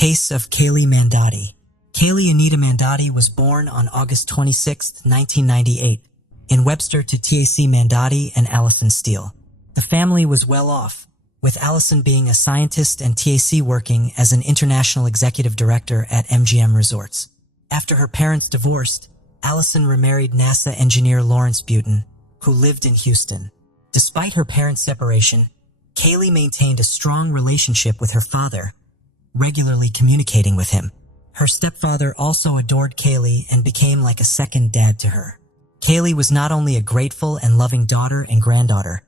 Case of Kaylee Mandotti. Kaylee Anita Mandotti was born on August 26, 1998, in Webster to TAC Mandotti and Allison Steele. The family was well off, with Allison being a scientist and TAC working as an international executive director at MGM Resorts. After her parents divorced, Allison remarried NASA engineer Lawrence Butin, who lived in Houston. Despite her parents' separation, Kaylee maintained a strong relationship with her father, regularly communicating with him. Her stepfather also adored Kaylee and became like a second dad to her. Kaylee was not only a grateful and loving daughter and granddaughter,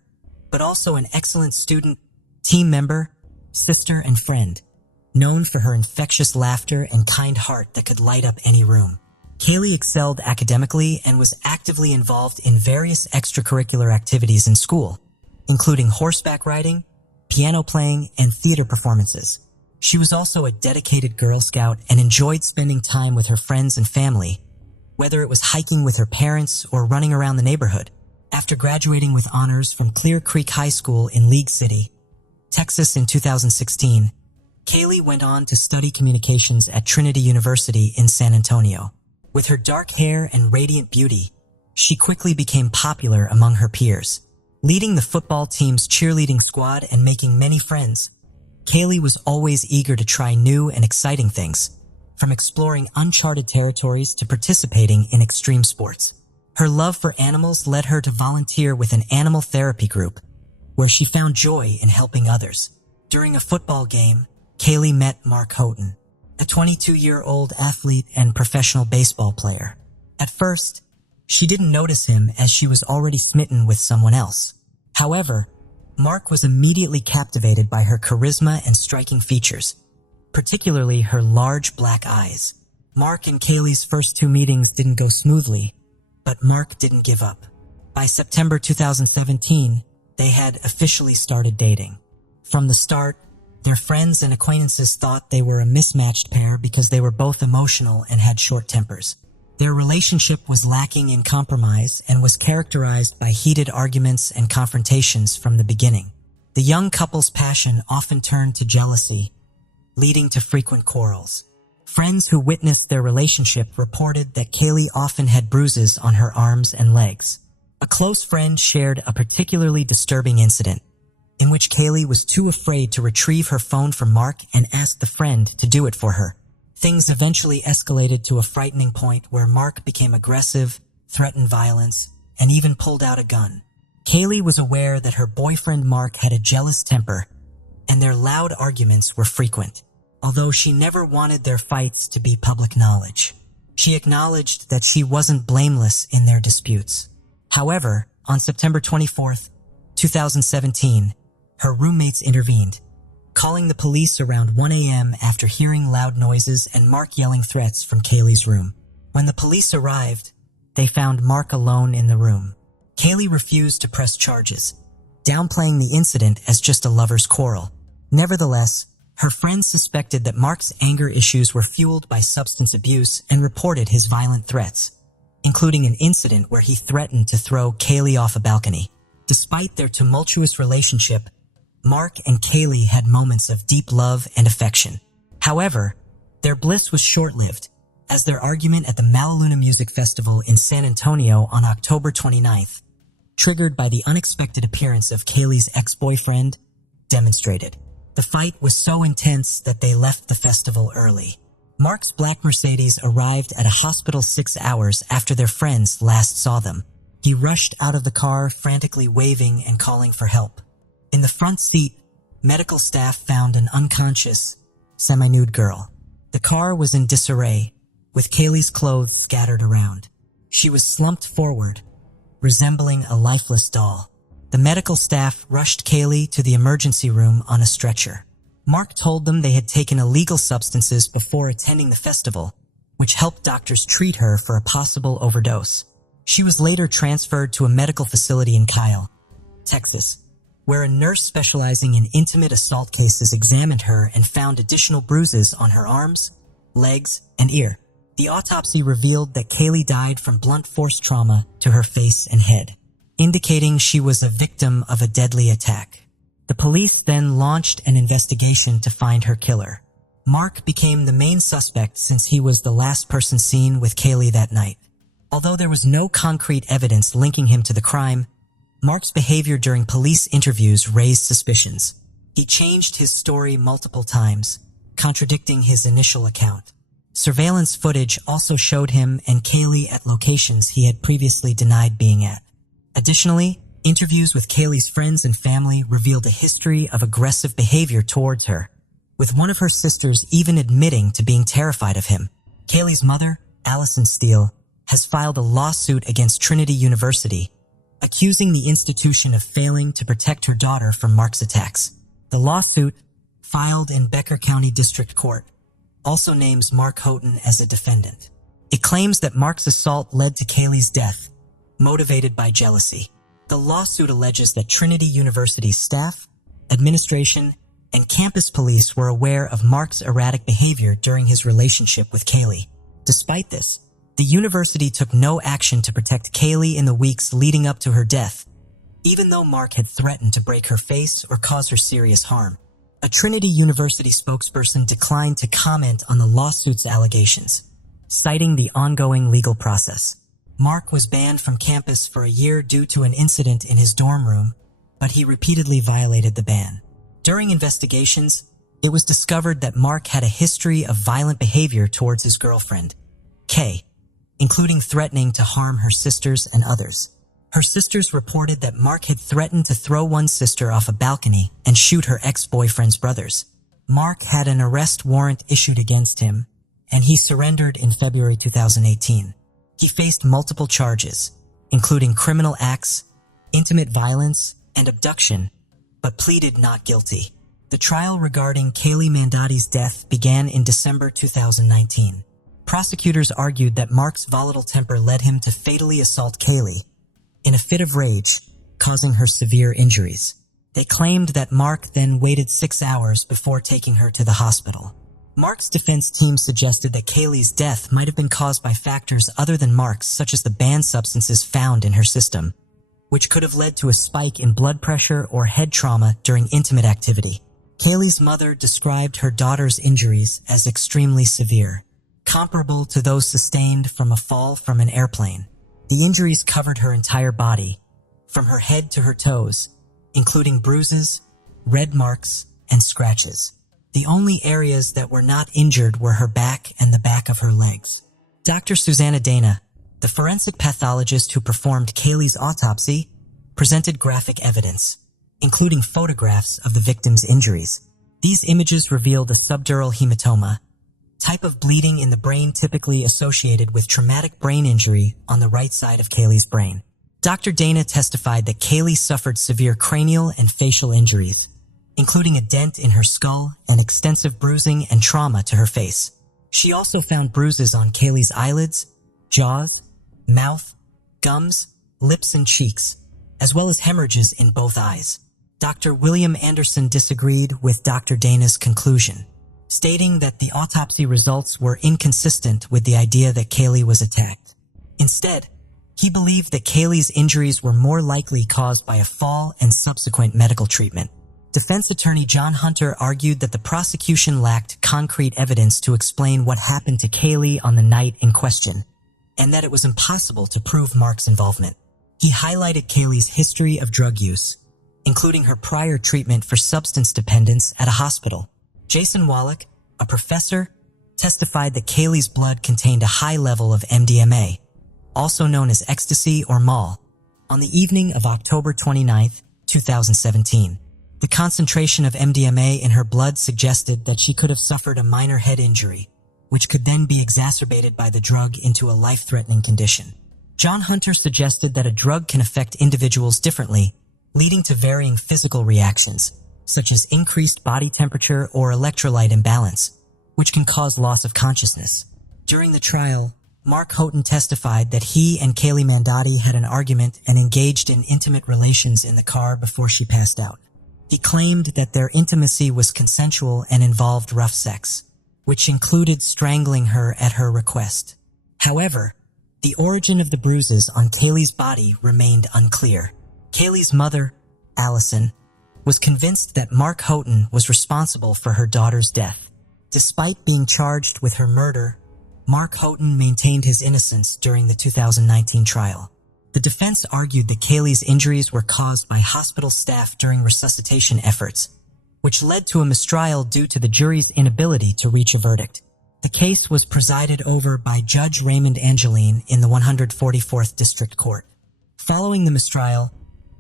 but also an excellent student, team member, sister, and friend, known for her infectious laughter and kind heart that could light up any room. Kaylee excelled academically and was actively involved in various extracurricular activities in school, including horseback riding, piano playing, and theater performances. She was also a dedicated Girl Scout and enjoyed spending time with her friends and family, whether it was hiking with her parents or running around the neighborhood. After graduating with honors from Clear Creek High School in League City, Texas in 2016, Kaylee went on to study communications at Trinity University in San Antonio. With her dark hair and radiant beauty, she quickly became popular among her peers, leading the football team's cheerleading squad and making many friends. Kaylee was always eager to try new and exciting things, from exploring uncharted territories to participating in extreme sports. Her love for animals led her to volunteer with an animal therapy group, where she found joy in helping others. During a football game, Kaylee met Mark Houghton, a 22-year-old athlete and professional baseball player. At first, she didn't notice him as she was already smitten with someone else. However, Mark was immediately captivated by her charisma and striking features, particularly her large black eyes. Mark and Kaylee's first 2 meetings didn't go smoothly, but Mark didn't give up. By September 2017, they had officially started dating. From the start, their friends and acquaintances thought they were a mismatched pair because they were both emotional and had short tempers. Their relationship was lacking in compromise and was characterized by heated arguments and confrontations from the beginning. The young couple's passion often turned to jealousy, leading to frequent quarrels. Friends who witnessed their relationship reported that Kaylee often had bruises on her arms and legs. A close friend shared a particularly disturbing incident, in which Kaylee was too afraid to retrieve her phone from Mark and asked the friend to do it for her. Things eventually escalated to a frightening point where Mark became aggressive, threatened violence, and even pulled out a gun. Kaylee was aware that her boyfriend Mark had a jealous temper, and their loud arguments were frequent. Although she never wanted their fights to be public knowledge, she acknowledged that she wasn't blameless in their disputes. However, on September 24, 2017, her roommates intervened, calling the police around 1 a.m. after hearing loud noises and Mark yelling threats from Kaylee's room. When the police arrived, they found Mark alone in the room. Kaylee refused to press charges, downplaying the incident as just a lover's quarrel. Nevertheless, her friends suspected that Mark's anger issues were fueled by substance abuse and reported his violent threats, including an incident where he threatened to throw Kaylee off a balcony. Despite their tumultuous relationship, Mark and Kaylee had moments of deep love and affection. However, their bliss was short-lived, as their argument at the Malaluna Music Festival in San Antonio on October 29th, triggered by the unexpected appearance of Kaylee's ex-boyfriend, demonstrated. The fight was so intense that they left the festival early. Mark's black Mercedes arrived at a hospital 6 hours after their friends last saw them. He rushed out of the car, frantically waving and calling for help. In the front seat, medical staff found an unconscious, semi-nude girl. The car was in disarray, with Kaylee's clothes scattered around. She was slumped forward, resembling a lifeless doll. The medical staff rushed Kaylee to the emergency room on a stretcher. Mark told them they had taken illegal substances before attending the festival, which helped doctors treat her for a possible overdose. She was later transferred to a medical facility in Kyle, Texas, where a nurse specializing in intimate assault cases examined her and found additional bruises on her arms, legs, and ear. The autopsy revealed that Kaylee died from blunt force trauma to her face and head, indicating she was a victim of a deadly attack. The police then launched an investigation to find her killer. Mark became the main suspect since he was the last person seen with Kaylee that night. Although there was no concrete evidence linking him to the crime, Mark's behavior during police interviews raised suspicions. He changed his story multiple times, contradicting his initial account. Surveillance footage also showed him and Kaylee at locations he had previously denied being at. Additionally, interviews with Kaylee's friends and family revealed a history of aggressive behavior towards her, with one of her sisters even admitting to being terrified of him. Kaylee's mother, Allison Steele, has filed a lawsuit against Trinity University, accusing the institution of failing to protect her daughter from Mark's attacks. The lawsuit, filed in Becker County District Court, also names Mark Houghton as a defendant. It claims that Mark's assault led to Kaylee's death, motivated by jealousy. The lawsuit alleges that Trinity University's staff, administration, and campus police were aware of Mark's erratic behavior during his relationship with Kaylee. Despite this, the university took no action to protect Kaylee in the weeks leading up to her death, even though Mark had threatened to break her face or cause her serious harm. A Trinity University spokesperson declined to comment on the lawsuit's allegations, citing the ongoing legal process. Mark was banned from campus for a year due to an incident in his dorm room, but he repeatedly violated the ban. During investigations, it was discovered that Mark had a history of violent behavior towards his girlfriend, Kay, including threatening to harm her sisters and others. Her sisters reported that Mark had threatened to throw one sister off a balcony and shoot her ex-boyfriend's brothers. Mark had an arrest warrant issued against him, and he surrendered in February 2018. He faced multiple charges, including criminal acts, intimate violence, and abduction, but pleaded not guilty. The trial regarding Kaylee Mandotti's death began in December 2019. Prosecutors argued that Mark's volatile temper led him to fatally assault Kaylee in a fit of rage, causing her severe injuries. They claimed that Mark then waited 6 hours before taking her to the hospital. Mark's defense team suggested that Kaylee's death might have been caused by factors other than Mark's, such as the banned substances found in her system, which could have led to a spike in blood pressure or head trauma during intimate activity. Kaylee's mother described her daughter's injuries as extremely severe, comparable to those sustained from a fall from an airplane. The injuries covered her entire body, from her head to her toes, including bruises, red marks, and scratches. The only areas that were not injured were her back and the back of her legs. Dr. Susanna Dana, the forensic pathologist who performed Kaylee's autopsy, presented graphic evidence, including photographs of the victim's injuries. These images revealed a subdural hematoma, type of bleeding in the brain typically associated with traumatic brain injury on the right side of Kaylee's brain. Dr. Dana testified that Kaylee suffered severe cranial and facial injuries, including a dent in her skull and extensive bruising and trauma to her face. She also found bruises on Kaylee's eyelids, jaws, mouth, gums, lips, and cheeks, as well as hemorrhages in both eyes. Dr. William Anderson disagreed with Dr. Dana's conclusion, stating that the autopsy results were inconsistent with the idea that Kaylee was attacked. Instead, he believed that Kaylee's injuries were more likely caused by a fall and subsequent medical treatment. Defense attorney John Hunter argued that the prosecution lacked concrete evidence to explain what happened to Kaylee on the night in question, and that it was impossible to prove Mark's involvement. He highlighted Kaylee's history of drug use, including her prior treatment for substance dependence at a hospital. Jason Wallach, a professor, testified that Kaylee's blood contained a high level of MDMA, also known as ecstasy or mol, on the evening of October 29, 2017. The concentration of MDMA in her blood suggested that she could have suffered a minor head injury, which could then be exacerbated by the drug into a life-threatening condition. John Hunter suggested that a drug can affect individuals differently, leading to varying physical reactions, such as increased body temperature or electrolyte imbalance, which can cause loss of consciousness. During the trial, Mark Houghton testified that he and Kaylee Mandotti had an argument and engaged in intimate relations in the car before she passed out. He claimed that their intimacy was consensual and involved rough sex, which included strangling her at her request. However, the origin of the bruises on Kaylee's body remained unclear. Kaylee's mother, Allison, was convinced that Mark Houghton was responsible for her daughter's death. Despite being charged with her murder, Mark Houghton maintained his innocence during the 2019 trial. The defense argued that Kaylee's injuries were caused by hospital staff during resuscitation efforts, which led to a mistrial due to the jury's inability to reach a verdict. The case was presided over by Judge Raymond Angeline in the 144th District Court. Following the mistrial,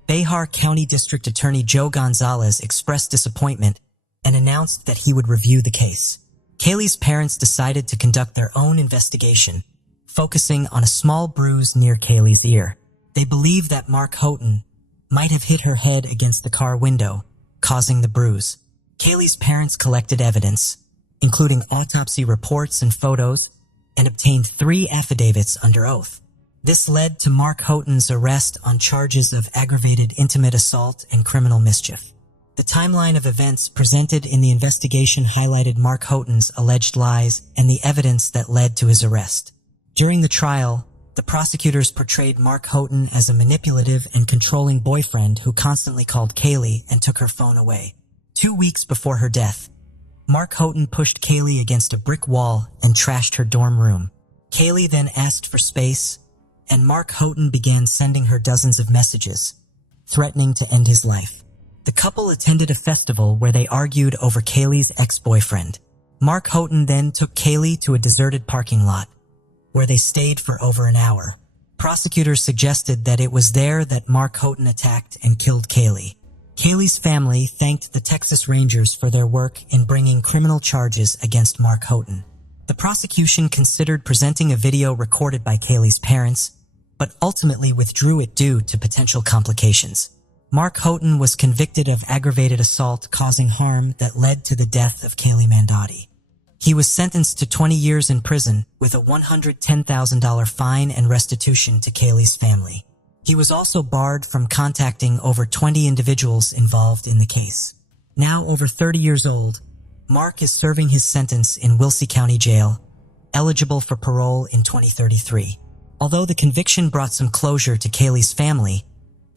Bexar County District Attorney Joe Gonzalez expressed disappointment and announced that he would review the case. Kaylee's parents decided to conduct their own investigation, focusing on a small bruise near Kaylee's ear. They believe that Mark Houghton might have hit her head against the car window, causing the bruise. Kaylee's parents collected evidence, including autopsy reports and photos, and obtained 3 affidavits under oath. This led to Mark Houghton's arrest on charges of aggravated intimate assault and criminal mischief. The timeline of events presented in the investigation highlighted Mark Houghton's alleged lies and the evidence that led to his arrest. During the trial, the prosecutors portrayed Mark Houghton as a manipulative and controlling boyfriend who constantly called Kaylee and took her phone away. 2 weeks before her death, Mark Houghton pushed Kaylee against a brick wall and trashed her dorm room. Kaylee then asked for space, and Mark Houghton began sending her dozens of messages, threatening to end his life. The couple attended a festival where they argued over Kaylee's ex-boyfriend. Mark Houghton then took Kaylee to a deserted parking lot, where they stayed for over an hour. Prosecutors suggested that it was there that Mark Houghton attacked and killed Kaylee. Kaylee's family thanked the Texas Rangers for their work in bringing criminal charges against Mark Houghton. The prosecution considered presenting a video recorded by Kaylee's parents, but ultimately withdrew it due to potential complications. Mark Houghton was convicted of aggravated assault causing harm that led to the death of Kaylee Mandotti. He was sentenced to 20 years in prison with a $110,000 fine and restitution to Kaylee's family. He was also barred from contacting over 20 individuals involved in the case. Now over 30 years old, Mark is serving his sentence in Wilkes County Jail, eligible for parole in 2033. Although the conviction brought some closure to Kaylee's family,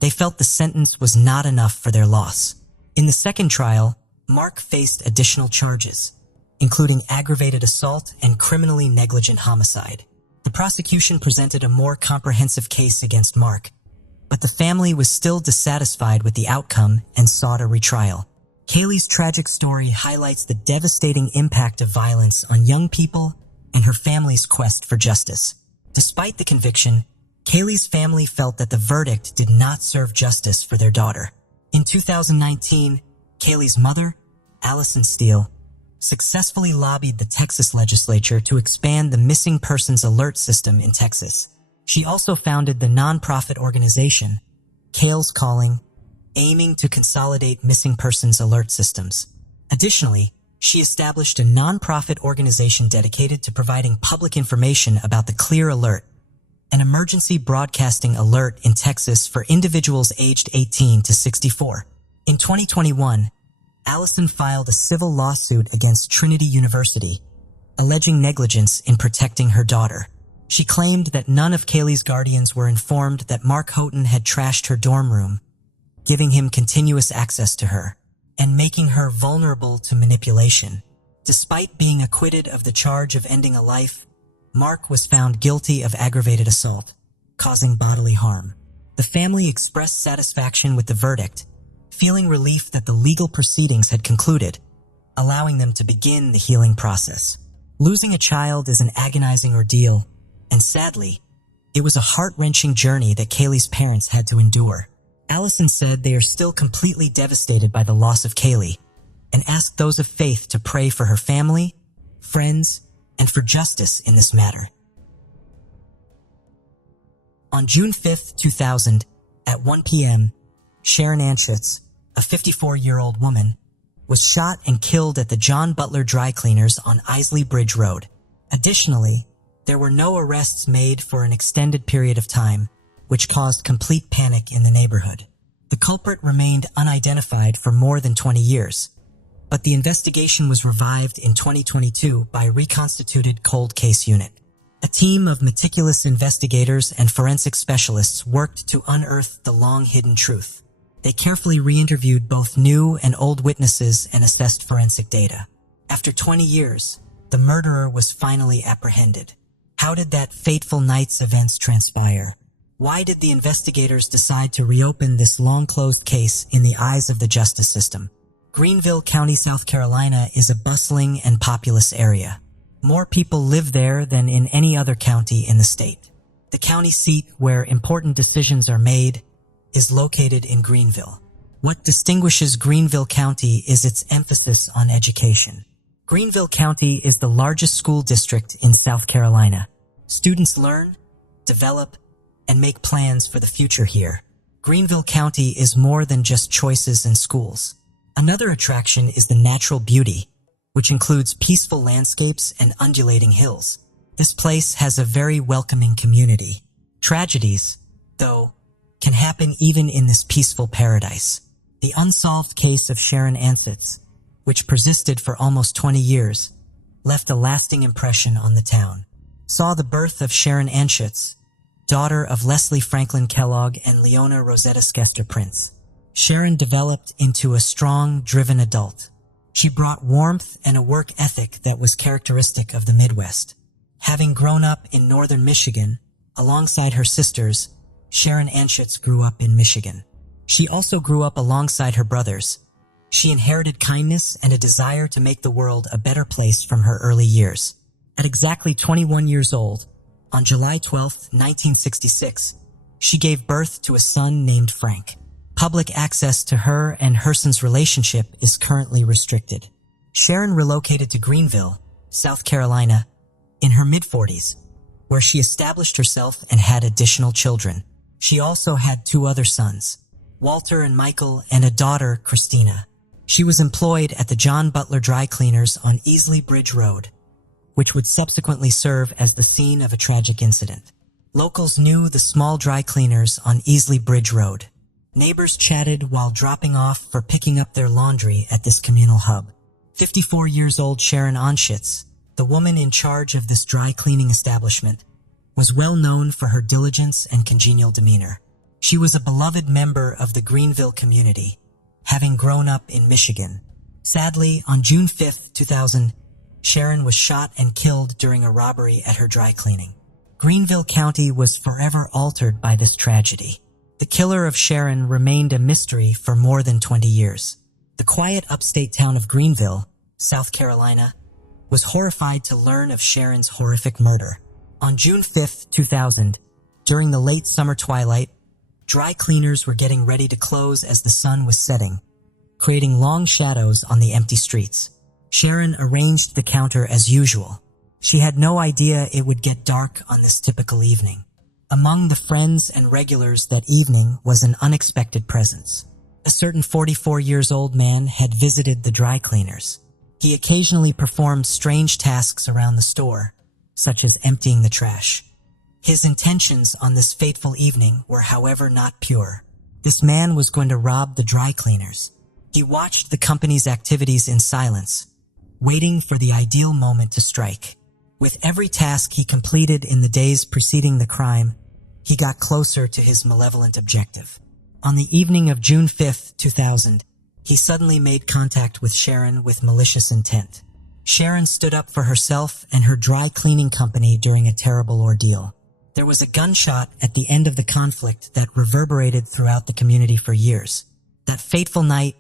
they felt the sentence was not enough for their loss. In the second trial, Mark faced additional charges, including aggravated assault and criminally negligent homicide. The prosecution presented a more comprehensive case against Mark, but the family was still dissatisfied with the outcome and sought a retrial. Kaylee's tragic story highlights the devastating impact of violence on young people and her family's quest for justice. Despite the conviction, Kaylee's family felt that the verdict did not serve justice for their daughter. In 2019, Kaylee's mother, Allison Steele, successfully lobbied the Texas legislature to expand the missing persons alert system in Texas. She also founded the nonprofit organization, Kaylee's Calling, aiming to consolidate missing persons alert systems. Additionally, she established a nonprofit organization dedicated to providing public information about the Clear Alert, an emergency broadcasting alert in Texas for individuals aged 18 to 64. In 2021, Allison filed a civil lawsuit against Trinity University, alleging negligence in protecting her daughter. She claimed that none of Kaylee's guardians were informed that Mark Houghton had trashed her dorm room, giving him continuous access to her, and making her vulnerable to manipulation. Despite being acquitted of the charge of ending a life, Mark was found guilty of aggravated assault, causing bodily harm. The family expressed satisfaction with the verdict, feeling relief that the legal proceedings had concluded, allowing them to begin the healing process. Losing a child is an agonizing ordeal, and sadly, it was a heart-wrenching journey that Kaylee's parents had to endure. Allison said they are still completely devastated by the loss of Kaylee, and asked those of faith to pray for her family, friends, and for justice in this matter. On June 5, 2000, at 1 p.m., Sharon Anschutz, a 54-year-old woman, was shot and killed at the John Butler Dry Cleaners on Isley Bridge Road. Additionally, there were no arrests made for an extended period of time, which caused complete panic in the neighborhood. The culprit remained unidentified for more than 20 years, but the investigation was revived in 2022 by a reconstituted cold case unit. A team of meticulous investigators and forensic specialists worked to unearth the long-hidden truth. They carefully re-interviewed both new and old witnesses and assessed forensic data. After 20 years, the murderer was finally apprehended. How did that fateful night's events transpire? Why did the investigators decide to reopen this long-closed case in the eyes of the justice system? Greenville County, South Carolina is a bustling and populous area. More people live there than in any other county in the state. The county seat where important decisions are made is located in Greenville. What distinguishes Greenville County is its emphasis on education. Greenville County is the largest school district in South Carolina. Students learn, develop, and make plans for the future here. Greenville County is more than just choices and schools. Another attraction is the natural beauty, which includes peaceful landscapes and undulating hills. This place has a very welcoming community. Tragedies, though, can happen even in this peaceful paradise. The unsolved case of Sharon Ansitz, which persisted for almost 20 years, left a lasting impression on the town. Saw the birth of Sharon Ansitz, daughter of Leslie Franklin Kellogg and Leona Rosetta Skester Prince. Sharon developed into a strong, driven adult. She brought warmth and a work ethic that was characteristic of the Midwest. Having grown up in northern Michigan, alongside her sisters, Sharon Ansitz grew up in Michigan. She also grew up alongside her brothers. She inherited kindness and a desire to make the world a better place from her early years. At exactly 21 years old, on July 12, 1966, she gave birth to a son named Frank. Public access to her and Herson's relationship is currently restricted. Sharon relocated to Greenville, South Carolina, in her mid-40s, where she established herself and had additional children. She also had 2 other sons, Walter and Michael, and a daughter, Christina. She was employed at the John Butler Dry Cleaners on Easley Bridge Road, which would subsequently serve as the scene of a tragic incident. Locals knew the small dry cleaners on Easley Bridge Road. Neighbors chatted while dropping off for picking up their laundry at this communal hub. 54 years old Sharon Ansitz, the woman in charge of this dry cleaning establishment, was well known for her diligence and congenial demeanor. She was a beloved member of the Greenville community, having grown up in Michigan. Sadly, on June 5, 2000, Sharon was shot and killed during a robbery at her dry cleaning. Greenville County was forever altered by this tragedy. The killer of Sharon remained a mystery for more than 20 years. The quiet upstate town of Greenville, South Carolina, was horrified to learn of Sharon's horrific murder. On June 5, 2000, during the late summer twilight, dry cleaners were getting ready to close as the sun was setting, creating long shadows on the empty streets. Sharon arranged the counter as usual. She had no idea it would get dark on this typical evening. Among the friends and regulars that evening was an unexpected presence. A certain 44-years-old man had visited the dry cleaners. He occasionally performed strange tasks around the store, such as emptying the trash. His intentions on this fateful evening were, however, not pure. This man was going to rob the dry cleaners. He watched the company's activities in silence, waiting for the ideal moment to strike. With every task he completed in the days preceding the crime, he got closer to his malevolent objective. On the evening of June 5, 2000, he suddenly made contact with Sharon with malicious intent. Sharon stood up for herself and her dry cleaning company during a terrible ordeal. There was a gunshot at the end of the conflict that reverberated throughout the community for years. That fateful night,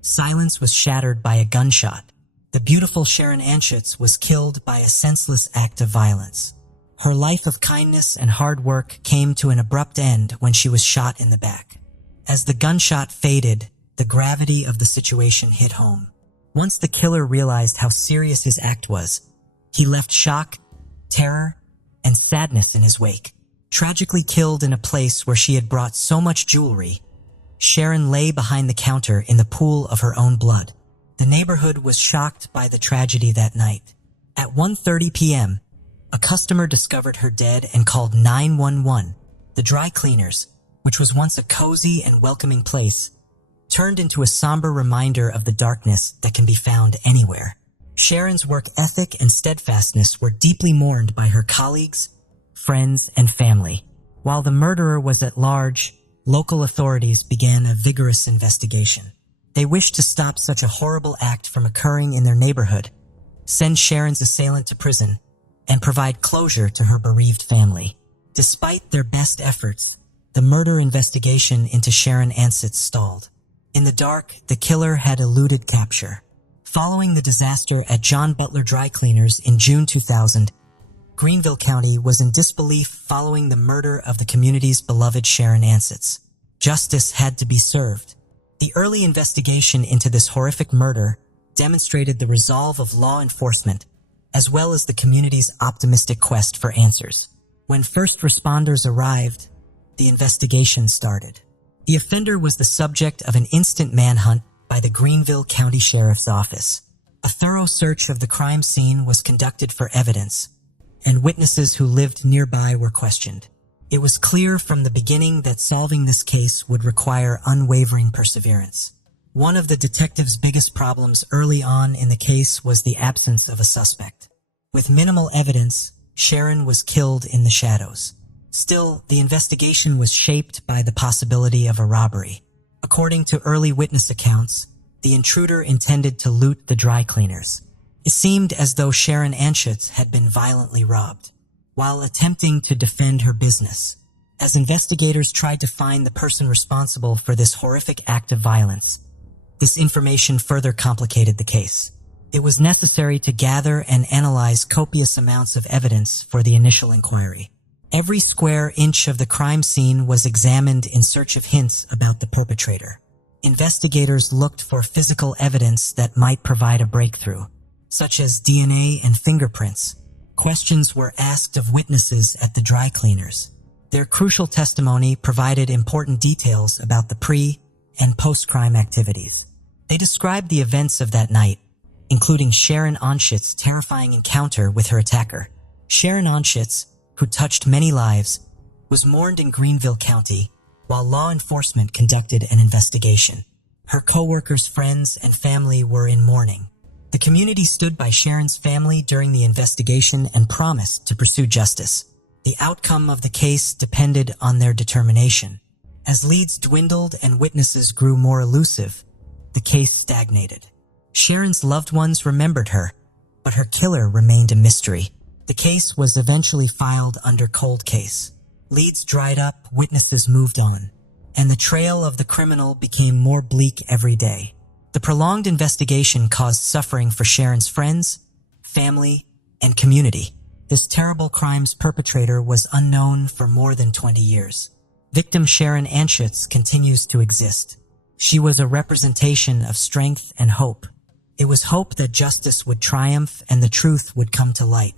silence was shattered by a gunshot. The beautiful Sharon Ansitz was killed by a senseless act of violence. Her life of kindness and hard work came to an abrupt end when she was shot in the back. As the gunshot faded, the gravity of the situation hit home. Once the killer realized how serious his act was, he left shock, terror, and sadness in his wake. Tragically killed in a place where she had brought so much jewelry, Sharon lay behind the counter in the pool of her own blood. The neighborhood was shocked by the tragedy that night. At 1:30 p.m., a customer discovered her dead and called 911. The dry cleaners, which was once a cozy and welcoming place, turned into a somber reminder of the darkness that can be found anywhere. Sharon's work ethic and steadfastness were deeply mourned by her colleagues, friends, and family. While the murderer was at large, local authorities began a vigorous investigation. They wished to stop such a horrible act from occurring in their neighborhood send Sharon's assailant to prison, and provide closure to her bereaved family. Despite their best efforts, the murder investigation into Sharon Ansett stalled. In the dark, the killer had eluded capture. Following the disaster at John Butler Dry Cleaners in June 2000, Greenville County was in disbelief following the murder of the community's beloved Sharon Ansett. Justice had to be served. The early investigation into this horrific murder demonstrated the resolve of law enforcement, as well as the community's optimistic quest for answers. When first responders arrived, the investigation started. The offender was the subject of an instant manhunt by the Greenville County Sheriff's Office. A thorough search of the crime scene was conducted for evidence, and witnesses who lived nearby were questioned. It was clear from the beginning that solving this case would require unwavering perseverance. One of the detective's biggest problems early on in the case was the absence of a suspect. With minimal evidence, Sharon was killed in the shadows. Still, the investigation was shaped by the possibility of a robbery. According to early witness accounts, the intruder intended to loot the dry cleaners. It seemed as though Sharon Ansett had been violently robbed, while attempting to defend her business. As investigators tried to find the person responsible for this horrific act of violence, this information further complicated the case. It was necessary to gather and analyze copious amounts of evidence for the initial inquiry. Every square inch of the crime scene was examined in search of hints about the perpetrator. Investigators looked for physical evidence that might provide a breakthrough, such as DNA and fingerprints. Questions were asked of witnesses at the dry cleaners. Their crucial testimony provided important details about the pre- and post-crime activities. They described the events of that night, including Sharon Anschett's terrifying encounter with her attacker. Sharon Anschett, who touched many lives, was mourned in Greenville County while law enforcement conducted an investigation. Her co-workers, friends, and family were in mourning. The community stood by Sharon's family during the investigation and promised to pursue justice. The outcome of the case depended on their determination. As leads dwindled and witnesses grew more elusive, the case stagnated. Sharon's loved ones remembered her, but her killer remained a mystery. The case was eventually filed under cold case. Leads dried up, witnesses moved on, and the trail of the criminal became more bleak every day. The prolonged investigation caused suffering for Sharon's friends, family, and community. This terrible crime's perpetrator was unknown for more than 20 years. Victim Sharon Anschutz continues to exist. She was a representation of strength and hope. It was hope that justice would triumph and the truth would come to light.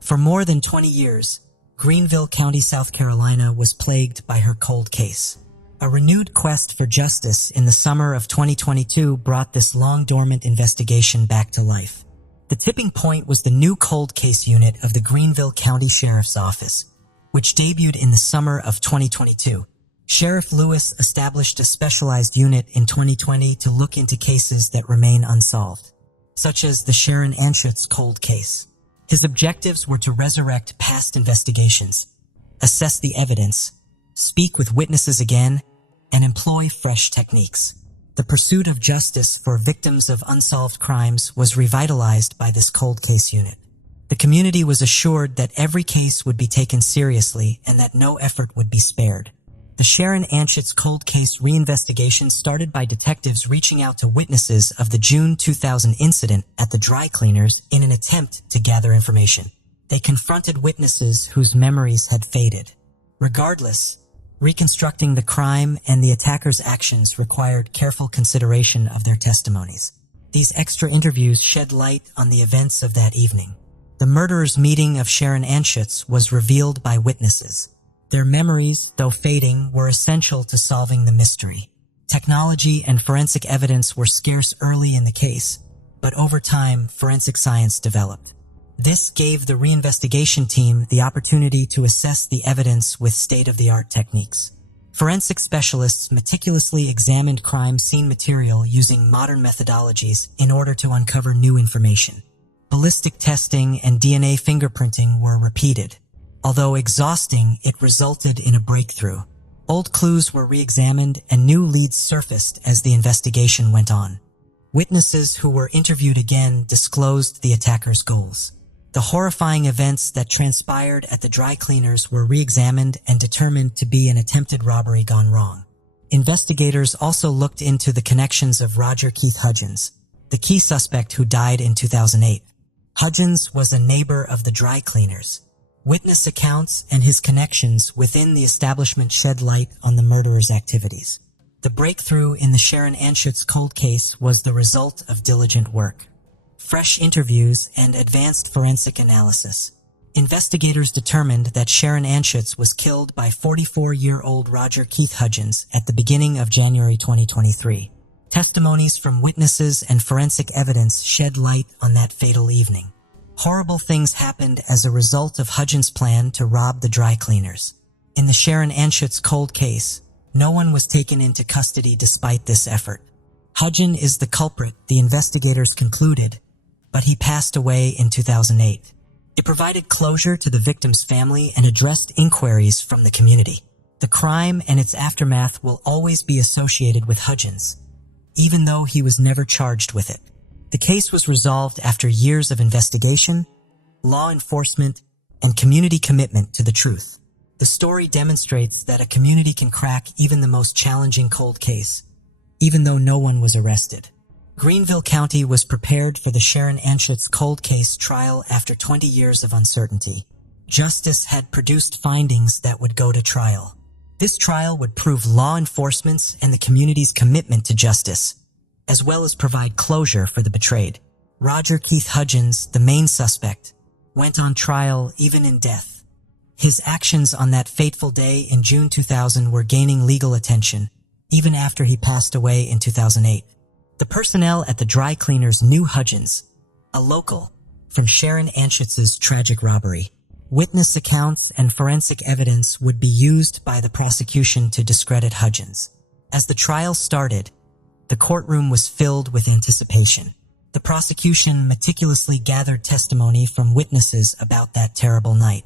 For more than 20 years, Greenville County, South Carolina was plagued by her cold case. A renewed quest for justice in the summer of 2022 brought this long-dormant investigation back to life. The tipping point was the new cold case unit of the Greenville County Sheriff's Office, which debuted in the summer of 2022. Sheriff Lewis established a specialized unit in 2020 to look into cases that remain unsolved, such as the Sharon Anschutz cold case. His objectives were to resurrect past investigations, assess the evidence, speak with witnesses again, and employ fresh techniques. The pursuit of justice for victims of unsolved crimes was revitalized by this cold case unit. The community was assured that every case would be taken seriously and that no effort would be spared. The Sharon Anschutz cold case reinvestigation started by detectives reaching out to witnesses of the June 2000 incident at the dry cleaners in an attempt to gather information. They confronted witnesses whose memories had faded. Regardless, reconstructing the crime and the attacker's actions required careful consideration of their testimonies. These extra interviews shed light on the events of that evening. The murderer's meeting of Sharon Anschutz was revealed by witnesses. Their memories, though fading, were essential to solving the mystery. Technology and forensic evidence were scarce early in the case, but over time, forensic science developed. This gave the reinvestigation team the opportunity to assess the evidence with state-of-the-art techniques. Forensic specialists meticulously examined crime scene material using modern methodologies in order to uncover new information. Ballistic testing and DNA fingerprinting were repeated. Although exhausting, it resulted in a breakthrough. Old clues were re-examined and new leads surfaced as the investigation went on. Witnesses who were interviewed again disclosed the attacker's goals. The horrifying events that transpired at the dry cleaners were re-examined and determined to be an attempted robbery gone wrong. Investigators also looked into the connections of Roger Keith Hudgens, the key suspect who died in 2008. Hudgens was a neighbor of the dry cleaners. Witness accounts and his connections within the establishment shed light on the murderer's activities. The breakthrough in the Sharon Anschutz cold case was the result of diligent work, fresh interviews, and advanced forensic analysis. Investigators determined that Sharon Anschutz was killed by 44-year-old Roger Keith Hudgens at the beginning of January 2023. Testimonies from witnesses and forensic evidence shed light on that fatal evening. Horrible things happened as a result of Hudgens' plan to rob the dry cleaners. In the Sharon Anschutz cold case, no one was taken into custody despite this effort. Hudgens is the culprit, the investigators concluded, but he passed away in 2008. It provided closure to the victim's family and addressed inquiries from the community. The crime and its aftermath will always be associated with Hudgens, even though he was never charged with it. The case was resolved after years of investigation, law enforcement, and community commitment to the truth. The story demonstrates that a community can crack even the most challenging cold case, even though no one was arrested. Greenville County was prepared for the Sharon Anschutz cold case trial after 20 years of uncertainty. Justice had produced findings that would go to trial. This trial would prove law enforcement's and the community's commitment to justice, as well as provide closure for the betrayed. Roger Keith Hudgens, the main suspect, went on trial even in death. His actions on that fateful day in June 2000 were gaining legal attention, even after he passed away in 2008. The personnel at the dry cleaners knew Hudgens, a local, from Sharon Anschutz's tragic robbery. Witness accounts and forensic evidence would be used by the prosecution to discredit Hudgens. As the trial started, the courtroom was filled with anticipation. The prosecution meticulously gathered testimony from witnesses about that terrible night.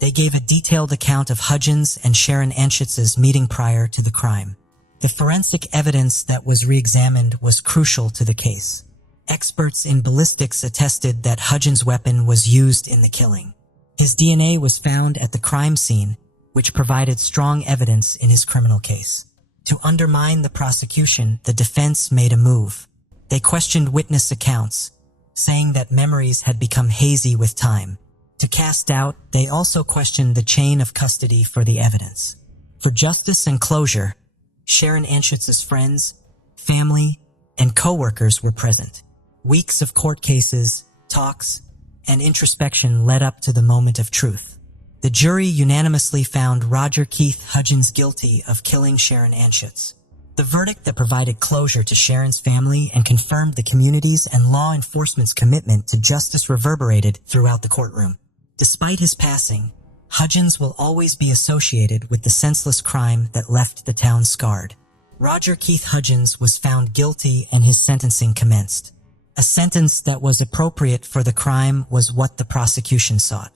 They gave a detailed account of Hudgens and Sharon Anschutz's meeting prior to the crime. The forensic evidence that was re-examined was crucial to the case. Experts in ballistics attested that Hudgens' weapon was used in the killing. His DNA was found at the crime scene, which provided strong evidence in his criminal case. To undermine the prosecution, the defense made a move. They questioned witness accounts, saying that memories had become hazy with time. To cast doubt, they also questioned the chain of custody for the evidence. For justice and closure, Sharon Anschutz's friends, family, and co-workers were present. Weeks of court cases, talks, and introspection led up to the moment of truth. The jury unanimously found Roger Keith Hudgens guilty of killing Sharon Anschutz. The verdict that provided closure to Sharon's family and confirmed the community's and law enforcement's commitment to justice reverberated throughout the courtroom. Despite his passing, Hudgens will always be associated with the senseless crime that left the town scarred. Roger Keith Hudgens was found guilty and his sentencing commenced. A sentence that was appropriate for the crime was what the prosecution sought.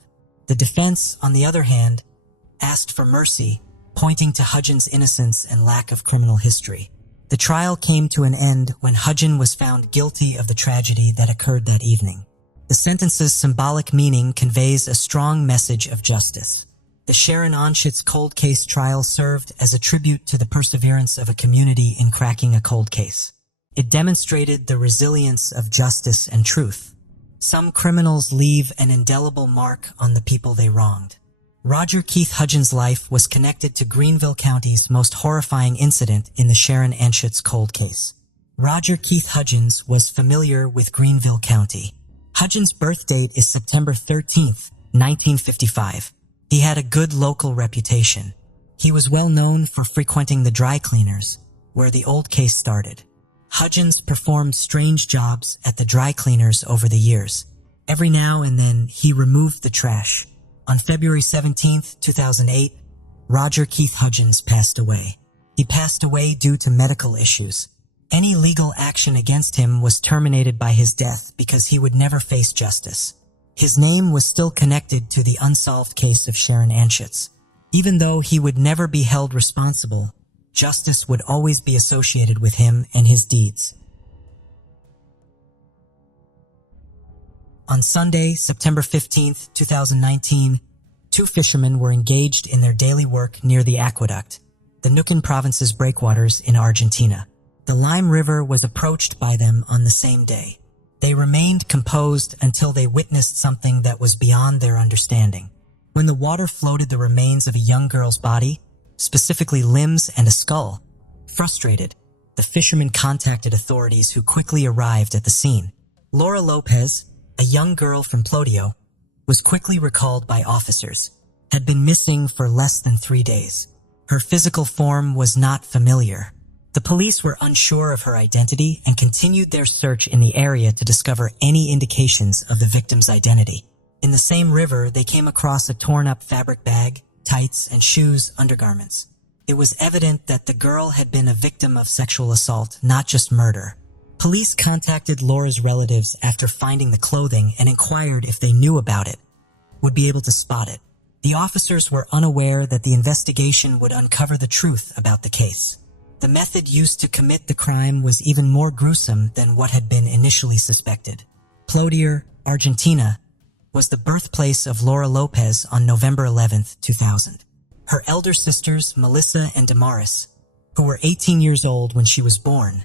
The defense, on the other hand, asked for mercy, pointing to Hudgens' innocence and lack of criminal history. The trial came to an end when Hudgens was found guilty of the tragedy that occurred that evening. The sentence's symbolic meaning conveys a strong message of justice. The Sharon Anschutz cold case trial served as a tribute to the perseverance of a community in cracking a cold case. It demonstrated the resilience of justice and truth. Some criminals leave an indelible mark on the people they wronged. Roger Keith Hudgens' life was connected to Greenville County's most horrifying incident in the Sharon Anschutz cold case. Roger Keith Hudgens was familiar with Greenville County. Hudgens' birth date is September 13th, 1955. He had a good local reputation. He was well known for frequenting the dry cleaners, where the old case started. Hudgens performed strange jobs at the dry cleaners over the years. Every now and then, he removed the trash. On February 17th, 2008, Roger Keith Hudgens passed away. He passed away due to medical issues. Any legal action against him was terminated by his death because he would never face justice. His name was still connected to the unsolved case of Sharon Anschutz. Even though he would never be held responsible, justice would always be associated with him and his deeds. On Sunday, September 15th, 2019, two fishermen were engaged in their daily work near the aqueduct, the Neuquén province's breakwaters in Argentina. The Lime River was approached by them on the same day. They remained composed until they witnessed something that was beyond their understanding. When the water floated the remains of a young girl's body, specifically limbs and a skull, frustrated, the fishermen contacted authorities who quickly arrived at the scene. Laura Lopez, a young girl from Plodio, was quickly recalled by officers, had been missing for less than 3 days. Her physical form was not familiar. The police were unsure of her identity and continued their search in the area to discover any indications of the victim's identity. In the same river, they came across a torn-up fabric bag, tights, and shoes undergarments. It was evident that the girl had been a victim of sexual assault, not just murder. Police contacted Laura's relatives after finding the clothing and inquired if they knew about it, would be able to spot it. The officers were unaware that the investigation would uncover the truth about the case. The method used to commit the crime was even more gruesome than what had been initially suspected. Plodio, Argentina, was the birthplace of Laura Lopez on November 11, 2000. Her elder sisters, Melissa and Damaris, who were 18 years old when she was born,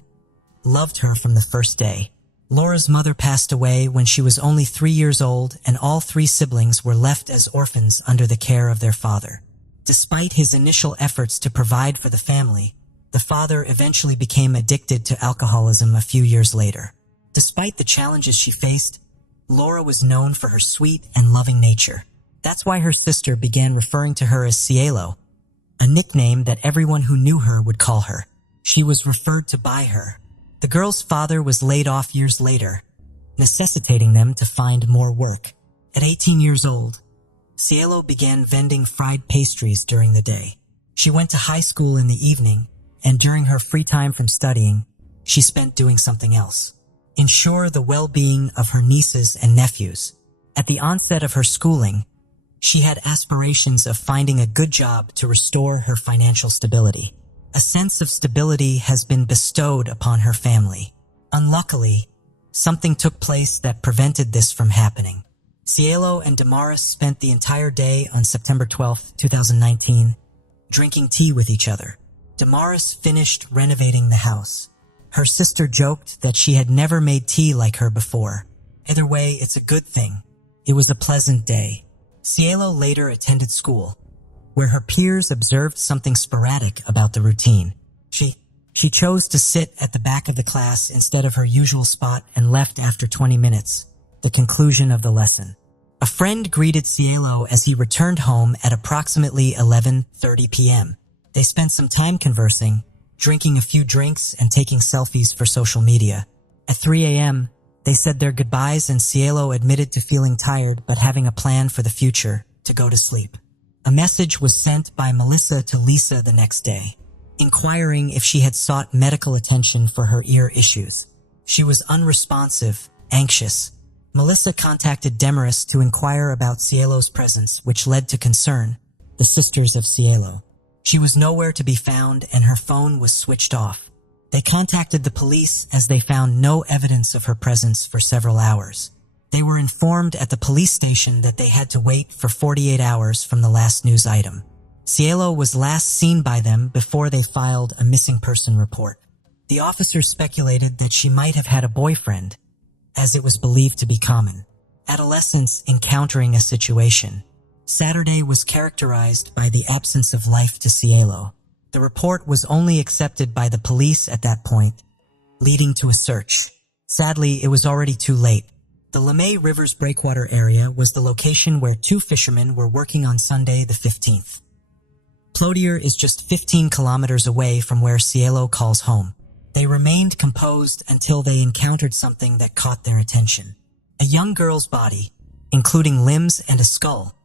loved her from the first day. Laura's mother passed away when she was only 3 years old, and all 3 siblings were left as orphans under the care of their father. Despite his initial efforts to provide for the family, the father eventually became addicted to alcoholism a few years later. Despite the challenges she faced, Laura was known for her sweet and loving nature. That's why her sister began referring to her as Cielo, a nickname that everyone who knew her would call her. She was referred to by her. The girl's father was laid off years later, necessitating them to find more work. At 18 years old, Cielo began vending fried pastries during the day. She went to high school in the evening, and during her free time from studying, she spent doing something else. Ensure the well-being of her nieces and nephews. At the onset of her schooling, she had aspirations of finding a good job to restore her financial stability. A sense of stability has been bestowed upon her family. Unluckily, something took place that prevented this from happening. Cielo and Damaris spent the entire day on September 12, 2019, drinking tea with each other. Damaris finished renovating the house. Her sister joked that she had never made tea like her before. Either way, it's a good thing. It was a pleasant day. Cielo later attended school, where her peers observed something sporadic about the routine. She chose to sit at the back of the class instead of her usual spot and left after 20 minutes, the conclusion of the lesson. A friend greeted Cielo as he returned home at approximately 11:30 p.m. They spent some time conversing, drinking a few drinks and taking selfies for social media. At 3 a.m., they said their goodbyes and Cielo admitted to feeling tired but having a plan for the future, to go to sleep. A message was sent by Melissa to Lisa the next day, inquiring if she had sought medical attention for her ear issues. She was unresponsive, anxious. Melissa contacted Damaris to inquire about Cielo's presence, which led to concern, the sisters of Cielo. She was nowhere to be found and her phone was switched off. They contacted the police as they found no evidence of her presence for several hours. They were informed at the police station that they had to wait for 48 hours from the last news item. Cielo was last seen by them before they filed a missing person report. The officers speculated that she might have had a boyfriend, as it was believed to be common. Adolescents encountering a situation. Saturday was characterized by the absence of life to Cielo. The report was only accepted by the police at that point, leading to a search. Sadly, it was already too late. The Lemay River's breakwater area was the location where two fishermen were working on Sunday the 15th. Plodio is just 15 kilometers away from where Cielo calls home. They remained composed until they encountered something that caught their attention. A young girl's body, including limbs and a skull,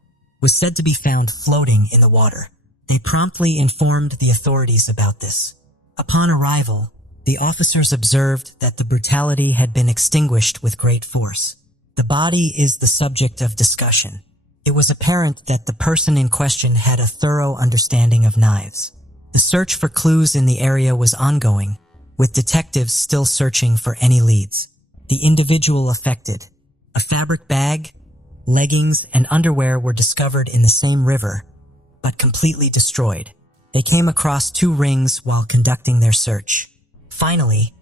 was said to be found floating in the water. They promptly informed the authorities about this. Upon arrival, the officers observed that the brutality had been extinguished with great force. The body is the subject of discussion. It was apparent that the person in question had a thorough understanding of knives. The search for clues in the area was ongoing, with detectives still searching for any leads. The individual affected, A fabric bag, leggings, and underwear were discovered in the same river, but completely destroyed. They came across 2 rings while conducting their search. Finally,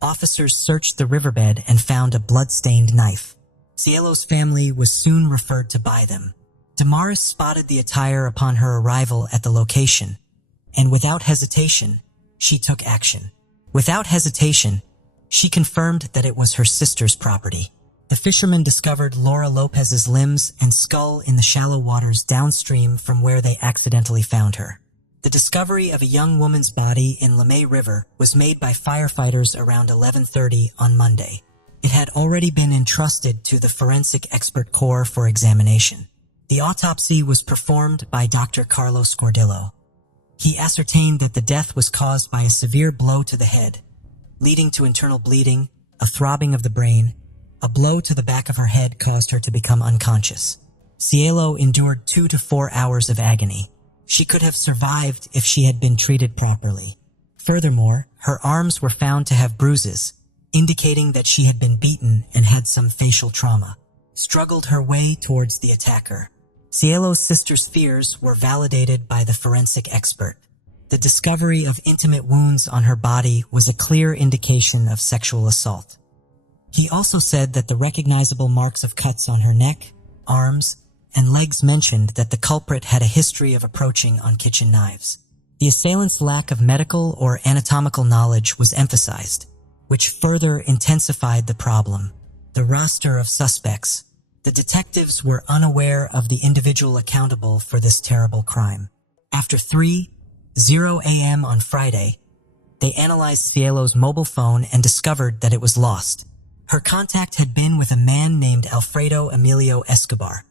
officers searched the riverbed and found a blood-stained knife. Cielo's family was soon referred to by them. Damaris spotted the attire upon her arrival at the location, and without hesitation, she took action. Without hesitation, she confirmed that it was her sister's property. The fishermen discovered Laura Lopez's limbs and skull in the shallow waters downstream from where they accidentally found her. The discovery of a young woman's body in Lemay River was made by firefighters around 11:30 on Monday. It had already been entrusted to the Forensic Expert Corps for examination. The autopsy was performed by Dr. Carlos Gordillo. He ascertained that the death was caused by a severe blow to the head, leading to internal bleeding, a throbbing of the brain. A blow to the back of her head caused her to become unconscious. Cielo endured 2 to 4 hours of agony. She could have survived if she had been treated properly. Furthermore, her arms were found to have bruises, indicating that she had been beaten and had some facial trauma. Struggled her way towards the attacker. Cielo's sister's fears were validated by the forensic expert. The discovery of intimate wounds on her body was a clear indication of sexual assault. He also said that the recognizable marks of cuts on her neck, arms, and legs mentioned that the culprit had a history of approaching on kitchen knives. The assailant's lack of medical or anatomical knowledge was emphasized, which further intensified the problem. The roster of suspects. The detectives were unaware of the individual accountable for this terrible crime. After 3:00 a.m. on Friday, they analyzed Cielo's mobile phone and discovered that it was lost. Her contact had been with a man named Alfredo Emilio Escobar,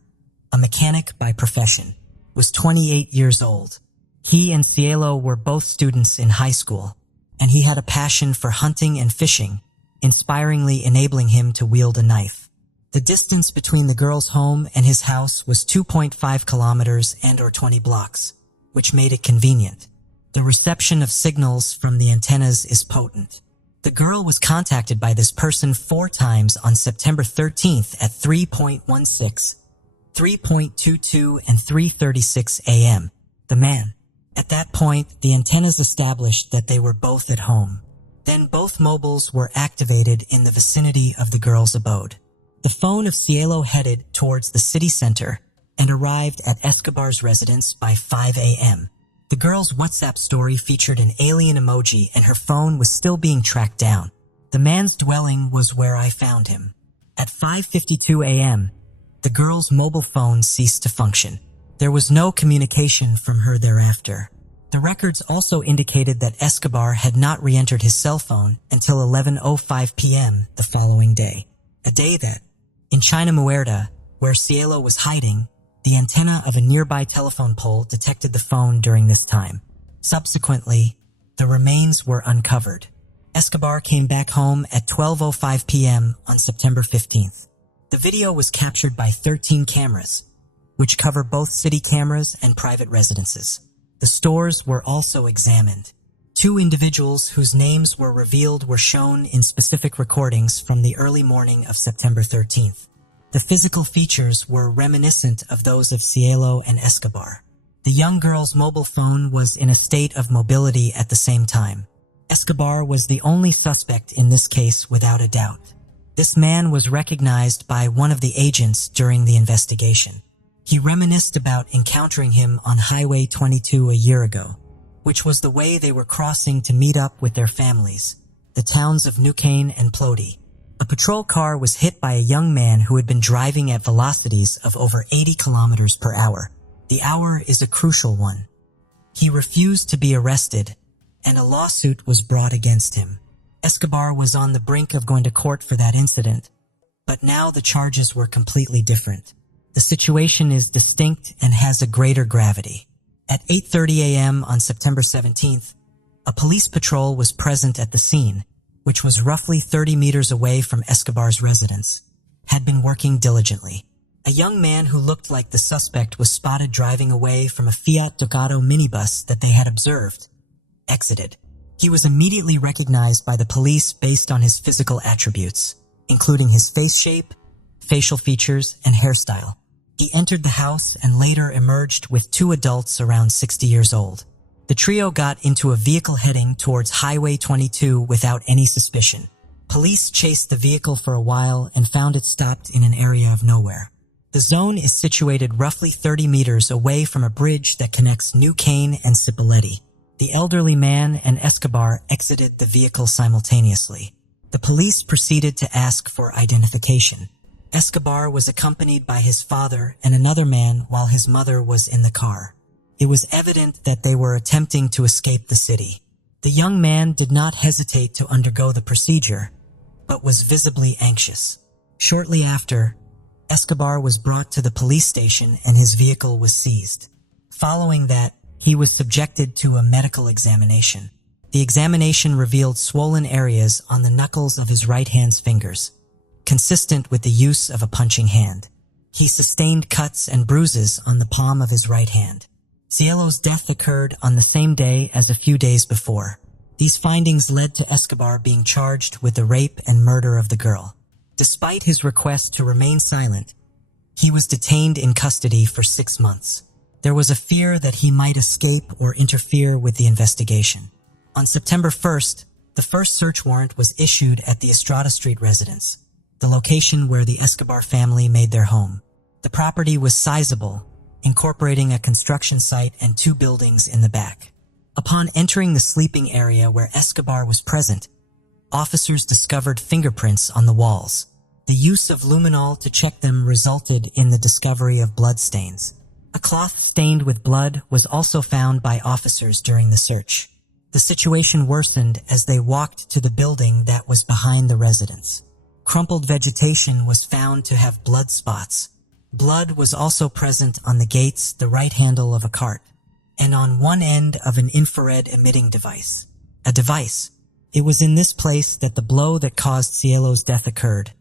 a mechanic by profession, was 28 years old. He and Cielo were both students in high school, and he had a passion for hunting and fishing, inspiringly enabling him to wield a knife. The distance between the girl's home and his house was 2.5 kilometers and/or 20 blocks, which made it convenient. The reception of signals from the antennas is potent. The girl was contacted by this person 4 times on September 13th at 3:16, 3:22, and 3:36 a.m. The man. At that point, the antennas established that they were both at home. Then both mobiles were activated in the vicinity of the girl's abode. The phone of Cielo headed towards the city center and arrived at Escobar's residence by 5 a.m. The girl's WhatsApp story featured an alien emoji and her phone was still being tracked down. The man's dwelling was where I found him. At 5:52 a.m., the girl's mobile phone ceased to function. There was no communication from her thereafter. The records also indicated that Escobar had not re-entered his cell phone until 11:05 p.m. the following day. A day that, in China Muerta, where Cielo was hiding, the antenna of a nearby telephone pole detected the phone during this time. Subsequently, the remains were uncovered. Escobar came back home at 12:05 p.m. on September 15th. The video was captured by 13 cameras, which cover both city cameras and private residences. The stores were also examined. 2 individuals whose names were revealed were shown in specific recordings from the early morning of September 13th. The physical features were reminiscent of those of Cielo and Escobar. The young girl's mobile phone was in a state of mobility at the same time. Escobar was the only suspect in this case without a doubt. This man was recognized by one of the agents during the investigation. He reminisced about encountering him on Highway 22 a year ago, which was the way they were crossing to meet up with their families, the towns of New Cane and Plody. A patrol car was hit by a young man who had been driving at velocities of over 80 kilometers per hour. The hour is a crucial one. He refused to be arrested, and a lawsuit was brought against him. Escobar was on the brink of going to court for that incident, but now the charges were completely different. The situation is distinct and has a greater gravity. At 8:30 a.m. on September 17th, a police patrol was present at the scene, which was roughly 30 meters away from Escobar's residence, had been working diligently. A young man who looked like the suspect was spotted driving away from a Fiat Ducato minibus that they had observed, exited. He was immediately recognized by the police based on his physical attributes, including his face shape, facial features, and hairstyle. He entered the house and later emerged with two adults around 60 years old. The trio got into a vehicle heading towards Highway 22 without any suspicion. Police chased the vehicle for a while and found it stopped in an area of nowhere. The zone is situated roughly 30 meters away from a bridge that connects New Cane and Cipolletti. The elderly man and Escobar exited the vehicle simultaneously. The police proceeded to ask for identification. Escobar was accompanied by his father and another man while his mother was in the car. It was evident that they were attempting to escape the city. The young man did not hesitate to undergo the procedure, but was visibly anxious. Shortly after, Escobar was brought to the police station and his vehicle was seized. Following that, he was subjected to a medical examination. The examination revealed swollen areas on the knuckles of his right hand's fingers, consistent with the use of a punching hand. He sustained cuts and bruises on the palm of his right hand. Cielo's death occurred on the same day as a few days before. These findings led to Escobar being charged with the rape and murder of the girl. Despite his request to remain silent, he was detained in custody for 6 months. There was a fear that he might escape or interfere with the investigation. On September 1st, the first search warrant was issued at the Estrada Street residence, the location where the Escobar family made their home. The property was sizable, incorporating a construction site and 2 buildings in the back. Upon entering the sleeping area where Escobar was present, officers discovered fingerprints on the walls. The use of luminol to check them resulted in the discovery of bloodstains. A cloth stained with blood was also found by officers during the search. The situation worsened as they walked to the building that was behind the residence. Crumpled vegetation was found to have blood spots. Blood was also present on the gates, the right handle of a cart, and on one end of an infrared emitting device. It was in this place that the blow that caused Cielo's death occurred,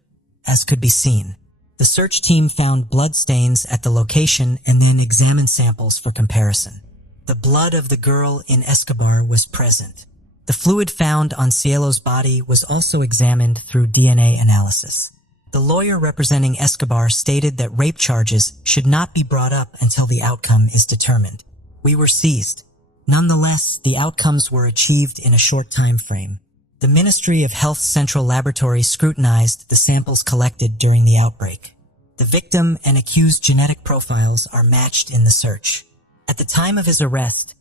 as could be seen. The search team found blood stains at the location and then examined samples for comparison. The blood of the girl in Escobar was present. The fluid found on Cielo's body was also examined through DNA analysis. The lawyer representing Escobar stated that rape charges should not be brought up until the outcome is determined. We were seized. Nonetheless, the outcomes were achieved in a short time frame. The Ministry of Health Central Laboratory scrutinized the samples collected during the outbreak. The victim and accused genetic profiles are matched in the search. At the time of his arrest,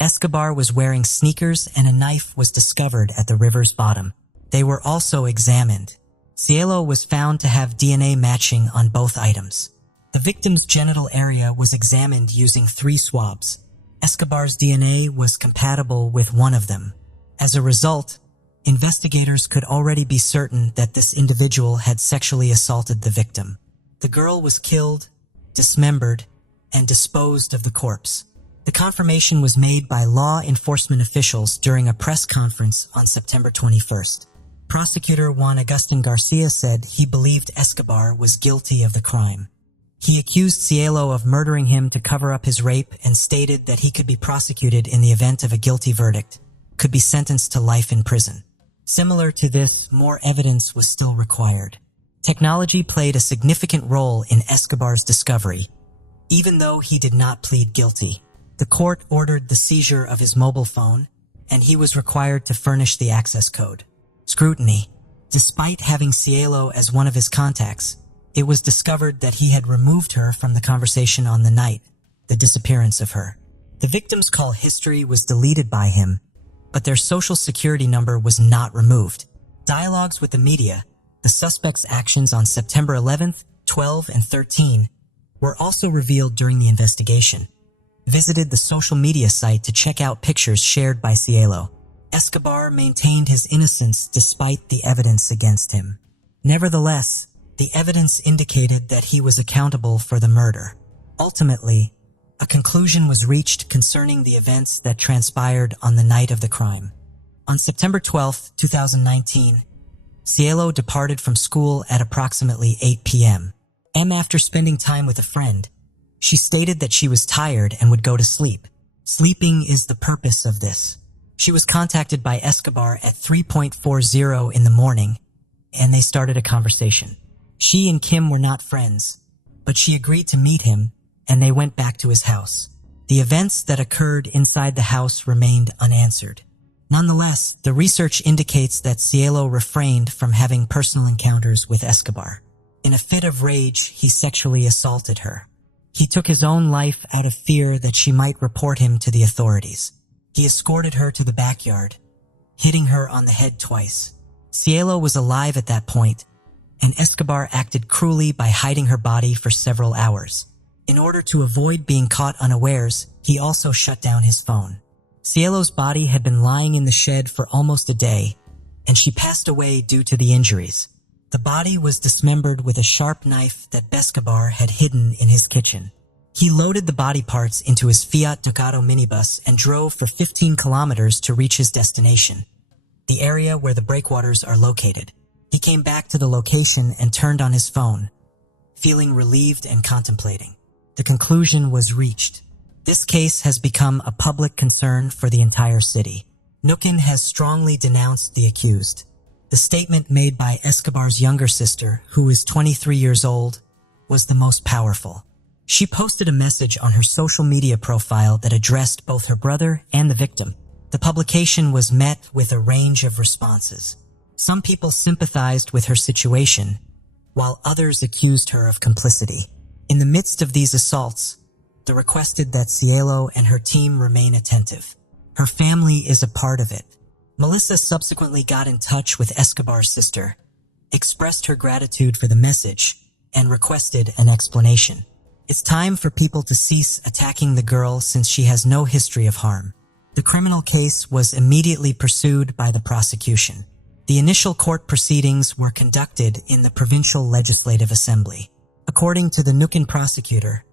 Escobar was wearing sneakers and a knife was discovered at the river's bottom. They were also examined. Cielo was found to have DNA matching on both items. The victim's genital area was examined using 3 swabs. Escobar's DNA was compatible with one of them. As a result, investigators could already be certain that this individual had sexually assaulted the victim. The girl was killed, dismembered, and disposed of the corpse. The confirmation was made by law enforcement officials during a press conference on September 21st. Prosecutor Juan Agustin Garcia said he believed Escobar was guilty of the crime. He accused Cielo of murdering him to cover up his rape and stated that he could be prosecuted in the event of a guilty verdict, could be sentenced to life in prison. Similar to this, more evidence was still required. Technology played a significant role in Escobar's discovery. Even though he did not plead guilty, the court ordered the seizure of his mobile phone, and he was required to furnish the access code. Scrutiny. Despite having Cielo as one of his contacts, it was discovered that he had removed her from the conversation on the night, the disappearance of her. The victim's call history was deleted by him, but their social security number was not removed. Dialogues with the media, the suspect's actions on September 11th, 12, and 13 were also revealed during the investigation. Visited the social media site to check out pictures shared by Cielo. Escobar maintained his innocence despite the evidence against him. Nevertheless, the evidence indicated that he was accountable for the murder. Ultimately, a conclusion was reached concerning the events that transpired on the night of the crime. On September 12, 2019, Cielo departed from school at approximately 8 p.m. After spending time with a friend, she stated that she was tired and would go to sleep. Sleeping is the purpose of this. She was contacted by Escobar at 3:40 in the morning, and they started a conversation. She and Kim were not friends, but she agreed to meet him, and they went back to his house. The events that occurred inside the house remained unanswered. Nonetheless, the research indicates that Cielo refrained from having personal encounters with Escobar. In a fit of rage, he sexually assaulted her. He took his own life out of fear that she might report him to the authorities. He escorted her to the backyard, hitting her on the head twice. Cielo was alive at that point, and Escobar acted cruelly by hiding her body for several hours. In order to avoid being caught unawares, he also shut down his phone. Cielo's body had been lying in the shed for almost a day, and she passed away due to the injuries. The body was dismembered with a sharp knife that Escobar had hidden in his kitchen. He loaded the body parts into his Fiat Ducato minibus and drove for 15 kilometers to reach his destination, the area where the breakwaters are located. He came back to the location and turned on his phone, feeling relieved and contemplating. The conclusion was reached. This case has become a public concern for the entire city. Nukin has strongly denounced the accused. The statement made by Escobar's younger sister, who is 23 years old, was the most powerful. She posted a message on her social media profile that addressed both her brother and the victim. The publication was met with a range of responses. Some people sympathized with her situation, while others accused her of complicity. In the midst of these assaults, they requested that Cielo and her team remain attentive. Her family is a part of it. Melissa subsequently got in touch with Escobar's sister, expressed her gratitude for the message, and requested an explanation. It's time for people to cease attacking the girl since she has no history of harm. The criminal case was immediately pursued by the prosecution. The initial court proceedings were conducted in the Provincial Legislative Assembly. According to the Nukin prosecutor,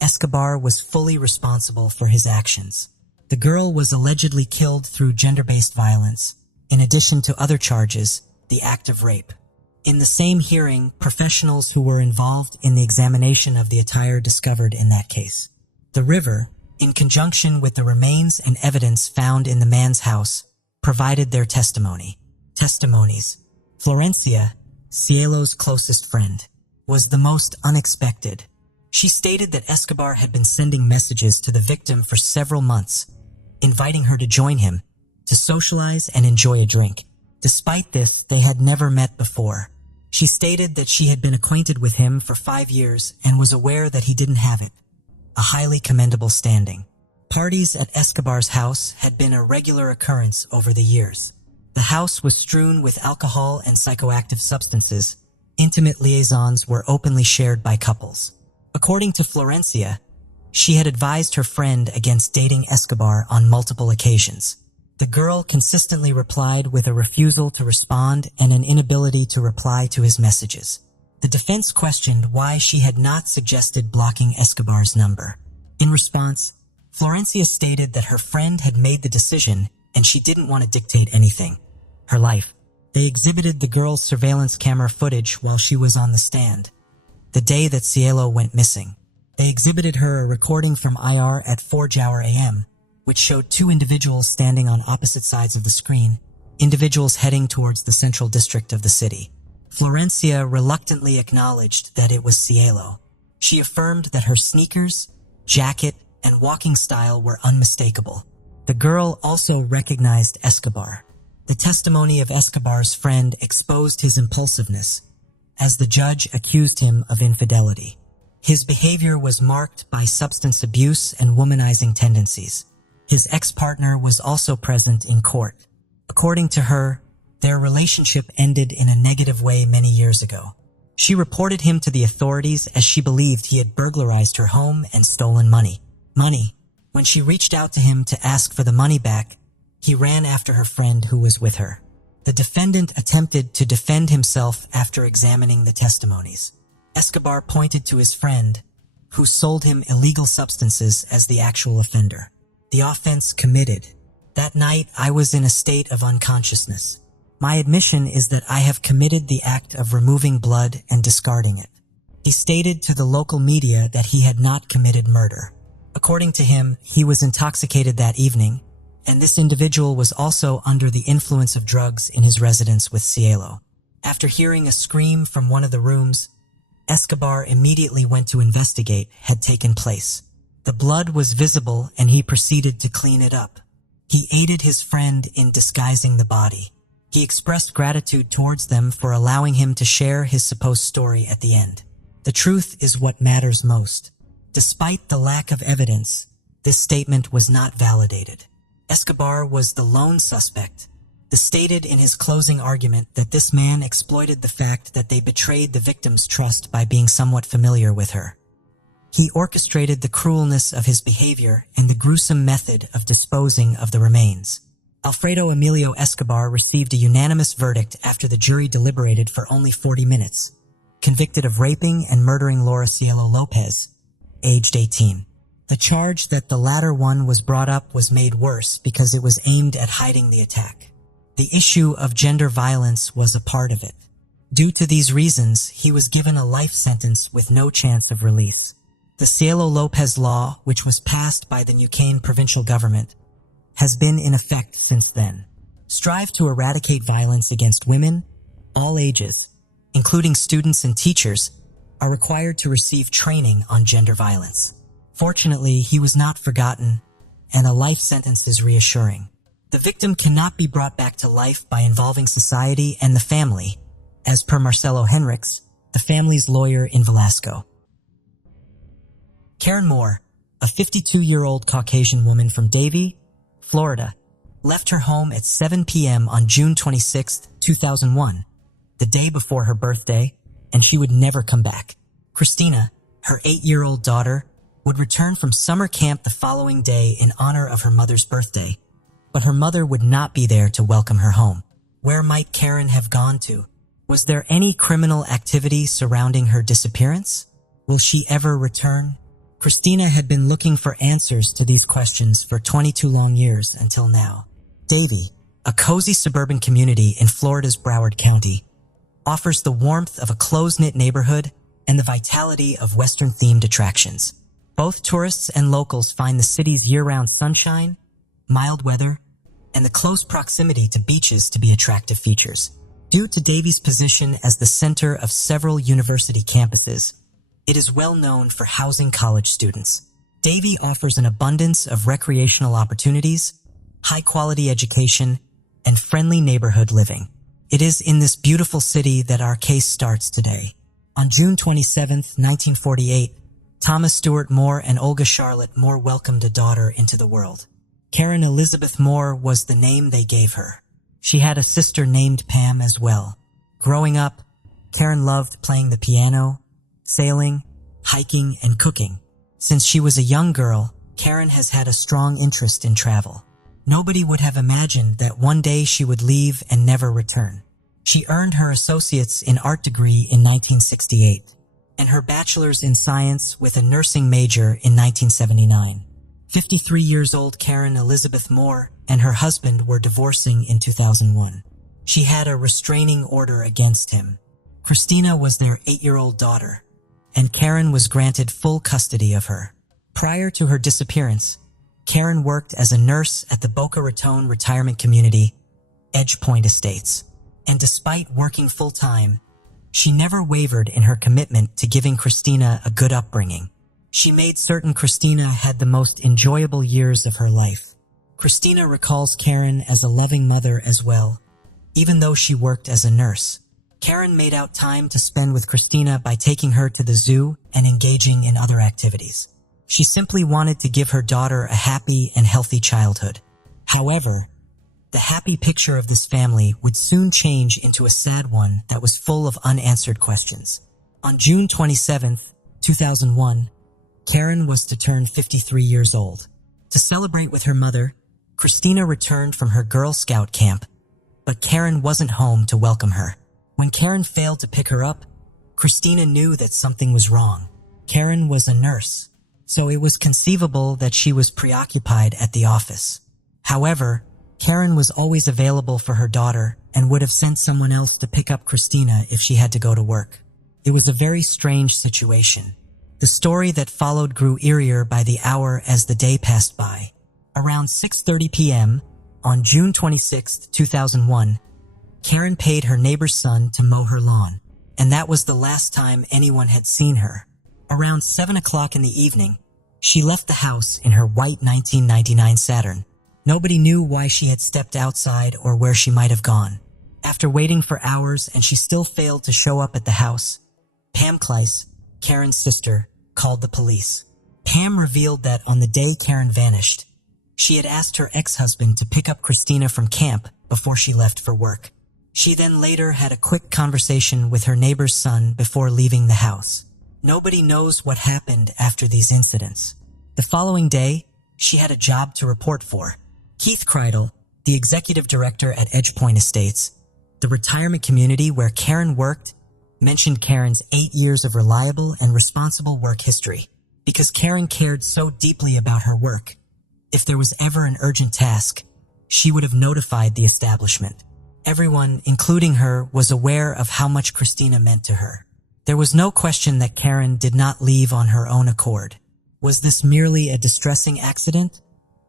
Escobar was fully responsible for his actions. The girl was allegedly killed through gender-based violence, in addition to other charges, the act of rape. In the same hearing, professionals who were involved in the examination of the attire discovered in that case. The river, in conjunction with the remains and evidence found in the man's house, provided their testimonies. Florencia, Cielo's closest friend, was the most unexpected. She stated that Escobar had been sending messages to the victim for several months, inviting her to join him, to socialize and enjoy a drink. Despite this, they had never met before. She stated that she had been acquainted with him for 5 years and was aware that he didn't have it, a highly commendable standing. Parties at Escobar's house had been a regular occurrence over the years. The house was strewn with alcohol and psychoactive substances. Intimate liaisons were openly shared by couples. According to Florencia, she had advised her friend against dating Escobar on multiple occasions. The girl consistently replied with a refusal to respond and an inability to reply to his messages. The defense questioned why she had not suggested blocking Escobar's number. In response, Florencia stated that her friend had made the decision and she didn't want to dictate anything. Her life. They exhibited the girl's surveillance camera footage while she was on the stand. The day that Cielo went missing. They exhibited her a recording from IR at 4 a.m., which showed 2 individuals standing on opposite sides of the screen, individuals heading towards the central district of the city. Florencia reluctantly acknowledged that it was Cielo. She affirmed that her sneakers, jacket, and walking style were unmistakable. The girl also recognized Escobar. The testimony of Escobar's friend exposed his impulsiveness, as the judge accused him of infidelity. His behavior was marked by substance abuse and womanizing tendencies. His ex-partner was also present in court. According to her, their relationship ended in a negative way many years ago. She reported him to the authorities as she believed he had burglarized her home and stolen money. When she reached out to him to ask for the money back, he ran after her friend who was with her. The defendant attempted to defend himself after examining the testimonies. Escobar pointed to his friend, who sold him illegal substances, as the actual offender. The offense committed. That night, I was in a state of unconsciousness. My admission is that I have committed the act of removing blood and discarding it. He stated to the local media that he had not committed murder. According to him, he was intoxicated that evening, and this individual was also under the influence of drugs in his residence with Cielo. After hearing a scream from one of the rooms, Escobar immediately went to investigate what had taken place. The blood was visible and he proceeded to clean it up. He aided his friend in disguising the body. He expressed gratitude towards them for allowing him to share his supposed story at the end. The truth is what matters most. Despite the lack of evidence, this statement was not validated. Escobar was the lone suspect. They stated in his closing argument that this man exploited the fact that they betrayed the victim's trust by being somewhat familiar with her. He orchestrated the cruelness of his behavior and the gruesome method of disposing of the remains. Alfredo Emilio Escobar received a unanimous verdict after the jury deliberated for only 40 minutes, convicted of raping and murdering Laura Cielo Lopez, aged 18. The charge that the latter one was brought up was made worse because it was aimed at hiding the attack. The issue of gender violence was a part of it. Due to these reasons, he was given a life sentence with no chance of release. The Cielo Lopez law, which was passed by the Neuquén provincial government, has been in effect since then. Strive to eradicate violence against women, all ages, including students and teachers, are required to receive training on gender violence. Fortunately, he was not forgotten, and a life sentence is reassuring. The victim cannot be brought back to life by involving society and the family, as per Marcelo Henriques, the family's lawyer in Velasco. Karen Moore, a 52-year-old Caucasian woman from Davie, Florida, left her home at 7 p.m. on June 26, 2001, the day before her birthday, and she would never come back. Christina, her 8-year-old daughter, would return from summer camp the following day in honor of her mother's birthday, but her mother would not be there to welcome her home. Where might Karen have gone to? Was there any criminal activity surrounding her disappearance? Will she ever return? Christina had been looking for answers to these questions for 22 long years until now. Davie, a cozy suburban community in Florida's Broward County, offers the warmth of a close-knit neighborhood and the vitality of Western-themed attractions. Both tourists and locals find the city's year-round sunshine, mild weather, and the close proximity to beaches to be attractive features. Due to Davie's position as the center of several university campuses, it is well known for housing college students. Davie offers an abundance of recreational opportunities, high-quality education, and friendly neighborhood living. It is in this beautiful city that our case starts today. On June 27, 1948, Thomas Stewart Moore and Olga Charlotte Moore welcomed a daughter into the world. Karen Elizabeth Moore was the name they gave her. She had a sister named Pam as well. Growing up, Karen loved playing the piano, sailing, hiking, and cooking. Since she was a young girl, Karen has had a strong interest in travel. Nobody would have imagined that one day she would leave and never return. She earned her associate's in art degree in 1968 and her bachelor's in science with a nursing major in 1979. 53 years old Karen Elizabeth Moore and her husband were divorcing in 2001. She had a restraining order against him. Christina was their 8-year-old daughter, and Karen was granted full custody of her. Prior to her disappearance, Karen worked as a nurse at the Boca Raton retirement community, Edge Point Estates. And despite working full-time, she never wavered in her commitment to giving Christina a good upbringing. She made certain Christina had the most enjoyable years of her life. Christina recalls Karen as a loving mother as well, even though she worked as a nurse. Karen made out time to spend with Christina by taking her to the zoo and engaging in other activities. She simply wanted to give her daughter a happy and healthy childhood. However, the happy picture of this family would soon change into a sad one that was full of unanswered questions. On June 27, 2001, Karen was to turn 53 years old. To celebrate with her mother, Christina returned from her Girl Scout camp, but Karen wasn't home to welcome her. When Karen failed to pick her up, Christina knew that something was wrong. Karen was a nurse, so it was conceivable that she was preoccupied at the office. However, Karen was always available for her daughter and would have sent someone else to pick up Christina if she had to go to work. It was a very strange situation. The story that followed grew eerier by the hour as the day passed by. Around 6:30 p.m. on June 26, 2001, Karen paid her neighbor's son to mow her lawn, and that was the last time anyone had seen her. Around 7 o'clock in the evening, she left the house in her white 1999 Saturn. Nobody knew why she had stepped outside or where she might have gone. After waiting for hours and she still failed to show up at the house, Pam Kleiss, Karen's sister, called the police. Pam revealed that on the day Karen vanished, she had asked her ex-husband to pick up Christina from camp before she left for work. She then later had a quick conversation with her neighbor's son before leaving the house. Nobody knows what happened after these incidents. The following day, she had a job to report for. Keith Kreidel, the executive director at Edgepoint Estates, the retirement community where Karen worked, mentioned Karen's 8 years of reliable and responsible work history. Because Karen cared so deeply about her work, if there was ever an urgent task, she would have notified the establishment. Everyone, including her, was aware of how much Christina meant to her. There was no question that Karen did not leave on her own accord. Was this merely a distressing accident,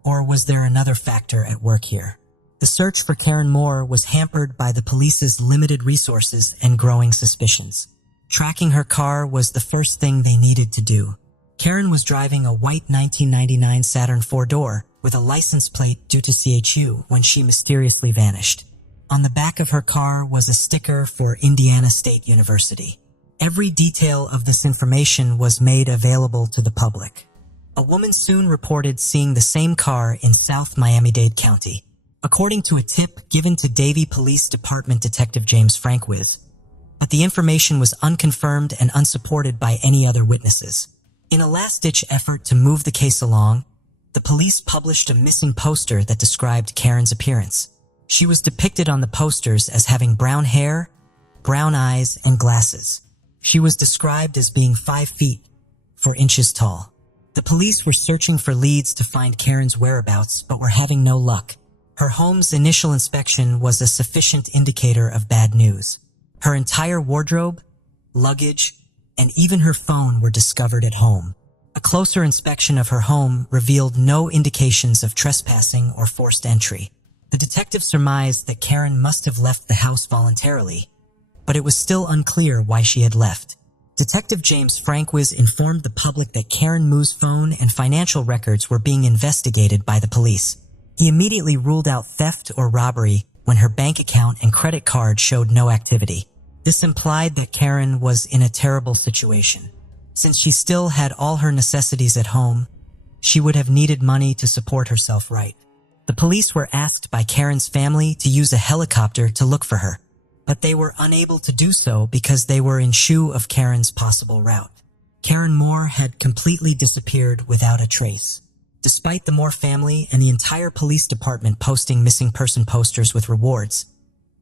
or was there another factor at work here? The search for Karen Moore was hampered by the police's limited resources and growing suspicions. Tracking her car was the first thing they needed to do. Karen was driving a white 1999 Saturn four-door with a license plate due to CHU when she mysteriously vanished. On the back of her car was a sticker for Indiana State University. Every detail of this information was made available to the public. A woman soon reported seeing the same car in South Miami-Dade County. According to a tip given to Davie Police Department Detective James Frankwiz, but the information was unconfirmed and unsupported by any other witnesses. In a last-ditch effort to move the case along, the police published a missing poster that described Karen's appearance. She was depicted on the posters as having brown hair, brown eyes, and glasses. She was described as being 5 feet, 4 inches tall. The police were searching for leads to find Karen's whereabouts, but were having no luck. Her home's initial inspection was a sufficient indicator of bad news. Her entire wardrobe, luggage, and even her phone were discovered at home. A closer inspection of her home revealed no indications of trespassing or forced entry. The detective surmised that Karen must have left the house voluntarily, but it was still unclear why she had left. Detective James Frankwiz informed the public that Karen Moo's phone and financial records were being investigated by the police. He immediately ruled out theft or robbery when her bank account and credit card showed no activity. This implied that Karen was in a terrible situation. Since she still had all her necessities at home, she would have needed money to support herself right. The police were asked by Karen's family to use a helicopter to look for her, but they were unable to do so because they were in shoe of Karen's possible route. Karen Moore had completely disappeared without a trace. Despite the Moore family and the entire police department posting missing person posters with rewards,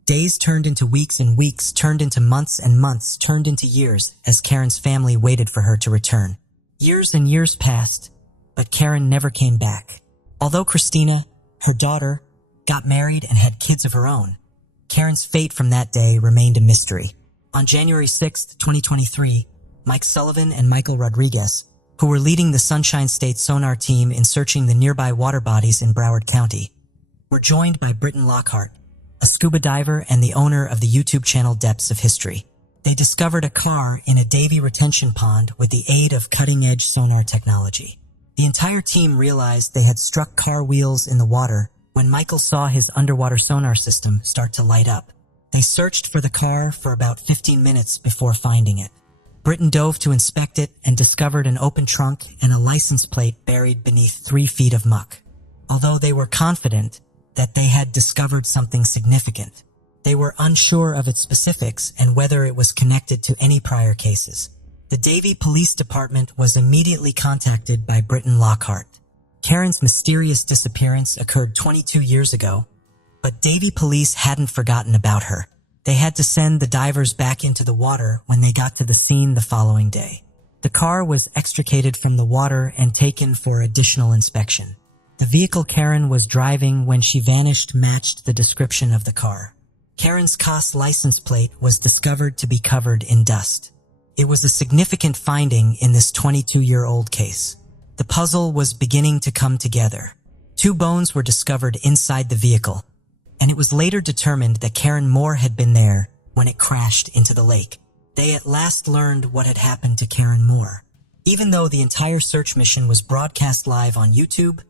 days turned into weeks and weeks turned into months and months turned into years as Karen's family waited for her to return. Years and years passed, but Karen never came back. Although Christina, her daughter, got married and had kids of her own, Karen's fate from that day remained a mystery. On January 6, 2023, Mike Sullivan and Michael Rodriguez, who were leading the Sunshine State sonar team in searching the nearby water bodies in Broward County, were joined by Britton Lockhart, a scuba diver and the owner of the YouTube channel Depths of History. They discovered a car in a Davie retention pond with the aid of cutting-edge sonar technology. The entire team realized they had struck car wheels in the water when Michael saw his underwater sonar system start to light up. They searched for the car for about 15 minutes before finding it. Britton dove to inspect it and discovered an open trunk and a license plate buried beneath 3 feet of muck. Although they were confident that they had discovered something significant, they were unsure of its specifics and whether it was connected to any prior cases. The Davie Police Department was immediately contacted by Britton Lockhart. Karen's mysterious disappearance occurred 22 years ago, but Davie Police hadn't forgotten about her. They had to send the divers back into the water when they got to the scene the following day. The car was extricated from the water and taken for additional inspection. The vehicle Karen was driving when she vanished matched the description of the car. Karen's COS license plate was discovered to be covered in dust. It was a significant finding in this 22-year-old case. The puzzle was beginning to come together. 2 bones were discovered inside the vehicle, and it was later determined that Karen Moore had been there when it crashed into the lake. They at last learned what had happened to Karen Moore. Even though the entire search mission was broadcast live on YouTube,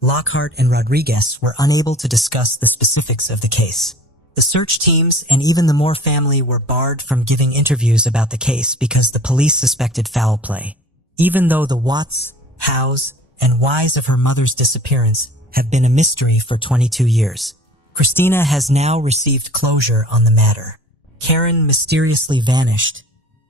Lockhart and Rodriguez were unable to discuss the specifics of the case. The search teams and even the Moore family were barred from giving interviews about the case because the police suspected foul play. Even though the whats, hows, and whys of her mother's disappearance have been a mystery for 22 years, Christina has now received closure on the matter. Karen mysteriously vanished,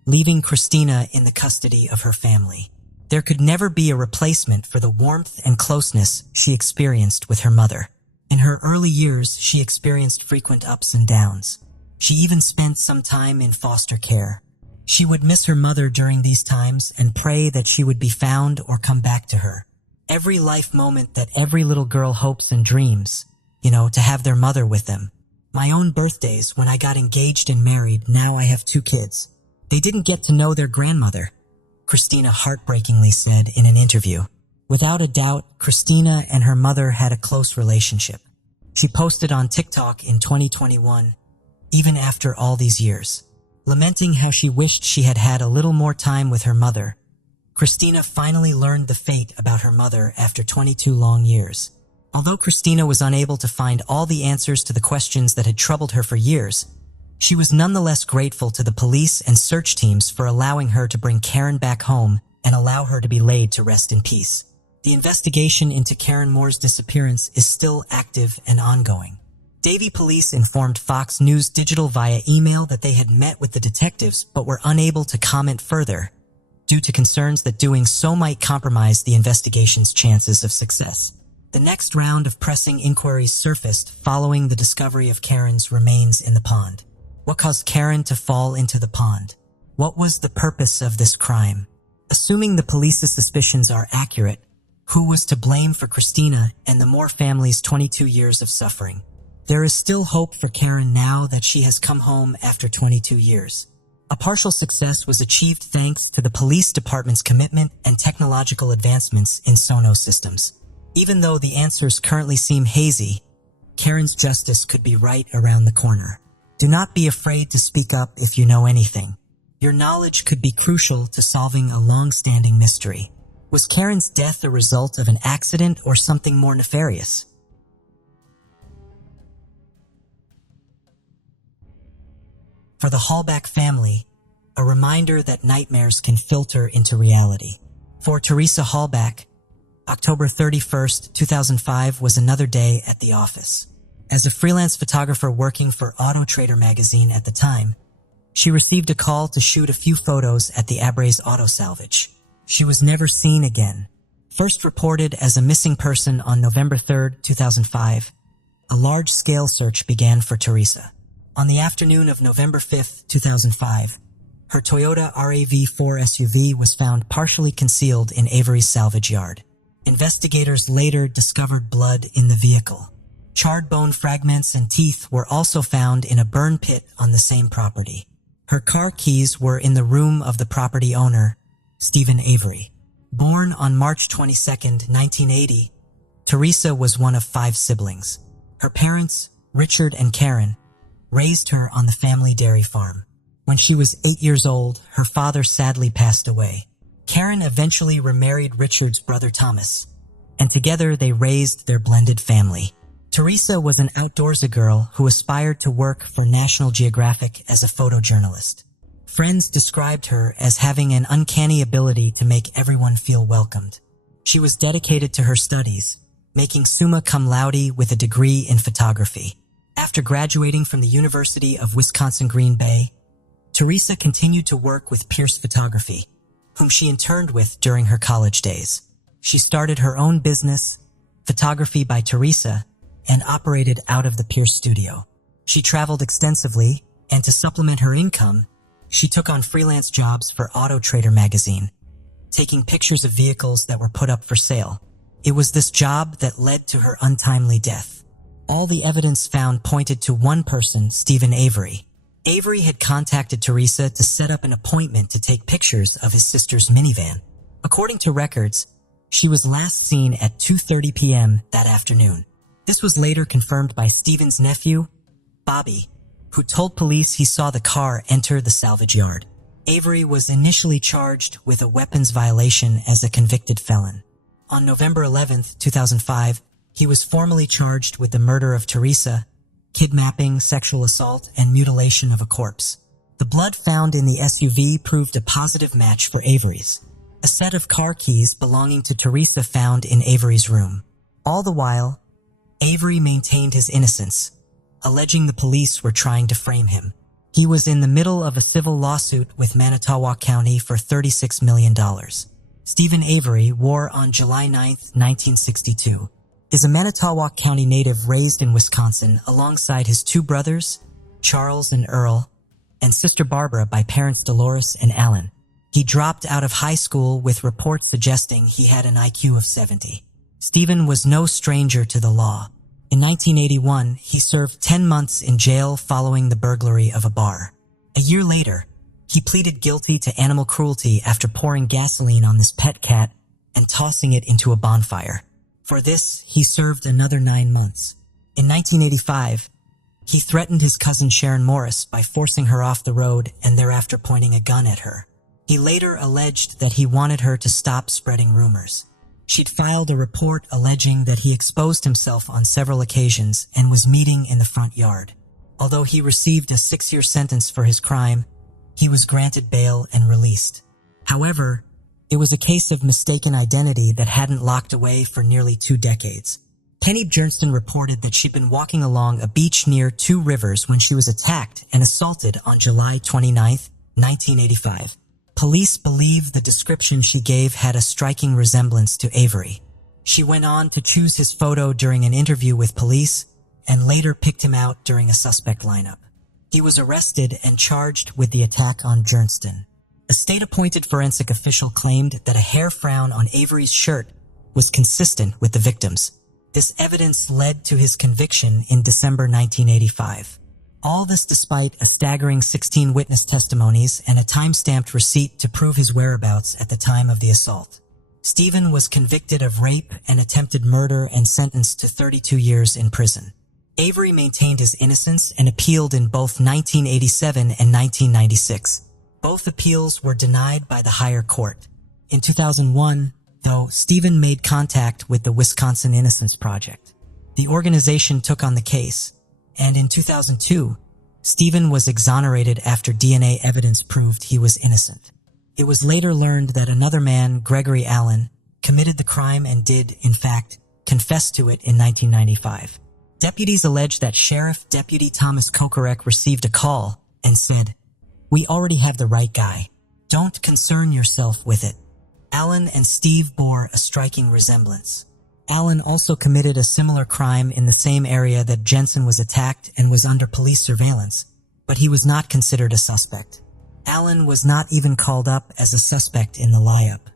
leaving Christina in the custody of her family. There could never be a replacement for the warmth and closeness she experienced with her mother. In her early years, she experienced frequent ups and downs. She even spent some time in foster care. She would miss her mother during these times and pray that she would be found or come back to her. Every life moment that every little girl hopes and dreams, to have their mother with them. My own birthdays, when I got engaged and married, now I have 2 kids. They didn't get to know their grandmother, Christina heartbreakingly said in an interview. Without a doubt, Christina and her mother had a close relationship. She posted on TikTok in 2021, even after all these years, lamenting how she wished she had had a little more time with her mother. Christina finally learned the fate about her mother after 22 long years. Although Christina was unable to find all the answers to the questions that had troubled her for years, she was nonetheless grateful to the police and search teams for allowing her to bring Karen back home and allow her to be laid to rest in peace. The investigation into Karen Moore's disappearance is still active and ongoing. Davie Police informed Fox News Digital via email that they had met with the detectives but were unable to comment further due to concerns that doing so might compromise the investigation's chances of success. The next round of pressing inquiries surfaced following the discovery of Karen's remains in the pond. What caused Karen to fall into the pond? What was the purpose of this crime? Assuming the police's suspicions are accurate, who was to blame for Christina and the Moore family's 22 years of suffering? There is still hope for Karen now that she has come home after 22 years. A partial success was achieved thanks to the police department's commitment and technological advancements in Sonos systems. Even though the answers currently seem hazy, Karen's justice could be right around the corner. Do not be afraid to speak up if you know anything. Your knowledge could be crucial to solving a long-standing mystery. Was Karen's death a result of an accident or something more nefarious? For the Hallback family, a reminder that nightmares can filter into reality. For Teresa Hallback, October 31st, 2005 was another day at the office. As a freelance photographer working for Auto Trader magazine at the time, she received a call to shoot a few photos at the Abrez Auto Salvage. She was never seen again. First reported as a missing person on November 3rd, 2005, a large-scale search began for Teresa. On the afternoon of November 5th, 2005, her Toyota RAV4 SUV was found partially concealed in Avery's salvage yard. Investigators later discovered blood in the vehicle. Charred bone fragments and teeth were also found in a burn pit on the same property. Her car keys were in the room of the property owner, Stephen Avery. Born on March 22, 1980, Teresa was one of 5 siblings. Her parents, Richard and Karen, raised her on the family dairy farm. When she was 8 years old, her father sadly passed away. Karen eventually remarried Richard's brother Thomas, and together they raised their blended family. Teresa was an outdoorsy girl who aspired to work for National Geographic as a photojournalist. Friends described her as having an uncanny ability to make everyone feel welcomed. She was dedicated to her studies, making summa cum laude with a degree in photography. After graduating from the University of Wisconsin-Green Bay, Teresa continued to work with Pierce Photography, whom she interned with during her college days. She started her own business, Photography by Teresa, and operated out of the Pierce studio. She traveled extensively, and to supplement her income, she took on freelance jobs for Auto Trader magazine, taking pictures of vehicles that were put up for sale. It was this job that led to her untimely death. All the evidence found pointed to one person, Stephen Avery. Avery had contacted Teresa to set up an appointment to take pictures of his sister's minivan. According to records, she was last seen at 2:30 p.m. that afternoon. This was later confirmed by Stephen's nephew, Bobby, who told police he saw the car enter the salvage yard. Avery was initially charged with a weapons violation as a convicted felon. On November 11, 2005, he was formally charged with the murder of Teresa, kidnapping, sexual assault, and mutilation of a corpse. The blood found in the SUV proved a positive match for Avery's. A set of car keys belonging to Teresa found in Avery's room. All the while, Avery maintained his innocence, alleging the police were trying to frame him. He was in the middle of a civil lawsuit with Manitowoc County for $36 million. Stephen Avery, war on July 9, 1962, is a Manitowoc County native raised in Wisconsin alongside his two brothers, Charles and Earl, and sister Barbara by parents Dolores and Alan. He dropped out of high school with reports suggesting he had an IQ of 70. Stephen was no stranger to the law. In 1981, he served 10 months in jail following the burglary of a bar. A year later, he pleaded guilty to animal cruelty after pouring gasoline on this pet cat and tossing it into a bonfire. For this, he served another 9 months. In 1985, he threatened his cousin Sharon Morris by forcing her off the road and thereafter pointing a gun at her. He later alleged that he wanted her to stop spreading rumors. She'd filed a report alleging that he exposed himself on several occasions and was meeting in the front yard. Although he received a 6-year sentence for his crime, he was granted bail and released. However, it was a case of mistaken identity that hadn't locked away for nearly 2 decades. Penny Bjornston reported that she'd been walking along a beach near Two Rivers when she was attacked and assaulted on July 29, 1985. Police believe the description she gave had a striking resemblance to Avery. She went on to choose his photo during an interview with police and later picked him out during a suspect lineup. He was arrested and charged with the attack on Bjornston. A state-appointed forensic official claimed that a hair frown on Avery's shirt was consistent with the victim's. This evidence led to his conviction in December 1985. All this despite a staggering 16 witness testimonies and a time-stamped receipt to prove his whereabouts at the time of the assault. Stephen was convicted of rape and attempted murder and sentenced to 32 years in prison. Avery maintained his innocence and appealed in both 1987 and 1996. Both appeals were denied by the higher court. In 2001, though, Stephen made contact with the Wisconsin Innocence Project. The organization took on the case, and in 2002, Stephen was exonerated after DNA evidence proved he was innocent. It was later learned that another man, Gregory Allen, committed the crime and did, in fact, confess to it in 1995. Deputies allege that Sheriff Deputy Thomas Kokorek received a call and said, "We already have the right guy. Don't concern yourself with it." Allen and Steve bore a striking resemblance. Allen also committed a similar crime in the same area that Jensen was attacked and was under police surveillance, but he was not considered a suspect. Allen was not even called up as a suspect in the lie-up.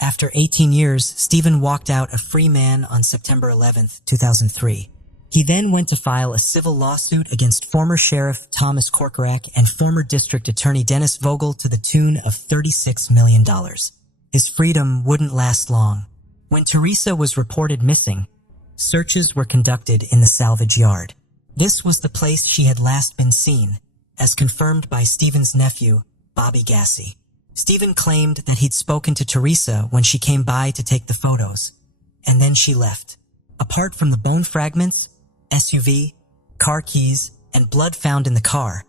After 18 years, Stephen walked out a free man on September 11, 2003. He then went to file a civil lawsuit against former Sheriff Thomas Korkorak and former District Attorney Dennis Vogel to the tune of $36 million. His freedom wouldn't last long. When Teresa was reported missing, searches were conducted in the salvage yard. This was the place she had last been seen, as confirmed by Stephen's nephew, Bobby Gassie. Stephen claimed that he'd spoken to Teresa when she came by to take the photos, and then she left. Apart from the bone fragments, SUV, car keys, and blood found in the car,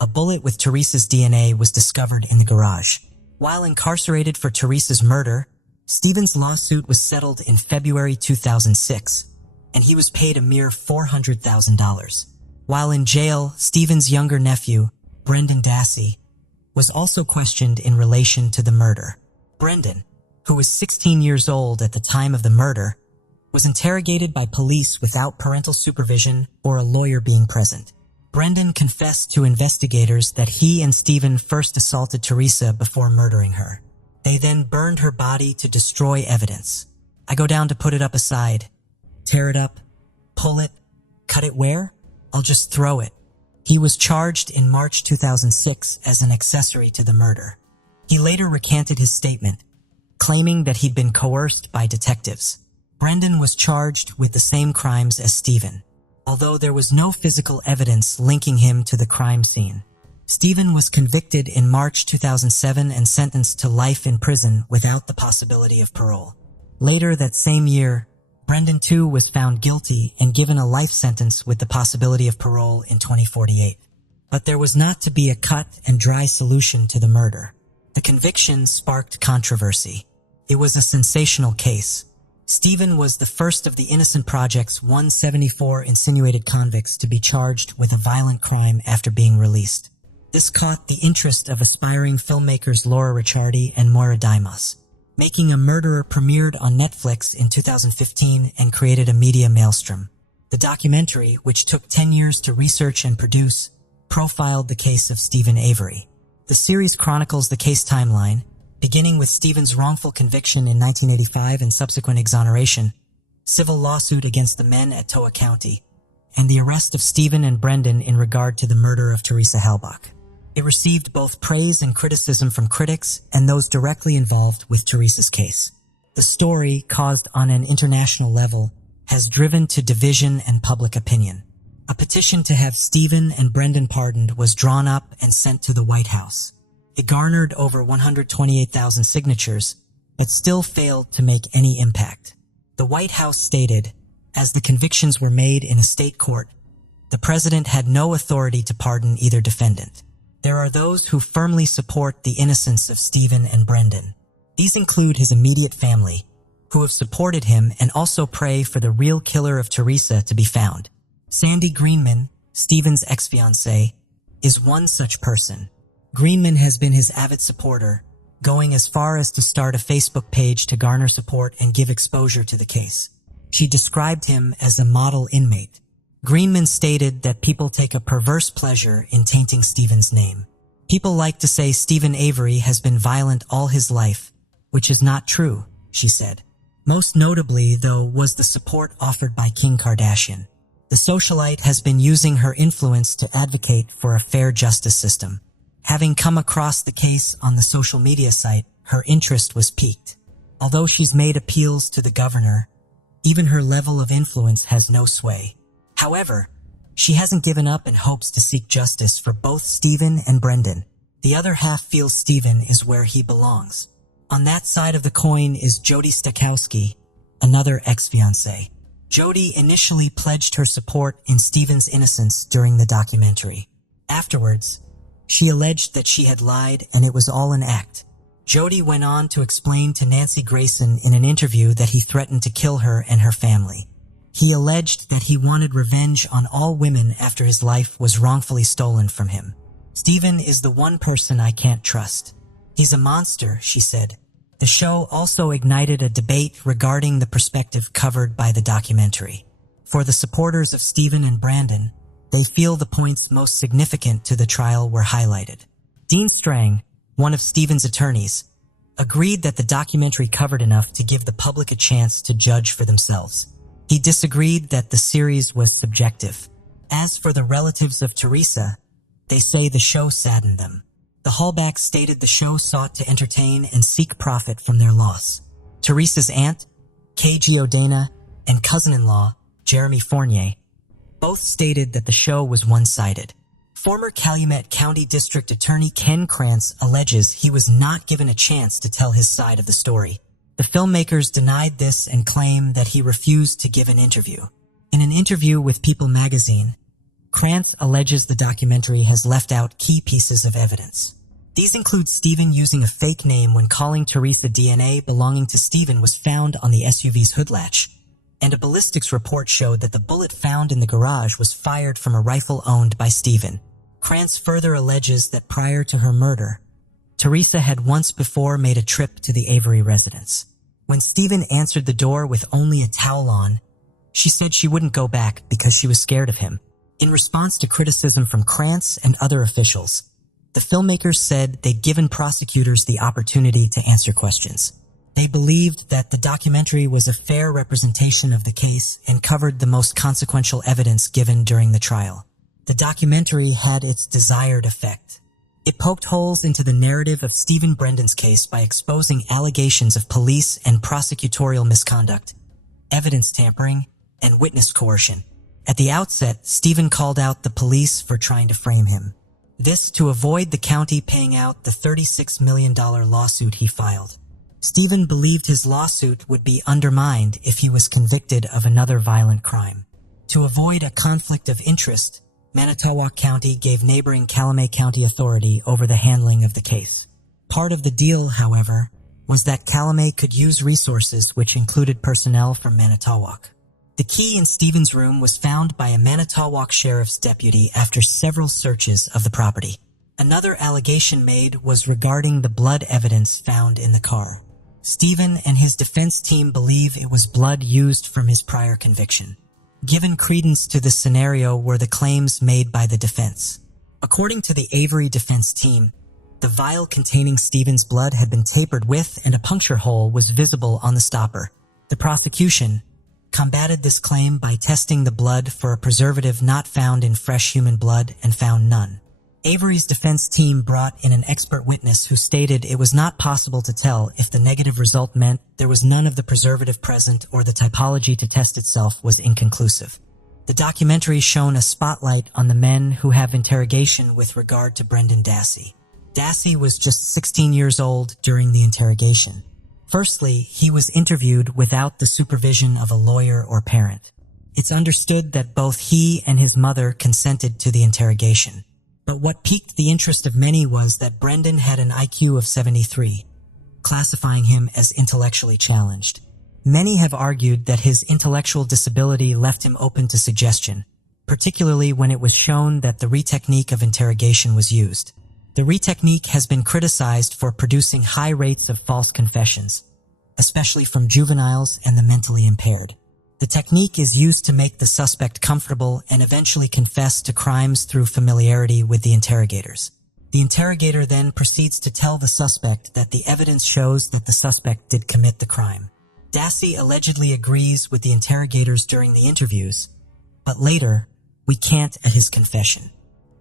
a bullet with Teresa's DNA was discovered in the garage. While incarcerated for Teresa's murder, Stephen's lawsuit was settled in February 2006, and he was paid a mere $400,000. While in jail, Stephen's younger nephew, Brendan Dassey, was also questioned in relation to the murder. Brendan, who was 16 years old at the time of the murder, was interrogated by police without parental supervision or a lawyer being present. Brendan confessed to investigators that he and Stephen first assaulted Teresa before murdering her. They then burned her body to destroy evidence. I go down to put it up aside. Tear it up, pull it, cut it where? I'll just throw it. He was charged in March 2006 as an accessory to the murder. He later recanted his statement, claiming that he'd been coerced by detectives. Brendan was charged with the same crimes as Stephen, although there was no physical evidence linking him to the crime scene. Stephen was convicted in March 2007 and sentenced to life in prison without the possibility of parole. Later that same year, Brendan too was found guilty and given a life sentence with the possibility of parole in 2048. But there was not to be a cut and dry solution to the murder. The conviction sparked controversy. It was a sensational case. Stephen was the first of the Innocent Project's 174 insinuated convicts to be charged with a violent crime after being released. This caught the interest of aspiring filmmakers Laura Ricciardi and Moira Dimas. Making a Murderer premiered on Netflix in 2015 and created a media maelstrom. The documentary, which took 10 years to research and produce, profiled the case of Steven Avery. The series chronicles the case timeline, beginning with Stephen's wrongful conviction in 1985 and subsequent exoneration, civil lawsuit against the men at Toa County, and the arrest of Stephen and Brendan in regard to the murder of Teresa Halbach. It received both praise and criticism from critics and those directly involved with Teresa's case. The story, caused on an international level, has driven to division and public opinion. A petition to have Stephen and Brendan pardoned was drawn up and sent to the White House. It garnered over 128,000 signatures, but still failed to make any impact. The White House stated, as the convictions were made in a state court, the president had no authority to pardon either defendant. There are those who firmly support the innocence of Stephen and Brendan. These include his immediate family, who have supported him and also pray for the real killer of Teresa to be found. Sandy Greenman, Stephen's ex-fiancée, is one such person. Greenman has been his avid supporter, going as far as to start a Facebook page to garner support and give exposure to the case. She described him as a model inmate. Greenman stated that people take a perverse pleasure in tainting Stephen's name. People like to say Steven Avery has been violent all his life, which is not true, she said. Most notably, though, was the support offered by Kim Kardashian. The socialite has been using her influence to advocate for a fair justice system. Having come across the case on the social media site, her interest was piqued. Although she's made appeals to the governor, even her level of influence has no sway. However, she hasn't given up and hopes to seek justice for both Stephen and Brendan. The other half feels Stephen is where he belongs. On that side of the coin is Jody Stachowski, another ex-fiancée. Jody initially pledged her support in Stephen's innocence during the documentary. Afterwards, she alleged that she had lied and it was all an act. Jody went on to explain to Nancy Grayson in an interview that he threatened to kill her and her family. He alleged that he wanted revenge on all women after his life was wrongfully stolen from him. Stephen is the one person I can't trust. He's a monster, she said. The show also ignited a debate regarding the perspective covered by the documentary. For the supporters of Stephen and Brendan, they feel the points most significant to the trial were highlighted. Dean Strang, one of Stephen's attorneys, agreed that the documentary covered enough to give the public a chance to judge for themselves. He disagreed that the series was subjective. As for the relatives of Teresa, they say the show saddened them. The Hallbacks stated the show sought to entertain and seek profit from their loss. Teresa's aunt, Kay Giordana, and cousin-in-law, Jeremy Fournier, both stated that the show was one-sided. Former Calumet County District Attorney Ken Krantz alleges he was not given a chance to tell his side of the story. The filmmakers denied this and claim that he refused to give an interview. In an interview with People magazine, Krantz alleges the documentary has left out key pieces of evidence. These include Stephen using a fake name when calling Teresa DNA belonging to Stephen was found on the SUV's hood latch, and a ballistics report showed that the bullet found in the garage was fired from a rifle owned by Stephen. Krantz further alleges that prior to her murder, Teresa had once before made a trip to the Avery residence. When Stephen answered the door with only a towel on, she said she wouldn't go back because she was scared of him. In response to criticism from Krantz and other officials, the filmmakers said they'd given prosecutors the opportunity to answer questions. They believed that the documentary was a fair representation of the case and covered the most consequential evidence given during the trial. The documentary had its desired effect. It poked holes into the narrative of Stephen Brendan's case by exposing allegations of police and prosecutorial misconduct, evidence tampering, and witness coercion. At the outset, Stephen called out the police for trying to frame him. This to avoid the county paying out the $36 million lawsuit he filed. Stephen believed his lawsuit would be undermined if he was convicted of another violent crime. To avoid a conflict of interest, Manitowoc County gave neighboring Calumet County authority over the handling of the case. Part of the deal, however, was that Calumet could use resources which included personnel from Manitowoc. The key in Stephen's room was found by a Manitowoc sheriff's deputy after several searches of the property. Another allegation made was regarding the blood evidence found in the car. Stephen and his defense team believe it was blood used from his prior conviction. Given credence to this scenario were the claims made by the defense. According to the Avery defense team, the vial containing Stephen's blood had been tapered with and a puncture hole was visible on the stopper. The prosecution combated this claim by testing the blood for a preservative not found in fresh human blood and found none. Avery's defense team brought in an expert witness who stated it was not possible to tell if the negative result meant there was none of the preservative present or the typology to test itself was inconclusive. The documentary shone a spotlight on the men who have interrogation with regard to Brendan Dassey. Dassey was just 16 years old during the interrogation. Firstly, he was interviewed without the supervision of a lawyer or parent. It's understood that both he and his mother consented to the interrogation. But what piqued the interest of many was that Brendan had an IQ of 73, classifying him as intellectually challenged. Many have argued that his intellectual disability left him open to suggestion, particularly when it was shown that the re-technique of interrogation was used. The re-technique has been criticized for producing high rates of false confessions, especially from juveniles and the mentally impaired. The technique is used to make the suspect comfortable and eventually confess to crimes through familiarity with the interrogators. The interrogator then proceeds to tell the suspect that the evidence shows that the suspect did commit the crime. Dassey allegedly agrees with the interrogators during the interviews, but later recants at his confession.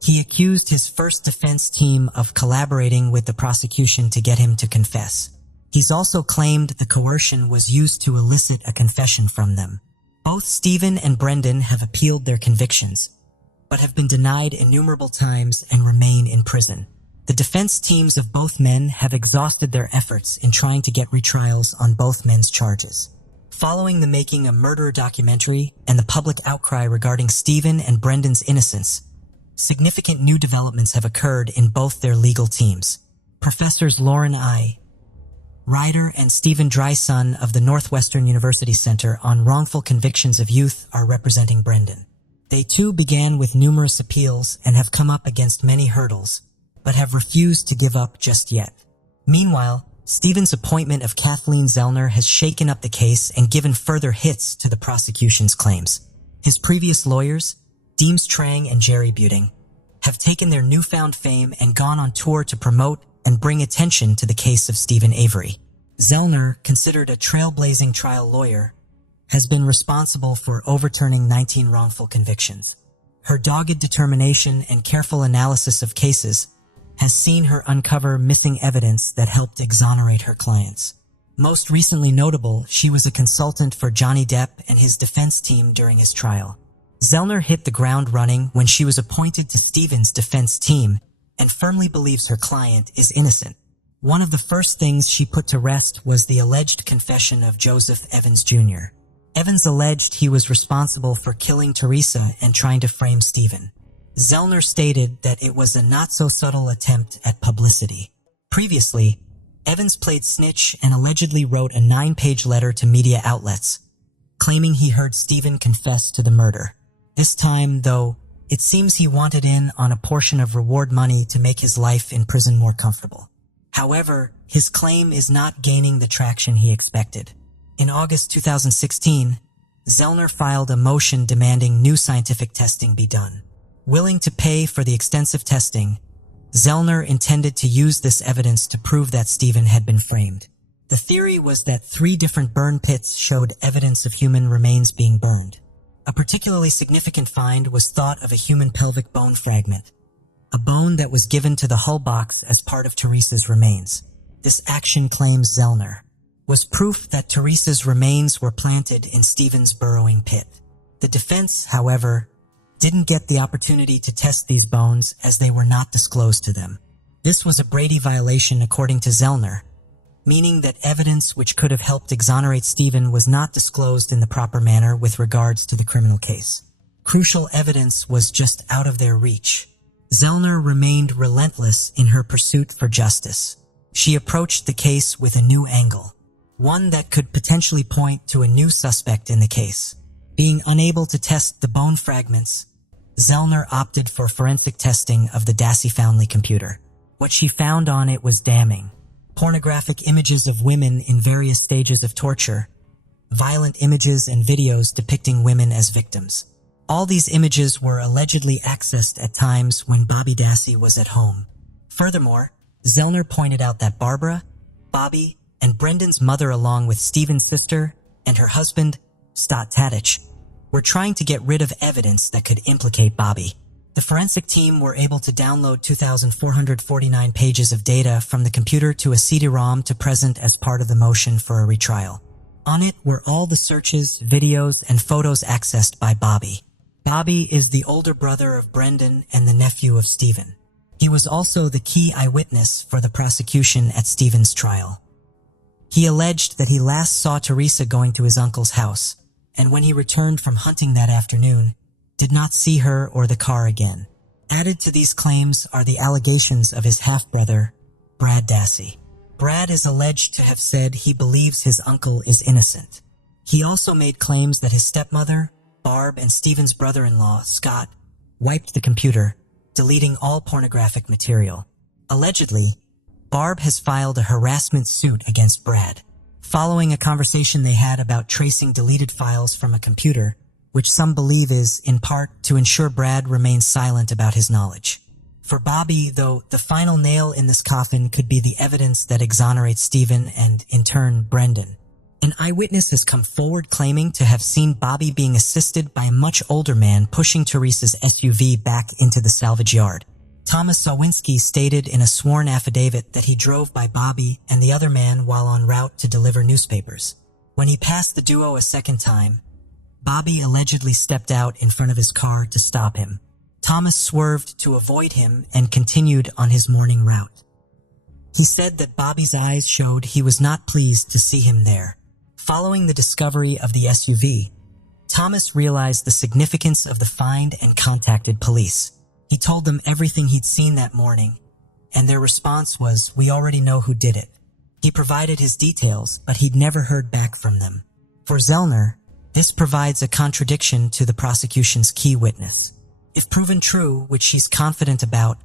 He accused his first defense team of collaborating with the prosecution to get him to confess. He's also claimed the coercion was used to elicit a confession from them. Both Stephen and Brendan have appealed their convictions, but have been denied innumerable times and remain in prison. The defense teams of both men have exhausted their efforts in trying to get retrials on both men's charges. Following the making a murder documentary and the public outcry regarding Stephen and Brendan's innocence, significant new developments have occurred in both their legal teams. Professors Lauren I. Ryder and Stephen Dryson of the Northwestern University Center on Wrongful Convictions of Youth are representing Brendan. They too began with numerous appeals and have come up against many hurdles, but have refused to give up just yet. Meanwhile, Stephen's appointment of Kathleen Zellner has shaken up the case and given further hits to the prosecution's claims. His previous lawyers, Deems Trang and Jerry Buting, have taken their newfound fame and gone on tour to promote and bring attention to the case of Stephen Avery. Zellner, considered a trailblazing trial lawyer, has been responsible for overturning 19 wrongful convictions. Her dogged determination and careful analysis of cases has seen her uncover missing evidence that helped exonerate her clients. Most recently notable, she was a consultant for Johnny Depp and his defense team during his trial. Zellner hit the ground running when she was appointed to Stephen's defense team and firmly believes her client is innocent. One of the first things she put to rest was the alleged confession of Joseph Evans Jr. Evans alleged he was responsible for killing Teresa and trying to frame Stephen. Zellner stated that it was a not-so-subtle attempt at publicity. Previously, Evans played snitch and allegedly wrote a 9-page letter to media outlets, claiming he heard Stephen confess to the murder. This time, though, it seems he wanted in on a portion of reward money to make his life in prison more comfortable. However, his claim is not gaining the traction he expected. In August 2016, Zellner filed a motion demanding new scientific testing be done. Willing to pay for the extensive testing, Zellner intended to use this evidence to prove that Stephen had been framed. The theory was that 3 different burn pits showed evidence of human remains being burned. A particularly significant find was thought of a human pelvic bone fragment, a bone that was given to the hull box as part of Teresa's remains. This action, claims Zellner, was proof that Teresa's remains were planted in Stephen's burrowing pit. The defense, however, didn't get the opportunity to test these bones as they were not disclosed to them. This was a Brady violation according to Zellner, meaning that evidence which could have helped exonerate Stephen was not disclosed in the proper manner with regards to the criminal case. Crucial evidence was just out of their reach. Zellner remained relentless in her pursuit for justice. She approached the case with a new angle, one that could potentially point to a new suspect in the case. Being unable to test the bone fragments, Zellner opted for forensic testing of the Dassey family computer. What she found on it was damning. Pornographic images of women in various stages of torture, violent images and videos depicting women as victims. All these images were allegedly accessed at times when Bobby Dassey was at home. Furthermore, Zellner pointed out that Barbara, Bobby, and Brendan's mother, along with Stephen's sister and her husband, Stott Tadich, were trying to get rid of evidence that could implicate Bobby. The forensic team were able to download 2,449 pages of data from the computer to a CD-ROM to present as part of the motion for a retrial. On it were all the searches, videos, and photos accessed by Bobby. Bobby is the older brother of Brendan and the nephew of Stephen. He was also the key eyewitness for the prosecution at Stephen's trial. He alleged that he last saw Teresa going to his uncle's house, and when he returned from hunting that afternoon, did not see her or the car again. Added to these claims are the allegations of his half-brother, Brad Dassey. Brad is alleged to have said he believes his uncle is innocent. He also made claims that his stepmother, Barb, and Stephen's brother-in-law, Scott, wiped the computer, deleting all pornographic material. Allegedly, Barb has filed a harassment suit against Brad, following a conversation they had about tracing deleted files from a computer, which some believe is, in part, to ensure Brad remains silent about his knowledge. For Bobby, though, the final nail in this coffin could be the evidence that exonerates Stephen and, in turn, Brendan. An eyewitness has come forward claiming to have seen Bobby being assisted by a much older man pushing Teresa's SUV back into the salvage yard. Thomas Sawinski stated in a sworn affidavit that he drove by Bobby and the other man while en route to deliver newspapers. When he passed the duo a second time, Bobby allegedly stepped out in front of his car to stop him. Thomas swerved to avoid him and continued on his morning route. He said that Bobby's eyes showed he was not pleased to see him there. Following the discovery of the SUV, Thomas realized the significance of the find and contacted police. He told them everything he'd seen that morning, and their response was, "We already know who did it." He provided his details, but he'd never heard back from them. For Zellner, this provides a contradiction to the prosecution's key witness. If proven true, which she's confident about,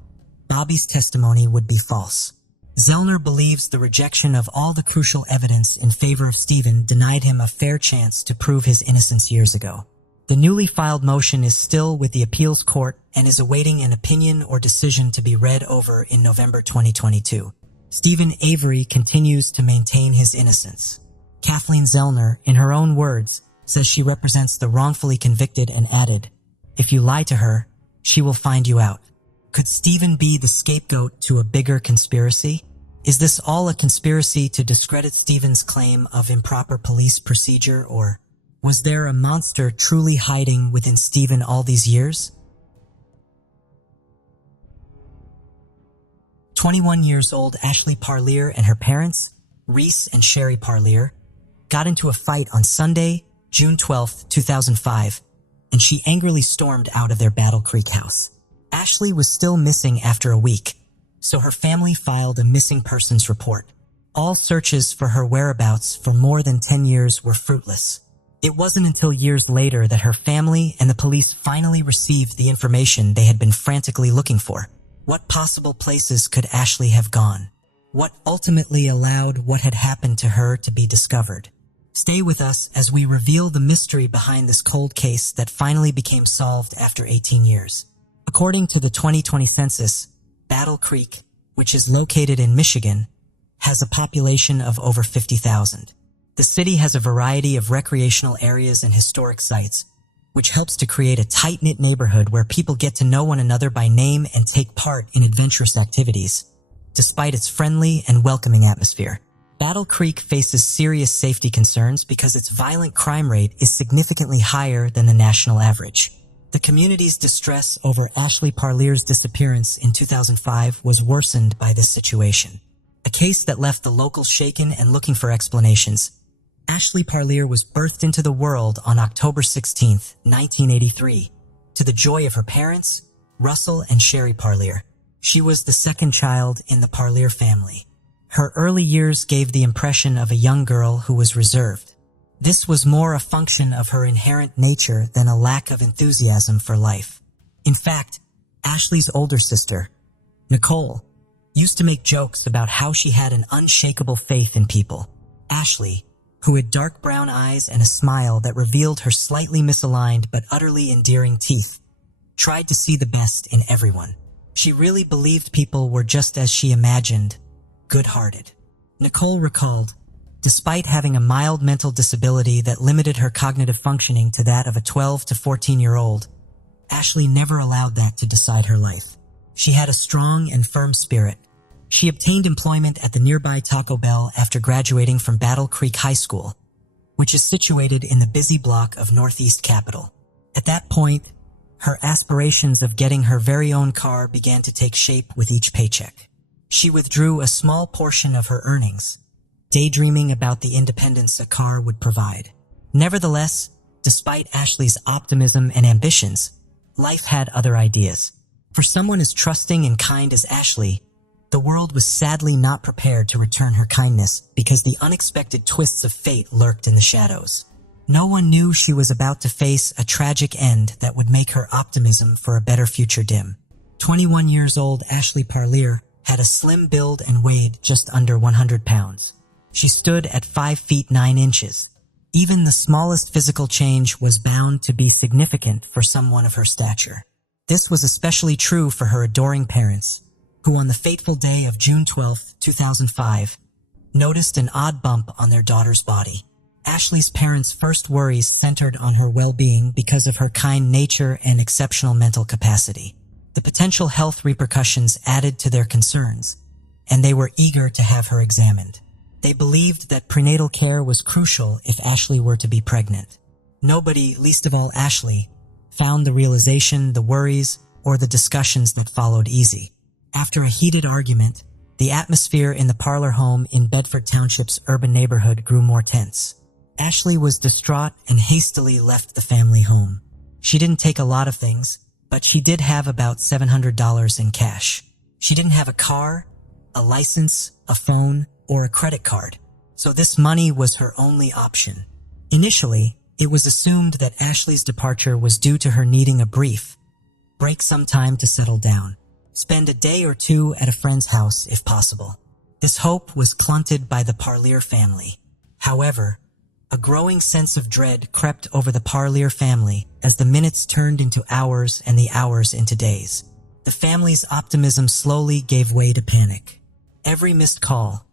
Bobby's testimony would be false. Zellner believes the rejection of all the crucial evidence in favor of Stephen denied him a fair chance to prove his innocence years ago. The newly filed motion is still with the appeals court and is awaiting an opinion or decision to be read over in November 2022. Stephen Avery continues to maintain his innocence. Kathleen Zellner, in her own words, says she represents the wrongfully convicted and added, "If you lie to her, she will find you out." Could Stephen be the scapegoat to a bigger conspiracy? Is this all a conspiracy to discredit Stephen's claim of improper police procedure, or was there a monster truly hiding within Stephen all these years? 21 years old Ashley Parlier and her parents, Reese and Sherry Parlier, got into a fight on Sunday, June 12, 2005, and she angrily stormed out of their Battle Creek house. Ashley was still missing after a week, so her family filed a missing persons report. All searches for her whereabouts for more than 10 years were fruitless. It wasn't until years later that her family and the police finally received the information they had been frantically looking for. What possible places could Ashley have gone? What ultimately allowed what had happened to her to be discovered? Stay with us as we reveal the mystery behind this cold case that finally became solved after 18 years. According to the 2020 census, Battle Creek, which is located in Michigan, has a population of over 50,000. The city has a variety of recreational areas and historic sites, which helps to create a tight-knit neighborhood where people get to know one another by name and take part in adventurous activities, despite its friendly and welcoming atmosphere. Battle Creek faces serious safety concerns because its violent crime rate is significantly higher than the national average. The community's distress over Ashley Parlear's disappearance in 2005 was worsened by this situation. A case that left the locals shaken and looking for explanations. Ashley Parlear was birthed into the world on October 16, 1983, to the joy of her parents, Russell and Sherry Parlear. She was the second child in the Parlear family. Her early years gave the impression of a young girl who was reserved. This was more a function of her inherent nature than a lack of enthusiasm for life. In fact, Ashley's older sister, Nicole, used to make jokes about how she had an unshakable faith in people. Ashley, who had dark brown eyes and a smile that revealed her slightly misaligned but utterly endearing teeth, tried to see the best in everyone. She really believed people were just as she imagined, good-hearted. Nicole recalled, despite having a mild mental disability that limited her cognitive functioning to that of a 12 to 14-year-old, Ashley never allowed that to decide her life. She had a strong and firm spirit. She obtained employment at the nearby Taco Bell after graduating from Battle Creek High School, which is situated in the busy block of Northeast Capitol. At that point, her aspirations of getting her very own car began to take shape with each paycheck. She withdrew a small portion of her earnings, daydreaming about the independence a car would provide. Nevertheless, despite Ashley's optimism and ambitions, life had other ideas. For someone as trusting and kind as Ashley, the world was sadly not prepared to return her kindness because the unexpected twists of fate lurked in the shadows. No one knew she was about to face a tragic end that would make her optimism for a better future dim. 21 years old Ashley Parlear had a slim build and weighed just under 100 pounds. She stood at 5 feet 9 inches. Even the smallest physical change was bound to be significant for someone of her stature. This was especially true for her adoring parents, who on the fateful day of June 12, 2005, noticed an odd bump on their daughter's body. Ashley's parents' first worries centered on her well-being because of her kind nature and exceptional mental capacity. The potential health repercussions added to their concerns, and they were eager to have her examined. They believed that prenatal care was crucial if Ashley were to be pregnant. Nobody, least of all Ashley, found the realization, the worries, or the discussions that followed easy. After a heated argument, the atmosphere in the Parlear home in Bedford Township's urban neighborhood grew more tense. Ashley was distraught and hastily left the family home. She didn't take a lot of things, but she did have about $700 in cash. She didn't have a car, a license, a phone, or a credit card, so this money was her only option. Initially, it was assumed that Ashley's departure was due to her needing a break some time to settle down. Spend a day or two at a friend's house if possible. This hope was clunted by the Parlear family. However, a growing sense of dread crept over the Parlear family as the minutes turned into hours and the hours into days. The family's optimism slowly gave way to panic. Every missed call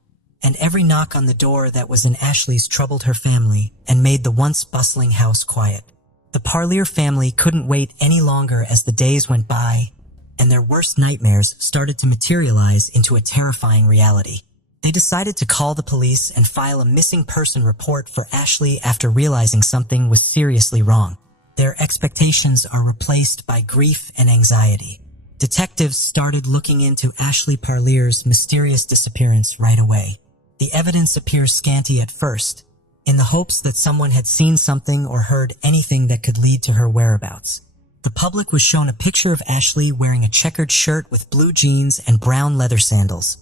and every knock on the door that was in Ashley's troubled her family and made the once bustling house quiet. The Parlear family couldn't wait any longer as the days went by, and their worst nightmares started to materialize into a terrifying reality. They decided to call the police and file a missing person report for Ashley after realizing something was seriously wrong. Their expectations are replaced by grief and anxiety. Detectives started looking into Ashley Parlear's mysterious disappearance right away. The evidence appears scanty at first, in the hopes that someone had seen something or heard anything that could lead to her whereabouts. The public was shown a picture of Ashley wearing a checkered shirt with blue jeans and brown leather sandals.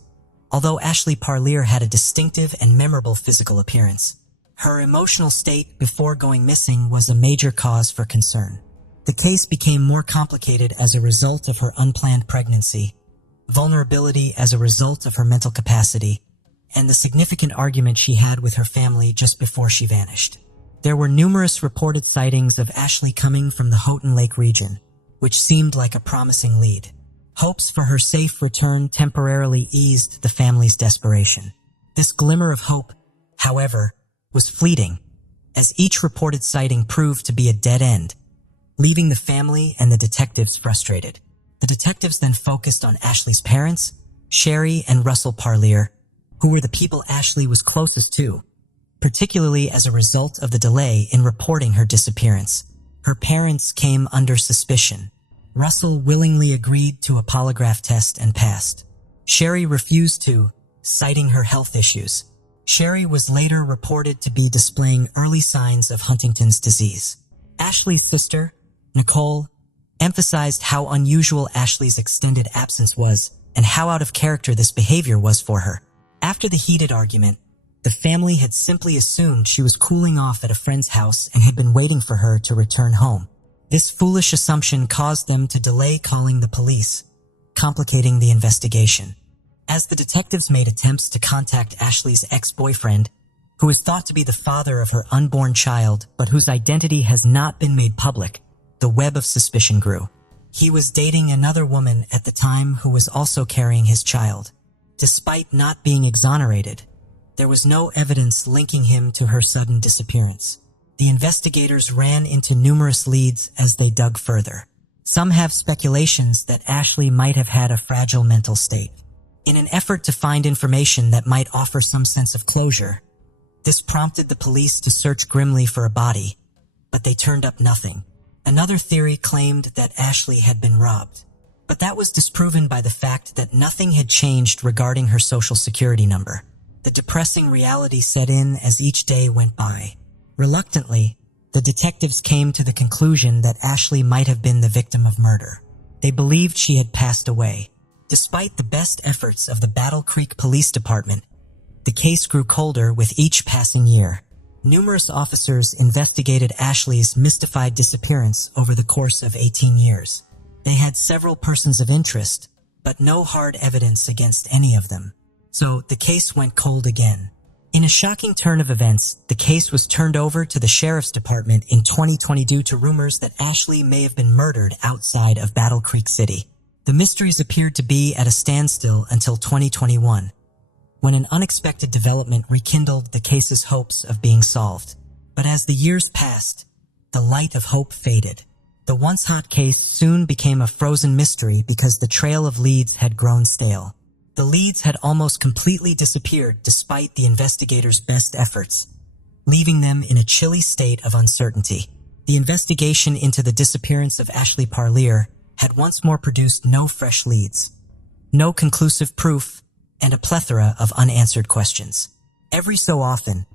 Although Ashley Parlear had a distinctive and memorable physical appearance, her emotional state before going missing was a major cause for concern. The case became more complicated as a result of her unplanned pregnancy, vulnerability as a result of her mental capacity, and the significant argument she had with her family just before she vanished. There were numerous reported sightings of Ashley coming from the Houghton Lake region, which seemed like a promising lead. Hopes for her safe return temporarily eased the family's desperation. This glimmer of hope, however, was fleeting, as each reported sighting proved to be a dead end, leaving the family and the detectives frustrated. The detectives then focused on Ashley's parents, Sherry and Russell Parlear, who were the people Ashley was closest to, particularly as a result of the delay in reporting her disappearance. Her parents came under suspicion. Russell willingly agreed to a polygraph test and passed. Sherry refused to, citing her health issues. Sherry was later reported to be displaying early signs of Huntington's disease. Ashley's sister, Nicole, emphasized how unusual Ashley's extended absence was and how out of character this behavior was for her. After the heated argument, the family had simply assumed she was cooling off at a friend's house and had been waiting for her to return home. This foolish assumption caused them to delay calling the police, complicating the investigation. As the detectives made attempts to contact Ashley's ex-boyfriend, who is thought to be the father of her unborn child but whose identity has not been made public, the web of suspicion grew. He was dating another woman at the time who was also carrying his child. Despite not being exonerated, there was no evidence linking him to her sudden disappearance. The investigators ran into numerous leads as they dug further. Some have speculations that Ashley might have had a fragile mental state. In an effort to find information that might offer some sense of closure, this prompted the police to search grimly for a body, but they turned up nothing. Another theory claimed that Ashley had been robbed, but that was disproven by the fact that nothing had changed regarding her social security number. The depressing reality set in as each day went by. Reluctantly, the detectives came to the conclusion that Ashley might have been the victim of murder. They believed she had passed away. Despite the best efforts of the Battle Creek Police Department, the case grew colder with each passing year. Numerous officers investigated Ashley's mystified disappearance over the course of 18 years. They had several persons of interest, but no hard evidence against any of them. So the case went cold again. In a shocking turn of events, the case was turned over to the Sheriff's Department in 2020 due to rumors that Ashley may have been murdered outside of Battle Creek City. The mysteries appeared to be at a standstill until 2021, when an unexpected development rekindled the case's hopes of being solved. But as the years passed, the light of hope faded. The once hot case soon became a frozen mystery because the trail of leads had grown stale. The leads had almost completely disappeared despite the investigators' best efforts, leaving them in a chilly state of uncertainty. The investigation into the disappearance of Ashley Parlier had once more produced no fresh leads, no conclusive proof, and a plethora of unanswered questions. Every so often,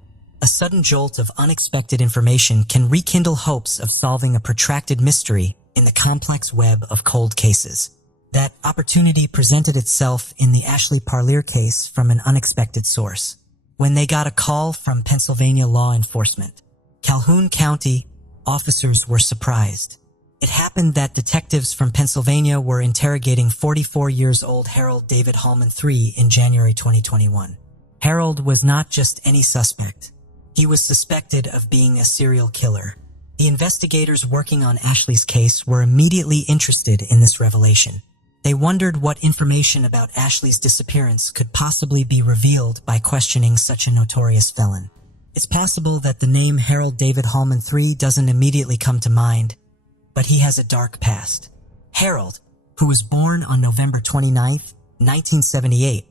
a sudden jolt of unexpected information can rekindle hopes of solving a protracted mystery in the complex web of cold cases. That opportunity presented itself in the Ashley Parlier case from an unexpected source. When they got a call from Pennsylvania law enforcement, Calhoun County officers were surprised. It happened that detectives from Pennsylvania were interrogating 44-year-old Harold David Hallman III in January 2021. Harold was not just any suspect. He was suspected of being a serial killer. The investigators working on Ashley's case were immediately interested in this revelation. They wondered what information about Ashley's disappearance could possibly be revealed by questioning such a notorious felon. It's possible that the name Harold David Hallman III doesn't immediately come to mind, but he has a dark past. Harold, who was born on November 29, 1978,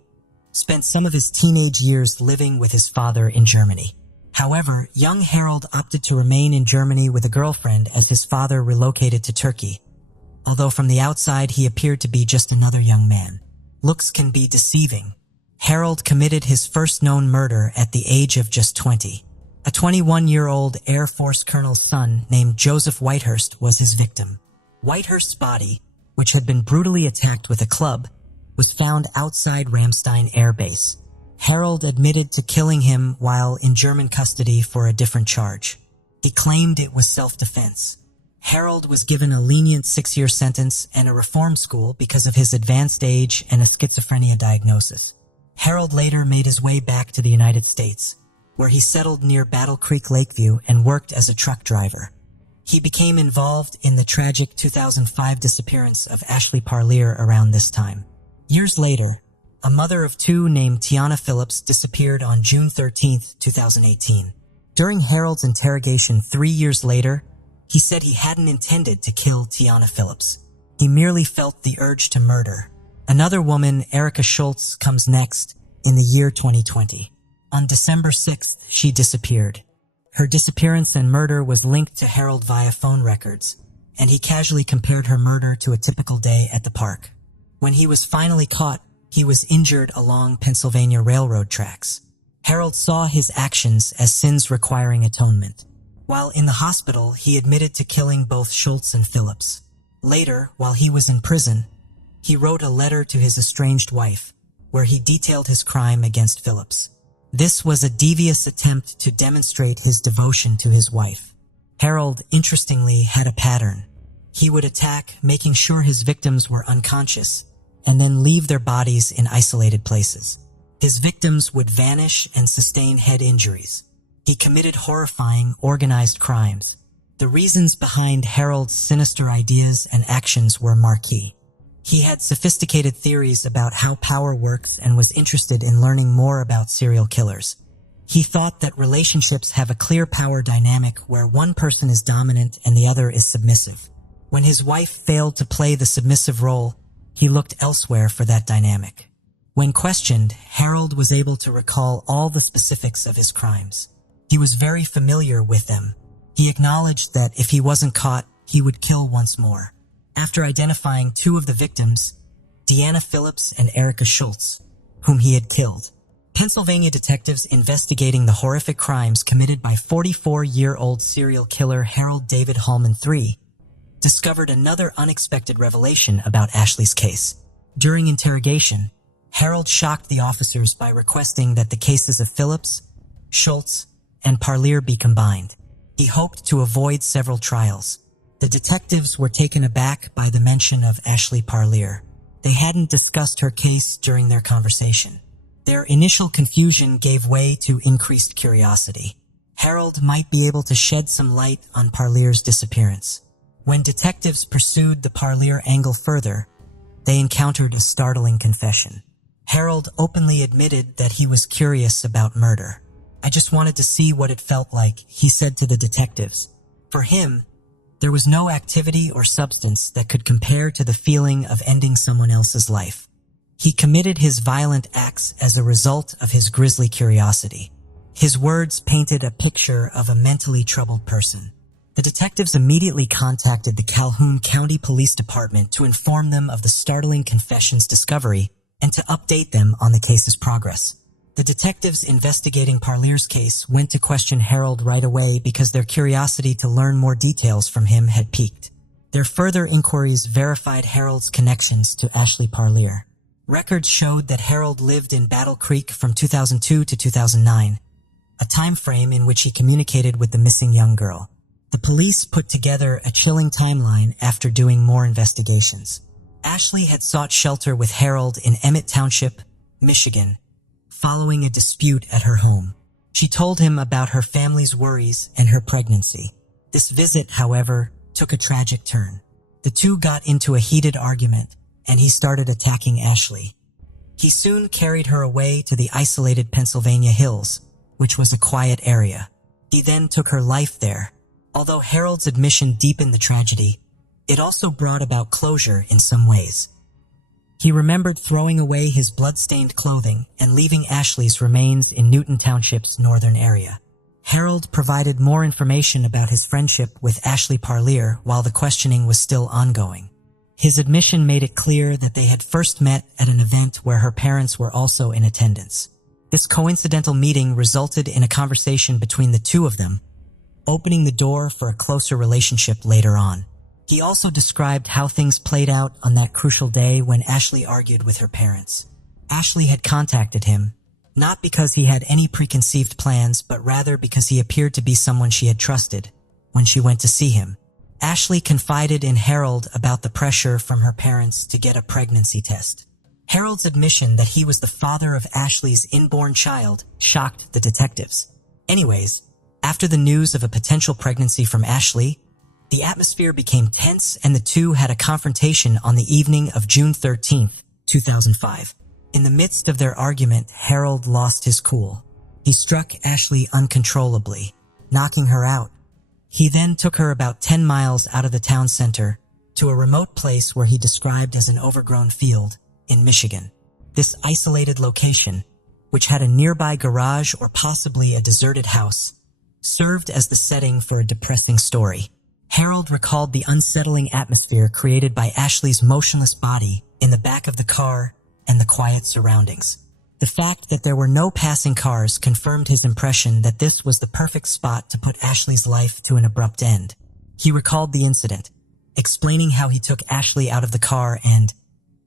spent some of his teenage years living with his father in Germany. However, young Harold opted to remain in Germany with a girlfriend as his father relocated to Turkey. Although from the outside he appeared to be just another young man. Looks can be deceiving. Harold committed his first known murder at the age of just 20. A 21-year-old Air Force colonel's son named Joseph Whitehurst was his victim. Whitehurst's body, which had been brutally attacked with a club, was found outside Ramstein Air Base. Harold admitted to killing him while in German custody for a different charge. He claimed it was self-defense. Harold was given a lenient 6-year sentence and a reform school because of his advanced age and a schizophrenia diagnosis. Harold later made his way back to the United States, where he settled near Battle Creek Lakeview and worked as a truck driver. He became involved in the tragic 2005 disappearance of Ashley Parlier around this time. Years later, a mother of two named Tiana Phillips disappeared on June 13, 2018. During Harold's interrogation 3 years later, he said he hadn't intended to kill Tiana Phillips. He merely felt the urge to murder. Another woman, Erica Schultz, comes next, in the year 2020. On December 6th, she disappeared. Her disappearance and murder was linked to Harold via phone records, and he casually compared her murder to a typical day at the park. When he was finally caught, he was injured along Pennsylvania railroad tracks. Harold saw his actions as sins requiring atonement. While in the hospital, he admitted to killing both Schultz and Phillips. Later, while he was in prison, he wrote a letter to his estranged wife, where he detailed his crime against Phillips. This was a devious attempt to demonstrate his devotion to his wife. Harold, interestingly, had a pattern. He would attack, making sure his victims were unconscious, and then leave their bodies in isolated places. His victims would vanish and sustain head injuries. He committed horrifying, organized crimes. The reasons behind Harold's sinister ideas and actions were marquee. He had sophisticated theories about how power works and was interested in learning more about serial killers. He thought that relationships have a clear power dynamic where one person is dominant and the other is submissive. When his wife failed to play the submissive role, he looked elsewhere for that dynamic. When questioned, Harold was able to recall all the specifics of his crimes. He was very familiar with them. He acknowledged that if he wasn't caught, he would kill once more. After identifying two of the victims, Deanna Phillips and Erica Schultz, whom he had killed, Pennsylvania detectives investigating the horrific crimes committed by 44-year-old serial killer Harold David Hallman III discovered another unexpected revelation about Ashley's case. During interrogation, Harold shocked the officers by requesting that the cases of Phillips, Schultz, and Parlier be combined. He hoped to avoid several trials. The detectives were taken aback by the mention of Ashley Parlier. They hadn't discussed her case during their conversation. Their initial confusion gave way to increased curiosity. Harold might be able to shed some light on Parlier's disappearance. When detectives pursued the Parlier angle further, they encountered a startling confession. Harold openly admitted that he was curious about murder. "I just wanted to see what it felt like," he said to the detectives. For him, there was no activity or substance that could compare to the feeling of ending someone else's life. He committed his violent acts as a result of his grisly curiosity. His words painted a picture of a mentally troubled person. The detectives immediately contacted the Calhoun County Police Department to inform them of the startling confession's discovery and to update them on the case's progress. The detectives investigating Parlier's case went to question Harold right away because their curiosity to learn more details from him had piqued. Their further inquiries verified Harold's connections to Ashley Parlier. Records showed that Harold lived in Battle Creek from 2002 to 2009, a time frame in which he communicated with the missing young girl. The police put together a chilling timeline after doing more investigations. Ashley had sought shelter with Harold in Emmett Township, Michigan, following a dispute at her home. She told him about her family's worries and her pregnancy. This visit, however, took a tragic turn. The two got into a heated argument, and he started attacking Ashley. He soon carried her away to the isolated Pennsylvania hills, which was a quiet area. He then took her life there. Although Harold's admission deepened the tragedy, it also brought about closure in some ways. He remembered throwing away his blood-stained clothing and leaving Ashley's remains in Newton Township's northern area. Harold provided more information about his friendship with Ashley Parlier while the questioning was still ongoing. His admission made it clear that they had first met at an event where her parents were also in attendance. This coincidental meeting resulted in a conversation between the two of them, opening the door for a closer relationship later on. He also described how things played out on that crucial day when Ashley argued with her parents. Ashley had contacted him, not because he had any preconceived plans, but rather because he appeared to be someone she had trusted when she went to see him. Ashley confided in Harold about the pressure from her parents to get a pregnancy test. Harold's admission that he was the father of Ashley's inborn child shocked the detectives. Anyways, after the news of a potential pregnancy from Ashley, the atmosphere became tense and the two had a confrontation on the evening of June 13, 2005. In the midst of their argument, Harold lost his cool. He struck Ashley uncontrollably, knocking her out. He then took her about 10 miles out of the town center to a remote place where he described as an overgrown field in Michigan. This isolated location, which had a nearby garage or possibly a deserted house, served as the setting for a depressing story. Harold recalled the unsettling atmosphere created by Ashley's motionless body in the back of the car and the quiet surroundings. The fact that there were no passing cars confirmed his impression that this was the perfect spot to put Ashley's life to an abrupt end. He recalled the incident, explaining how he took Ashley out of the car and,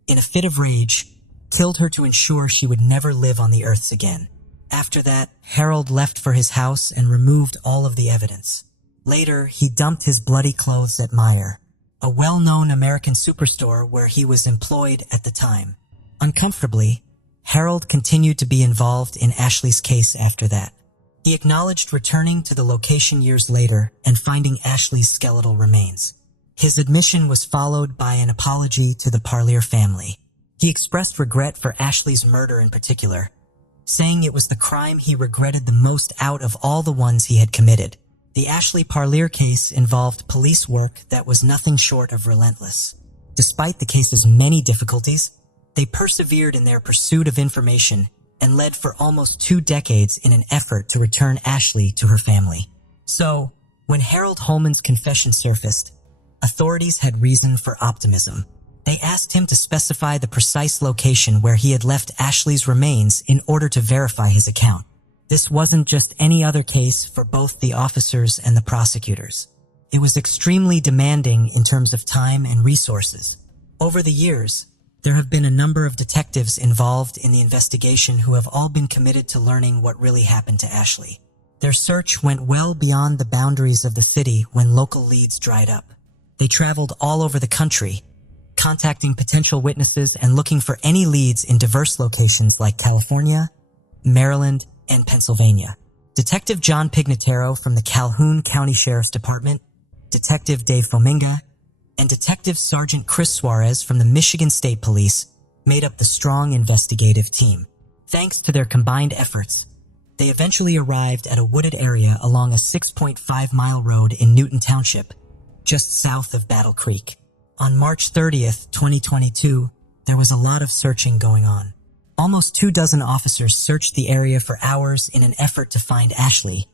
in a fit of rage, killed her to ensure she would never live on the earths again. After that, Harold left for his house and removed all of the evidence. Later, he dumped his bloody clothes at Meijer, a well-known American superstore where he was employed at the time. Uncomfortably, Harold continued to be involved in Ashley's case after that. He acknowledged returning to the location years later and finding Ashley's skeletal remains. His admission was followed by an apology to the Parlier family. He expressed regret for Ashley's murder in particular, saying it was the crime he regretted the most out of all the ones he had committed. The Ashley Parlier case involved police work that was nothing short of relentless. Despite the case's many difficulties, they persevered in their pursuit of information and led for almost 2 decades in an effort to return Ashley to her family. So, when Harold Holman's confession surfaced, authorities had reason for optimism. They asked him to specify the precise location where he had left Ashley's remains in order to verify his account. This wasn't just any other case for both the officers and the prosecutors. It was extremely demanding in terms of time and resources. Over the years, there have been a number of detectives involved in the investigation who have all been committed to learning what really happened to Ashley. Their search went well beyond the boundaries of the city when local leads dried up. They traveled all over the country, contacting potential witnesses and looking for any leads in diverse locations like California, Maryland, and Pennsylvania. Detective John Pignataro from the Calhoun County Sheriff's Department, Detective Dave Fominga, and Detective Sergeant Chris Suarez from the Michigan State Police made up the strong investigative team. Thanks to their combined efforts, they eventually arrived at a wooded area along a 6.5-mile road in Newton Township, just south of Battle Creek. On March 30th, 2022, there was a lot of searching going on. Almost 24 officers searched the area for hours in an effort to find Ashley,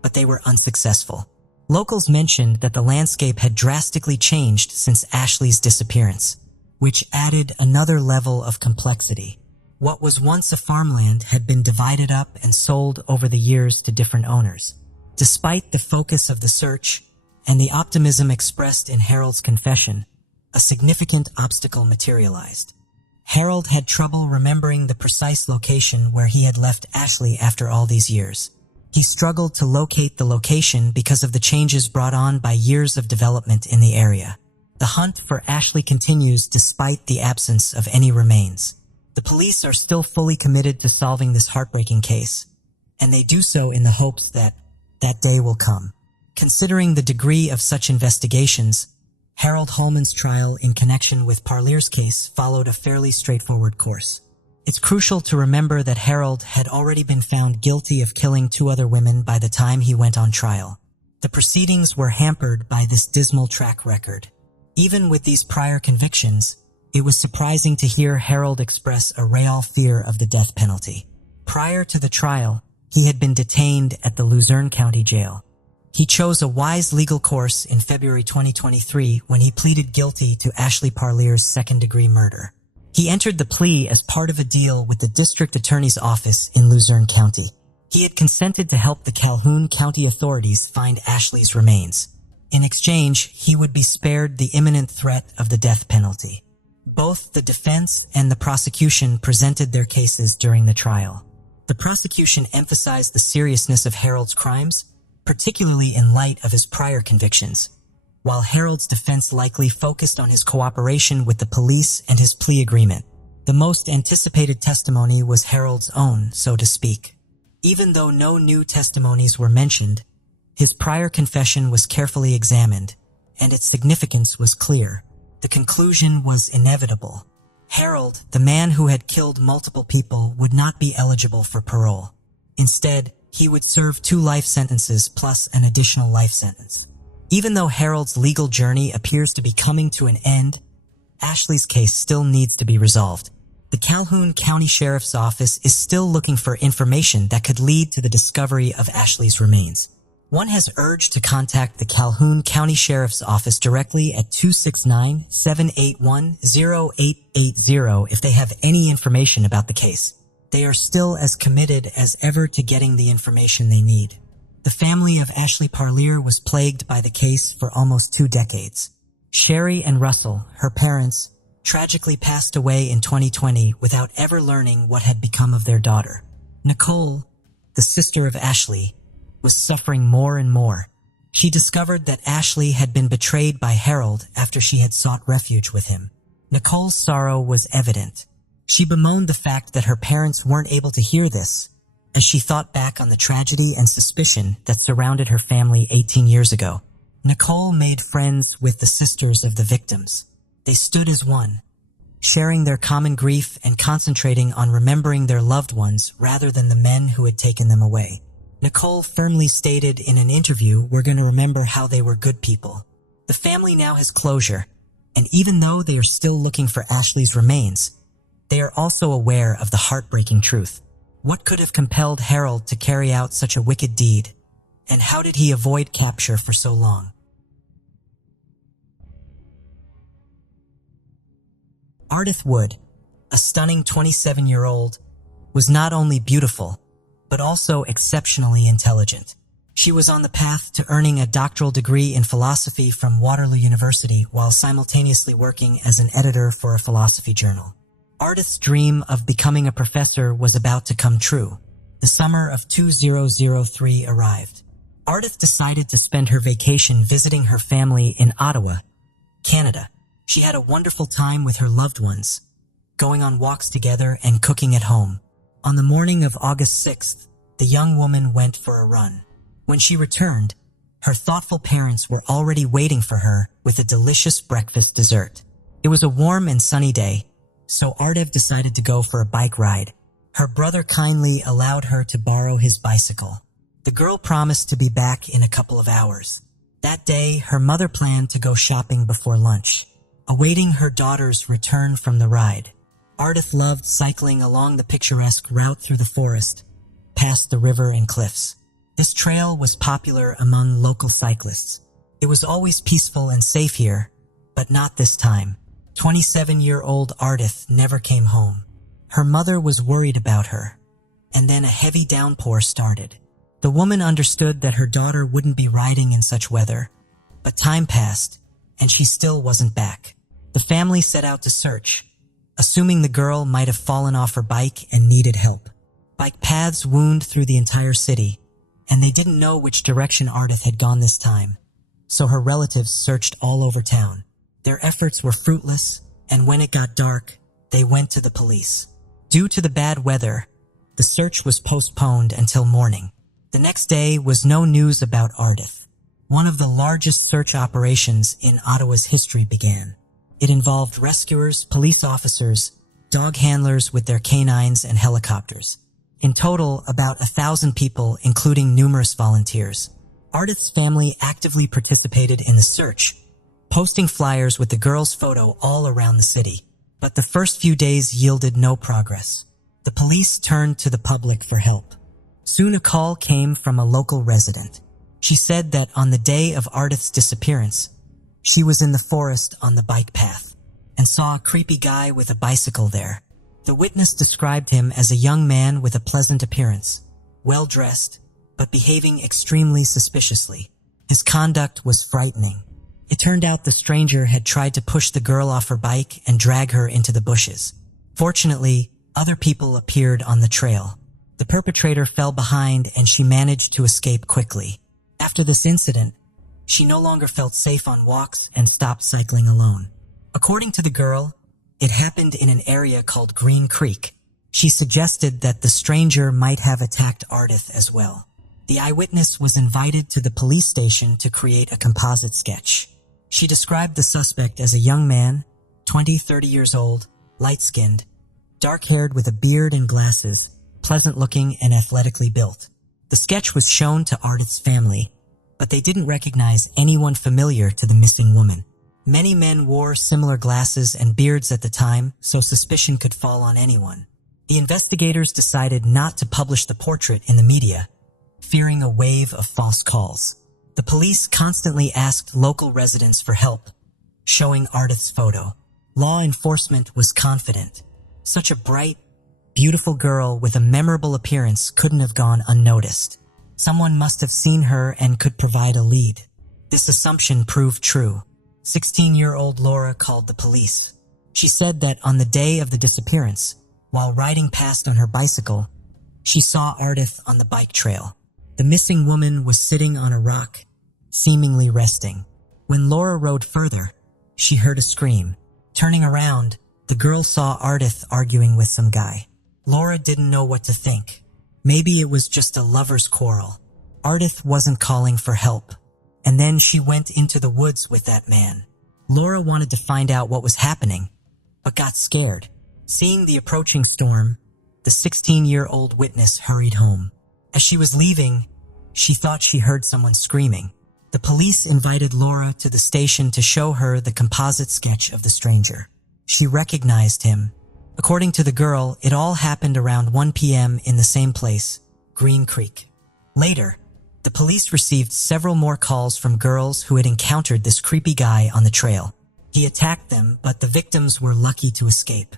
but they were unsuccessful. Locals mentioned that the landscape had drastically changed since Ashley's disappearance, which added another level of complexity. What was once a farmland had been divided up and sold over the years to different owners. Despite the focus of the search and the optimism expressed in Harold's confession, a significant obstacle materialized. Harold had trouble remembering the precise location where he had left Ashley after all these years. He struggled to locate the location because of the changes brought on by years of development in the area. The hunt for Ashley continues despite the absence of any remains. The police are still fully committed to solving this heartbreaking case, and they do so in the hopes that that day will come. Considering the degree of such investigations, Harold Holman's trial in connection with Parlier's case followed a fairly straightforward course. It's crucial to remember that Harold had already been found guilty of killing 2 other women by the time he went on trial. The proceedings were hampered by this dismal track record. Even with these prior convictions, it was surprising to hear Harold express a real fear of the death penalty. Prior to the trial, he had been detained at the Luzerne County Jail. He chose a wise legal course in February 2023 when he pleaded guilty to Ashley Parlier's second-degree murder. He entered the plea as part of a deal with the district attorney's office in Luzerne County. He had consented to help the Calhoun County authorities find Ashley's remains. In exchange, he would be spared the imminent threat of the death penalty. Both the defense and the prosecution presented their cases during the trial. The prosecution emphasized the seriousness of Harold's crimes, particularly in light of his prior convictions, while Harold's defense likely focused on his cooperation with the police and his plea agreement. The most anticipated testimony was Harold's own, so to speak. Even though no new testimonies were mentioned, his prior confession was carefully examined, and its significance was clear. The conclusion was inevitable. Harold, the man who had killed multiple people, would not be eligible for parole. Instead, he would serve 2 life sentences plus an additional life sentence. Even though Harold's legal journey appears to be coming to an end, Ashley's case still needs to be resolved. The Calhoun County Sheriff's Office is still looking for information that could lead to the discovery of Ashley's remains. One has urged to contact the Calhoun County Sheriff's Office directly at 269-781-0880 if they have any information about the case. They are still as committed as ever to getting the information they need. The family of Ashley Parlier was plagued by the case for almost 2 decades. Sherry and Russell, her parents, tragically passed away in 2020 without ever learning what had become of their daughter. Nicole, the sister of Ashley, was suffering more and more. She discovered that Ashley had been betrayed by Harold after she had sought refuge with him. Nicole's sorrow was evident. She bemoaned the fact that her parents weren't able to hear this, as she thought back on the tragedy and suspicion that surrounded her family 18 years ago. Nicole made friends with the sisters of the victims. They stood as one, sharing their common grief and concentrating on remembering their loved ones rather than the men who had taken them away. Nicole firmly stated in an interview, "We're going to remember how they were good people." The family now has closure, and even though they are still looking for Ashley's remains, they are also aware of the heartbreaking truth. What could have compelled Harold to carry out such a wicked deed? And how did he avoid capture for so long? Ardith Wood, a stunning 27-year-old, was not only beautiful, but also exceptionally intelligent. She was on the path to earning a doctoral degree in philosophy from Waterloo University while simultaneously working as an editor for a philosophy journal. Ardith's dream of becoming a professor was about to come true. The summer of 2003 arrived. Ardith decided to spend her vacation visiting her family in Ottawa, Canada. She had a wonderful time with her loved ones, going on walks together and cooking at home. On the morning of August 6th, the young woman went for a run. When she returned, her thoughtful parents were already waiting for her with a delicious breakfast dessert. It was a warm and sunny day, so Ardith decided to go for a bike ride. Her brother kindly allowed her to borrow his bicycle. The girl promised to be back in a couple of hours. That day, her mother planned to go shopping before lunch, awaiting her daughter's return from the ride. Ardith loved cycling along the picturesque route through the forest, past the river and cliffs. This trail was popular among local cyclists. It was always peaceful and safe here, but not this time. 27-year-old Ardith never came home. Her mother was worried about her, and then a heavy downpour started. The woman understood that her daughter wouldn't be riding in such weather, but time passed, and she still wasn't back. The family set out to search, assuming the girl might have fallen off her bike and needed help. Bike paths wound through the entire city, and they didn't know which direction Ardith had gone this time, so her relatives searched all over town. Their efforts were fruitless, and when it got dark, they went to the police. Due to the bad weather, the search was postponed until morning. The next day was no news about Ardith. One of the largest search operations in Ottawa's history began. It involved rescuers, police officers, dog handlers with their canines and helicopters. In total, about 1,000 people, including numerous volunteers. Ardith's family actively participated in the search, posting flyers with the girl's photo all around the city. But the first few days yielded no progress. The police turned to the public for help. Soon a call came from a local resident. She said that on the day of Ardith's disappearance, she was in the forest on the bike path and saw a creepy guy with a bicycle there. The witness described him as a young man with a pleasant appearance, well-dressed, but behaving extremely suspiciously. His conduct was frightening. It turned out the stranger had tried to push the girl off her bike and drag her into the bushes. Fortunately, other people appeared on the trail. The perpetrator fell behind and she managed to escape quickly. After this incident, she no longer felt safe on walks and stopped cycling alone. According to the girl, it happened in an area called Green Creek. She suggested that the stranger might have attacked Ardith as well. The eyewitness was invited to the police station to create a composite sketch. She described the suspect as a young man, 20-30 years old, light-skinned, dark-haired with a beard and glasses, pleasant-looking and athletically built. The sketch was shown to Ardith's family, but they didn't recognize anyone familiar to the missing woman. Many men wore similar glasses and beards at the time, so suspicion could fall on anyone. The investigators decided not to publish the portrait in the media, fearing a wave of false calls. The police constantly asked local residents for help, showing Ardith's photo. Law enforcement was confident. Such a bright, beautiful girl with a memorable appearance couldn't have gone unnoticed. Someone must have seen her and could provide a lead. This assumption proved true. 16-year-old Laura called the police. She said that on the day of the disappearance, while riding past on her bicycle, she saw Ardith on the bike trail. The missing woman was sitting on a rock, seemingly resting. When Laura rode further, she heard a scream. Turning around, the girl saw Ardith arguing with some guy. Laura didn't know what to think. Maybe it was just a lover's quarrel. Ardith wasn't calling for help. And then she went into the woods with that man. Laura wanted to find out what was happening, but got scared. Seeing the approaching storm, the 16-year-old witness hurried home. As she was leaving, she thought she heard someone screaming. The police invited Laura to the station to show her the composite sketch of the stranger. She recognized him. According to the girl, it all happened around 1 p.m. in the same place, Green Creek. Later, the police received several more calls from girls who had encountered this creepy guy on the trail. He attacked them, but the victims were lucky to escape.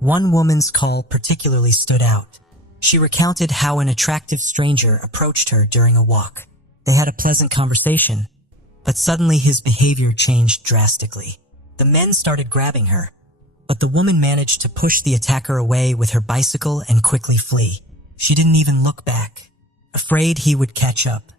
One woman's call particularly stood out. She recounted how an attractive stranger approached her during a walk. They had a pleasant conversation, but suddenly his behavior changed drastically. The men started grabbing her, but the woman managed to push the attacker away with her bicycle and quickly flee. She didn't even look back, afraid he would catch up.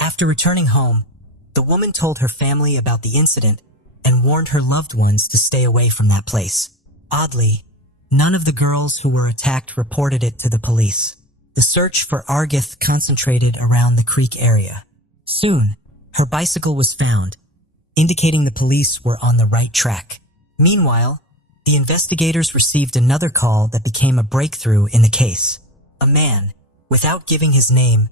After returning home, the woman told her family about the incident and warned her loved ones to stay away from that place. Oddly, none of the girls who were attacked reported it to the police. The search for Ardith concentrated around the creek area. Soon, her bicycle was found, indicating the police were on the right track. Meanwhile, the investigators received another call that became a breakthrough in the case. A man, without giving his name,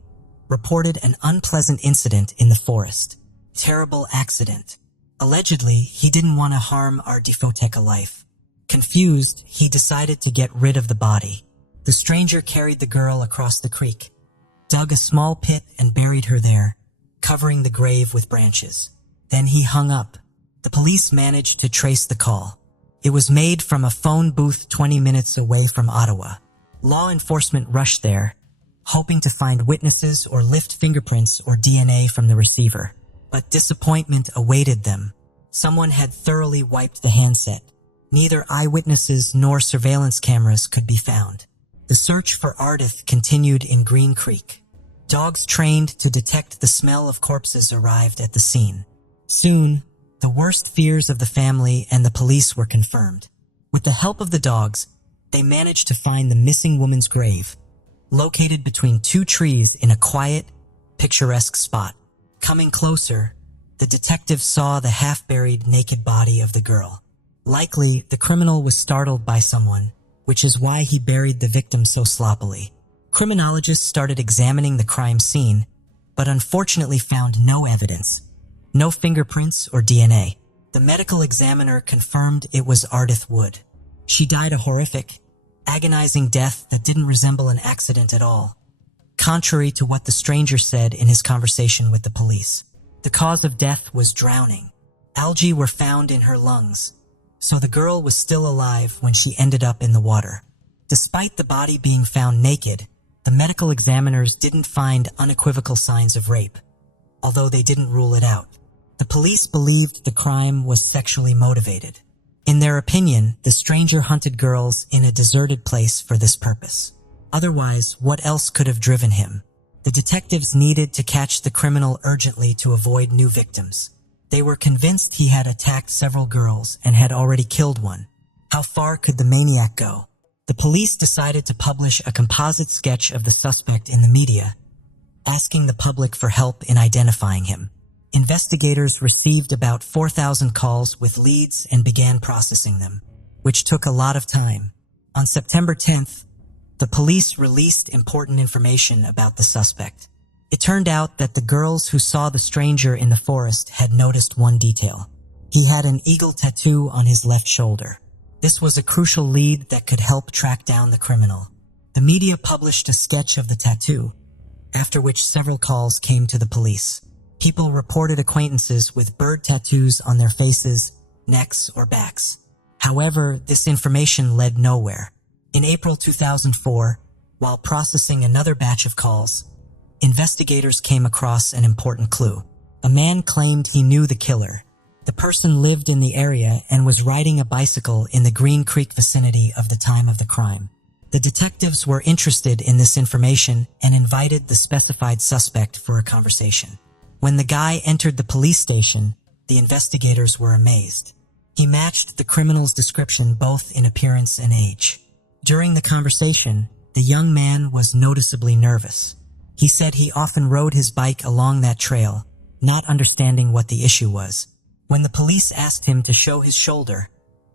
reported an unpleasant incident in the forest. Terrible accident. Allegedly, he didn't want to harm our Defoteca life. Confused, he decided to get rid of the body. The stranger carried the girl across the creek, dug a small pit and buried her there, covering the grave with branches. Then he hung up. The police managed to trace the call. It was made from a phone booth 20 minutes away from Ottawa. Law enforcement rushed there, hoping to find witnesses or lift fingerprints or DNA from the receiver. But disappointment awaited them. Someone had thoroughly wiped the handset. Neither eyewitnesses nor surveillance cameras could be found. The search for Ardith continued in Green Creek. Dogs trained to detect the smell of corpses arrived at the scene. Soon, the worst fears of the family and the police were confirmed. With the help of the dogs, they managed to find the missing woman's grave, located between two trees in a quiet, picturesque spot. Coming closer, the detective saw the half-buried naked body of the girl. Likely, the criminal was startled by someone, which is why he buried the victim so sloppily. Criminologists started examining the crime scene, but unfortunately found no evidence. No fingerprints or DNA. The medical examiner confirmed it was Ardith Wood. She died a horrific, agonizing death that didn't resemble an accident at all, contrary to what the stranger said in his conversation with the police. The cause of death was drowning. Algae were found in her lungs, so the girl was still alive when she ended up in the water. Despite the body being found naked, the medical examiners didn't find unequivocal signs of rape, although they didn't rule it out. The police believed the crime was sexually motivated. In their opinion, the stranger hunted girls in a deserted place for this purpose. Otherwise, what else could have driven him? The detectives needed to catch the criminal urgently to avoid new victims. They were convinced he had attacked several girls and had already killed one. How far could the maniac go? The police decided to publish a composite sketch of the suspect in the media, asking the public for help in identifying him. Investigators received about 4,000 calls with leads and began processing them, which took a lot of time. On September 10th, the police released important information about the suspect. It turned out that the girls who saw the stranger in the forest had noticed one detail. He had an eagle tattoo on his left shoulder. This was a crucial lead that could help track down the criminal. The media published a sketch of the tattoo, after which several calls came to the police. People reported acquaintances with bird tattoos on their faces, necks, or backs. However, this information led nowhere. In April 2004, while processing another batch of calls, investigators came across an important clue. A man claimed he knew the killer. The person lived in the area and was riding a bicycle in the Green Creek vicinity of the time of the crime. The detectives were interested in this information and invited the specified suspect for a conversation. When the guy entered the police station, the investigators were amazed. He matched the criminal's description both in appearance and age. During the conversation, the young man was noticeably nervous. He said he often rode his bike along that trail, not understanding what the issue was. When the police asked him to show his shoulder,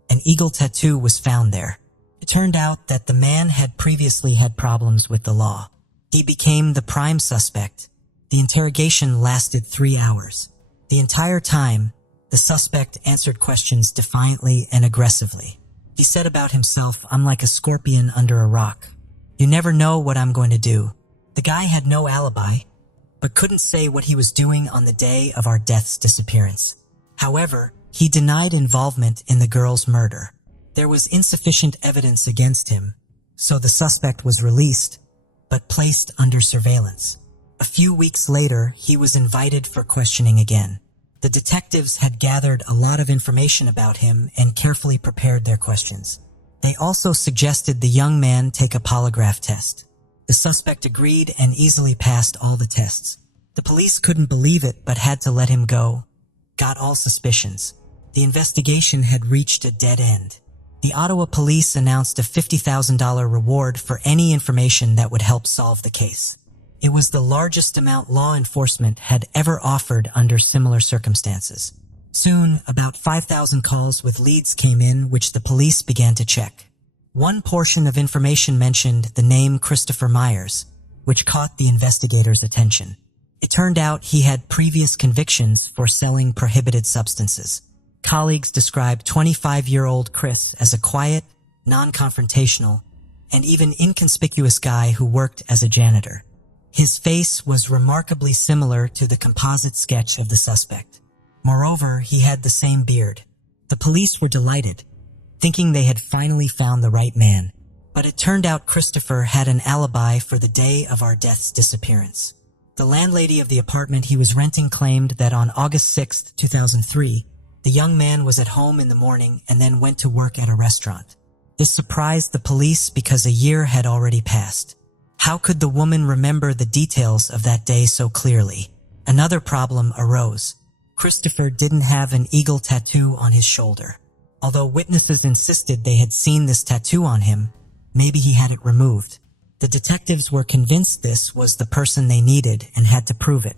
an eagle tattoo was found there. It turned out that the man had previously had problems with the law. He became the prime suspect. The interrogation lasted 3 hours. The entire time, the suspect answered questions defiantly and aggressively. He said about himself, "I'm like a scorpion under a rock. You never know what I'm going to do." The guy had no alibi, but couldn't say what he was doing on the day of our death's disappearance. However, he denied involvement in the girl's murder. There was insufficient evidence against him, so the suspect was released, but placed under surveillance. A few weeks later, he was invited for questioning again. The detectives had gathered a lot of information about him and carefully prepared their questions. They also suggested the young man take a polygraph test. The suspect agreed and easily passed all the tests. The police couldn't believe it but had to let him go. Got all suspicions. The investigation had reached a dead end. The Ottawa police announced a $50,000 reward for any information that would help solve the case. It was the largest amount law enforcement had ever offered under similar circumstances. Soon, about 5,000 calls with leads came in, which the police began to check. One portion of information mentioned the name Christopher Myers, which caught the investigators' attention. It turned out he had previous convictions for selling prohibited substances. Colleagues described 25-year-old Chris as a quiet, non-confrontational, and even inconspicuous guy who worked as a janitor. His face was remarkably similar to the composite sketch of the suspect. Moreover, he had the same beard. The police were delighted, thinking they had finally found the right man. But it turned out Christopher had an alibi for the day of our death's disappearance. The landlady of the apartment he was renting claimed that on August 6, 2003, the young man was at home in the morning and then went to work at a restaurant. This surprised the police because a year had already passed. How could the woman remember the details of that day so clearly? Another problem arose. Christopher didn't have an eagle tattoo on his shoulder. Although witnesses insisted they had seen this tattoo on him, maybe he had it removed. The detectives were convinced this was the person they needed and had to prove it.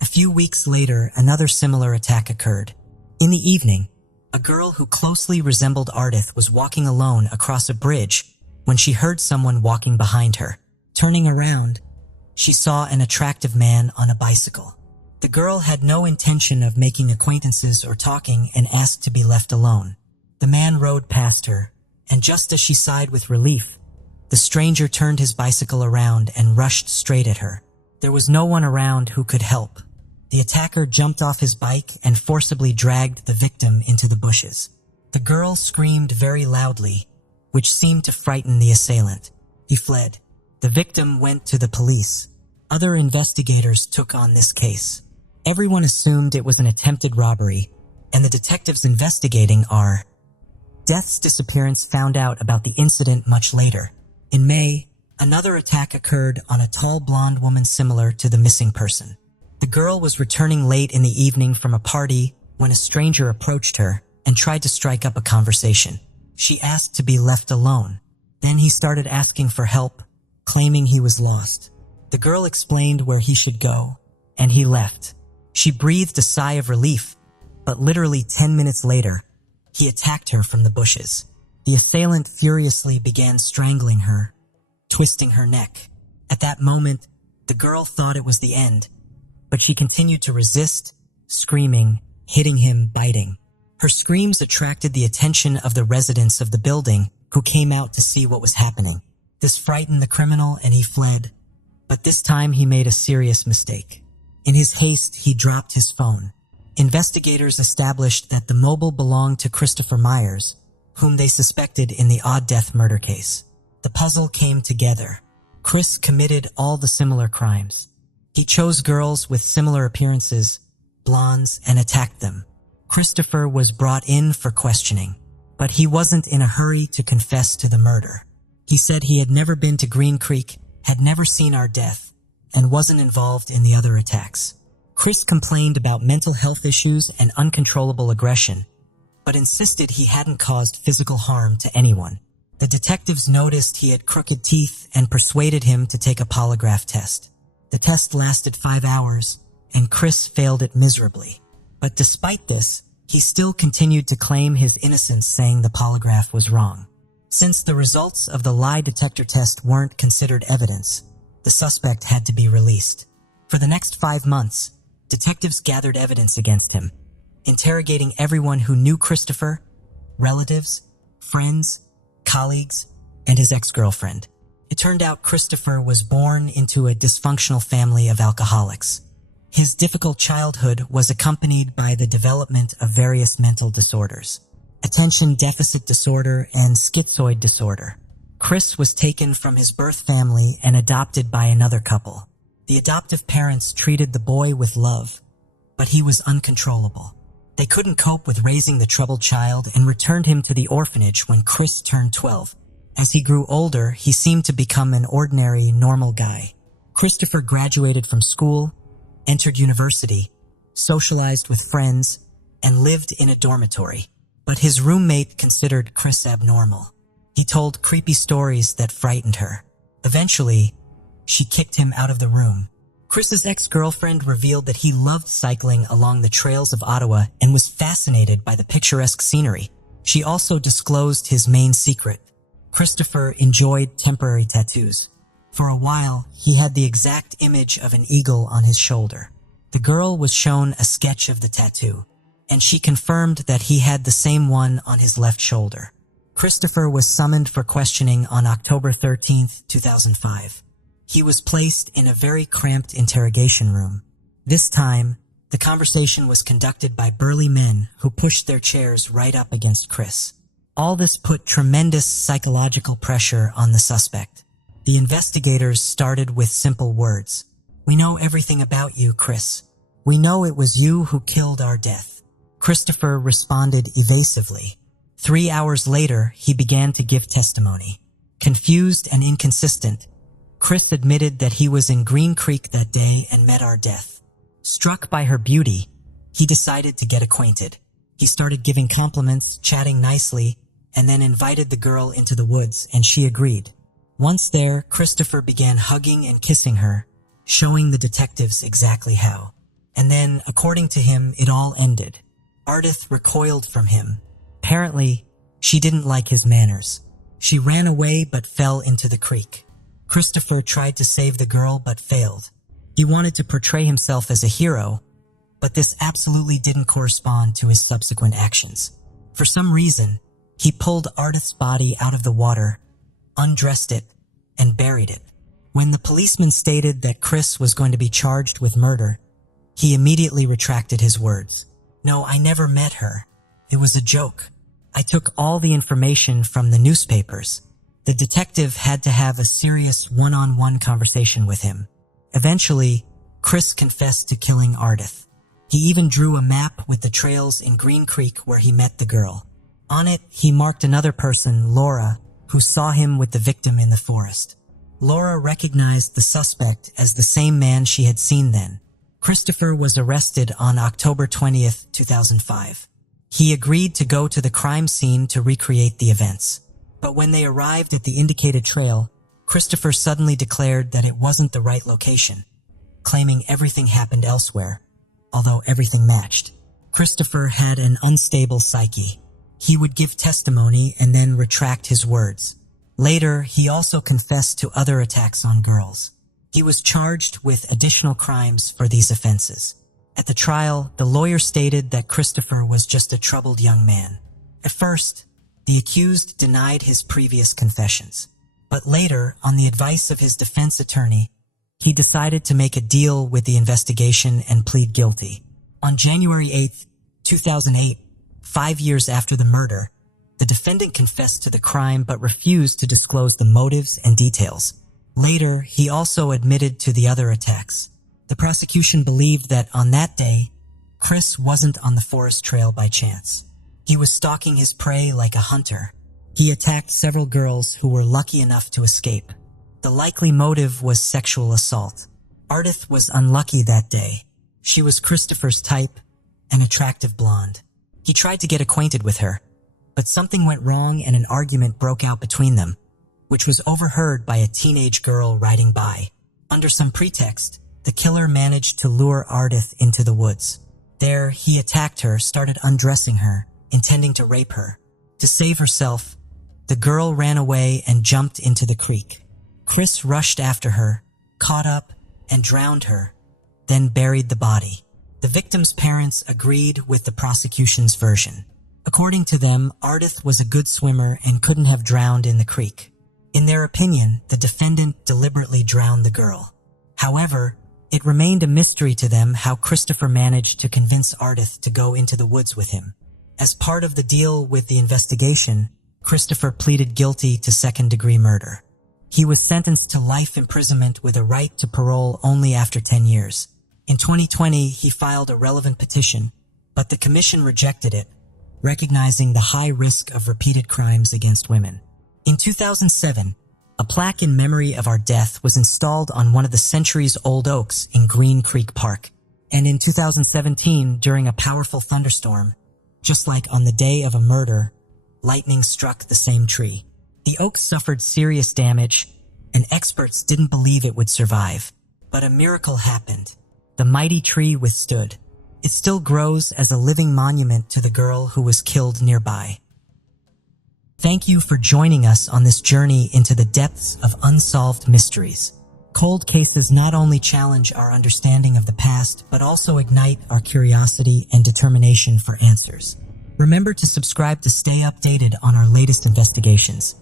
A few weeks later, another similar attack occurred. In the evening, a girl who closely resembled Ardith was walking alone across a bridge when she heard someone walking behind her. Turning around, she saw an attractive man on a bicycle. The girl had no intention of making acquaintances or talking and asked to be left alone. The man rode past her, and just as she sighed with relief, the stranger turned his bicycle around and rushed straight at her. There was no one around who could help. The attacker jumped off his bike and forcibly dragged the victim into the bushes. The girl screamed very loudly, which seemed to frighten the assailant. He fled. The victim went to the police. Other investigators took on this case. Everyone assumed it was an attempted robbery, and the detectives investigating our death's disappearance found out about the incident much later. In May, another attack occurred on a tall blonde woman similar to the missing person. The girl was returning late in the evening from a party when a stranger approached her and tried to strike up a conversation. She asked to be left alone. Then he started asking for help, claiming he was lost. The girl explained where he should go, and he left. She breathed a sigh of relief, but literally 10 minutes later, he attacked her from the bushes. The assailant furiously began strangling her, twisting her neck. At that moment, the girl thought it was the end, but she continued to resist, screaming, hitting him, biting. Her screams attracted the attention of the residents of the building who came out to see what was happening. This frightened the criminal and he fled, but this time he made a serious mistake. In his haste, he dropped his phone. Investigators established that the mobile belonged to Christopher Myers, whom they suspected in the Odd Death murder case. The puzzle came together. Chris committed all the similar crimes. He chose girls with similar appearances, blondes, and attacked them. Christopher was brought in for questioning, but he wasn't in a hurry to confess to the murder. He said he had never been to Green Creek, had never seen our death, and wasn't involved in the other attacks. Chris complained about mental health issues and uncontrollable aggression, but insisted he hadn't caused physical harm to anyone. The detectives noticed he had crooked teeth and persuaded him to take a polygraph test. The test lasted 5 hours, and Chris failed it miserably. But despite this, he still continued to claim his innocence, saying the polygraph was wrong. Since the results of the lie detector test weren't considered evidence, the suspect had to be released. For the next 5 months, detectives gathered evidence against him, interrogating everyone who knew Christopher, relatives, friends, colleagues, and his ex-girlfriend. It turned out Christopher was born into a dysfunctional family of alcoholics. His difficult childhood was accompanied by the development of various mental disorders, attention deficit disorder and schizoid disorder. Chris was taken from his birth family and adopted by another couple. The adoptive parents treated the boy with love, but he was uncontrollable. They couldn't cope with raising the troubled child and returned him to the orphanage when Chris turned 12. As he grew older, he seemed to become an ordinary, normal guy. Christopher graduated from school, entered university, socialized with friends, and lived in a dormitory. But his roommate considered Chris abnormal. He told creepy stories that frightened her. Eventually, she kicked him out of the room. Chris's ex-girlfriend revealed that he loved cycling along the trails of Ottawa and was fascinated by the picturesque scenery. She also disclosed his main secret. Christopher enjoyed temporary tattoos. For a while, he had the exact image of an eagle on his shoulder. The girl was shown a sketch of the tattoo, and she confirmed that he had the same one on his left shoulder. Christopher was summoned for questioning on October 13, 2005. He was placed in a very cramped interrogation room. This time, the conversation was conducted by burly men who pushed their chairs right up against Chris. All this put tremendous psychological pressure on the suspect. The investigators started with simple words. "We know everything about you, Chris. We know it was you who killed our death." Christopher responded evasively. 3 hours later, he began to give testimony. Confused and inconsistent, Chris admitted that he was in Green Creek that day and met our death. Struck by her beauty, he decided to get acquainted. He started giving compliments, chatting nicely, and then invited the girl into the woods, and she agreed. Once there, Christopher began hugging and kissing her, showing the detectives exactly how. And then, according to him, it all ended. Ardith recoiled from him. Apparently, she didn't like his manners. She ran away but fell into the creek. Christopher tried to save the girl but failed. He wanted to portray himself as a hero, but this absolutely didn't correspond to his subsequent actions. For some reason, he pulled Ardith's body out of the water, undressed it, and buried it. When the policeman stated that Chris was going to be charged with murder, he immediately retracted his words. "No, I never met her. It was a joke. I took all the information from the newspapers." The detective had to have a serious one-on-one conversation with him. Eventually, Chris confessed to killing Ardith. He even drew a map with the trails in Green Creek where he met the girl. On it, he marked another person, Laura, who saw him with the victim in the forest. Laura recognized the suspect as the same man she had seen then. Christopher was arrested on October 20th, 2005. He agreed to go to the crime scene to recreate the events. But when they arrived at the indicated trail, Christopher suddenly declared that it wasn't the right location, claiming everything happened elsewhere, although everything matched. Christopher had an unstable psyche. He would give testimony and then retract his words. Later, he also confessed to other attacks on girls. He was charged with additional crimes for these offenses. At the trial, the lawyer stated that Christopher was just a troubled young man. At first, the accused denied his previous confessions, but later, on the advice of his defense attorney, he decided to make a deal with the investigation and plead guilty. On January 8, 2008, 5 years after the murder, the defendant confessed to the crime but refused to disclose the motives and details. Later, he also admitted to the other attacks. The prosecution believed that on that day, Chris wasn't on the forest trail by chance. He was stalking his prey like a hunter. He attacked several girls who were lucky enough to escape. The likely motive was sexual assault. Ardith was unlucky that day. She was Christopher's type, an attractive blonde. He tried to get acquainted with her, but something went wrong and an argument broke out between them, which was overheard by a teenage girl riding by. Under some pretext, the killer managed to lure Ardith into the woods. There, he attacked her, started undressing her, intending to rape her. To save herself, the girl ran away and jumped into the creek. Chris rushed after her, caught up, and drowned her, then buried the body. The victim's parents agreed with the prosecution's version. According to them, Ardith was a good swimmer and couldn't have drowned in the creek. In their opinion, the defendant deliberately drowned the girl. However, it remained a mystery to them how Christopher managed to convince Ardith to go into the woods with him. As part of the deal with the investigation, Christopher pleaded guilty to second-degree murder. He was sentenced to life imprisonment with a right to parole only after 10 years. In 2020, he filed a relevant petition, but the commission rejected it, recognizing the high risk of repeated crimes against women. In 2007, a plaque in memory of our death was installed on one of the centuries-old oaks in Green Creek Park. And in 2017, during a powerful thunderstorm, just like on the day of a murder, lightning struck the same tree. The oak suffered serious damage, and experts didn't believe it would survive. But a miracle happened. The mighty tree withstood. It still grows as a living monument to the girl who was killed nearby. Thank you for joining us on this journey into the depths of unsolved mysteries. Cold cases not only challenge our understanding of the past, but also ignite our curiosity and determination for answers. Remember to subscribe to stay updated on our latest investigations.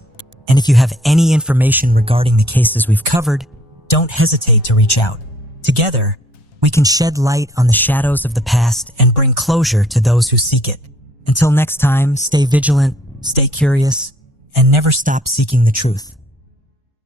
And if you have any information regarding the cases we've covered, don't hesitate to reach out. Together, we can shed light on the shadows of the past and bring closure to those who seek it. Until next time, stay vigilant, stay curious, and never stop seeking the truth.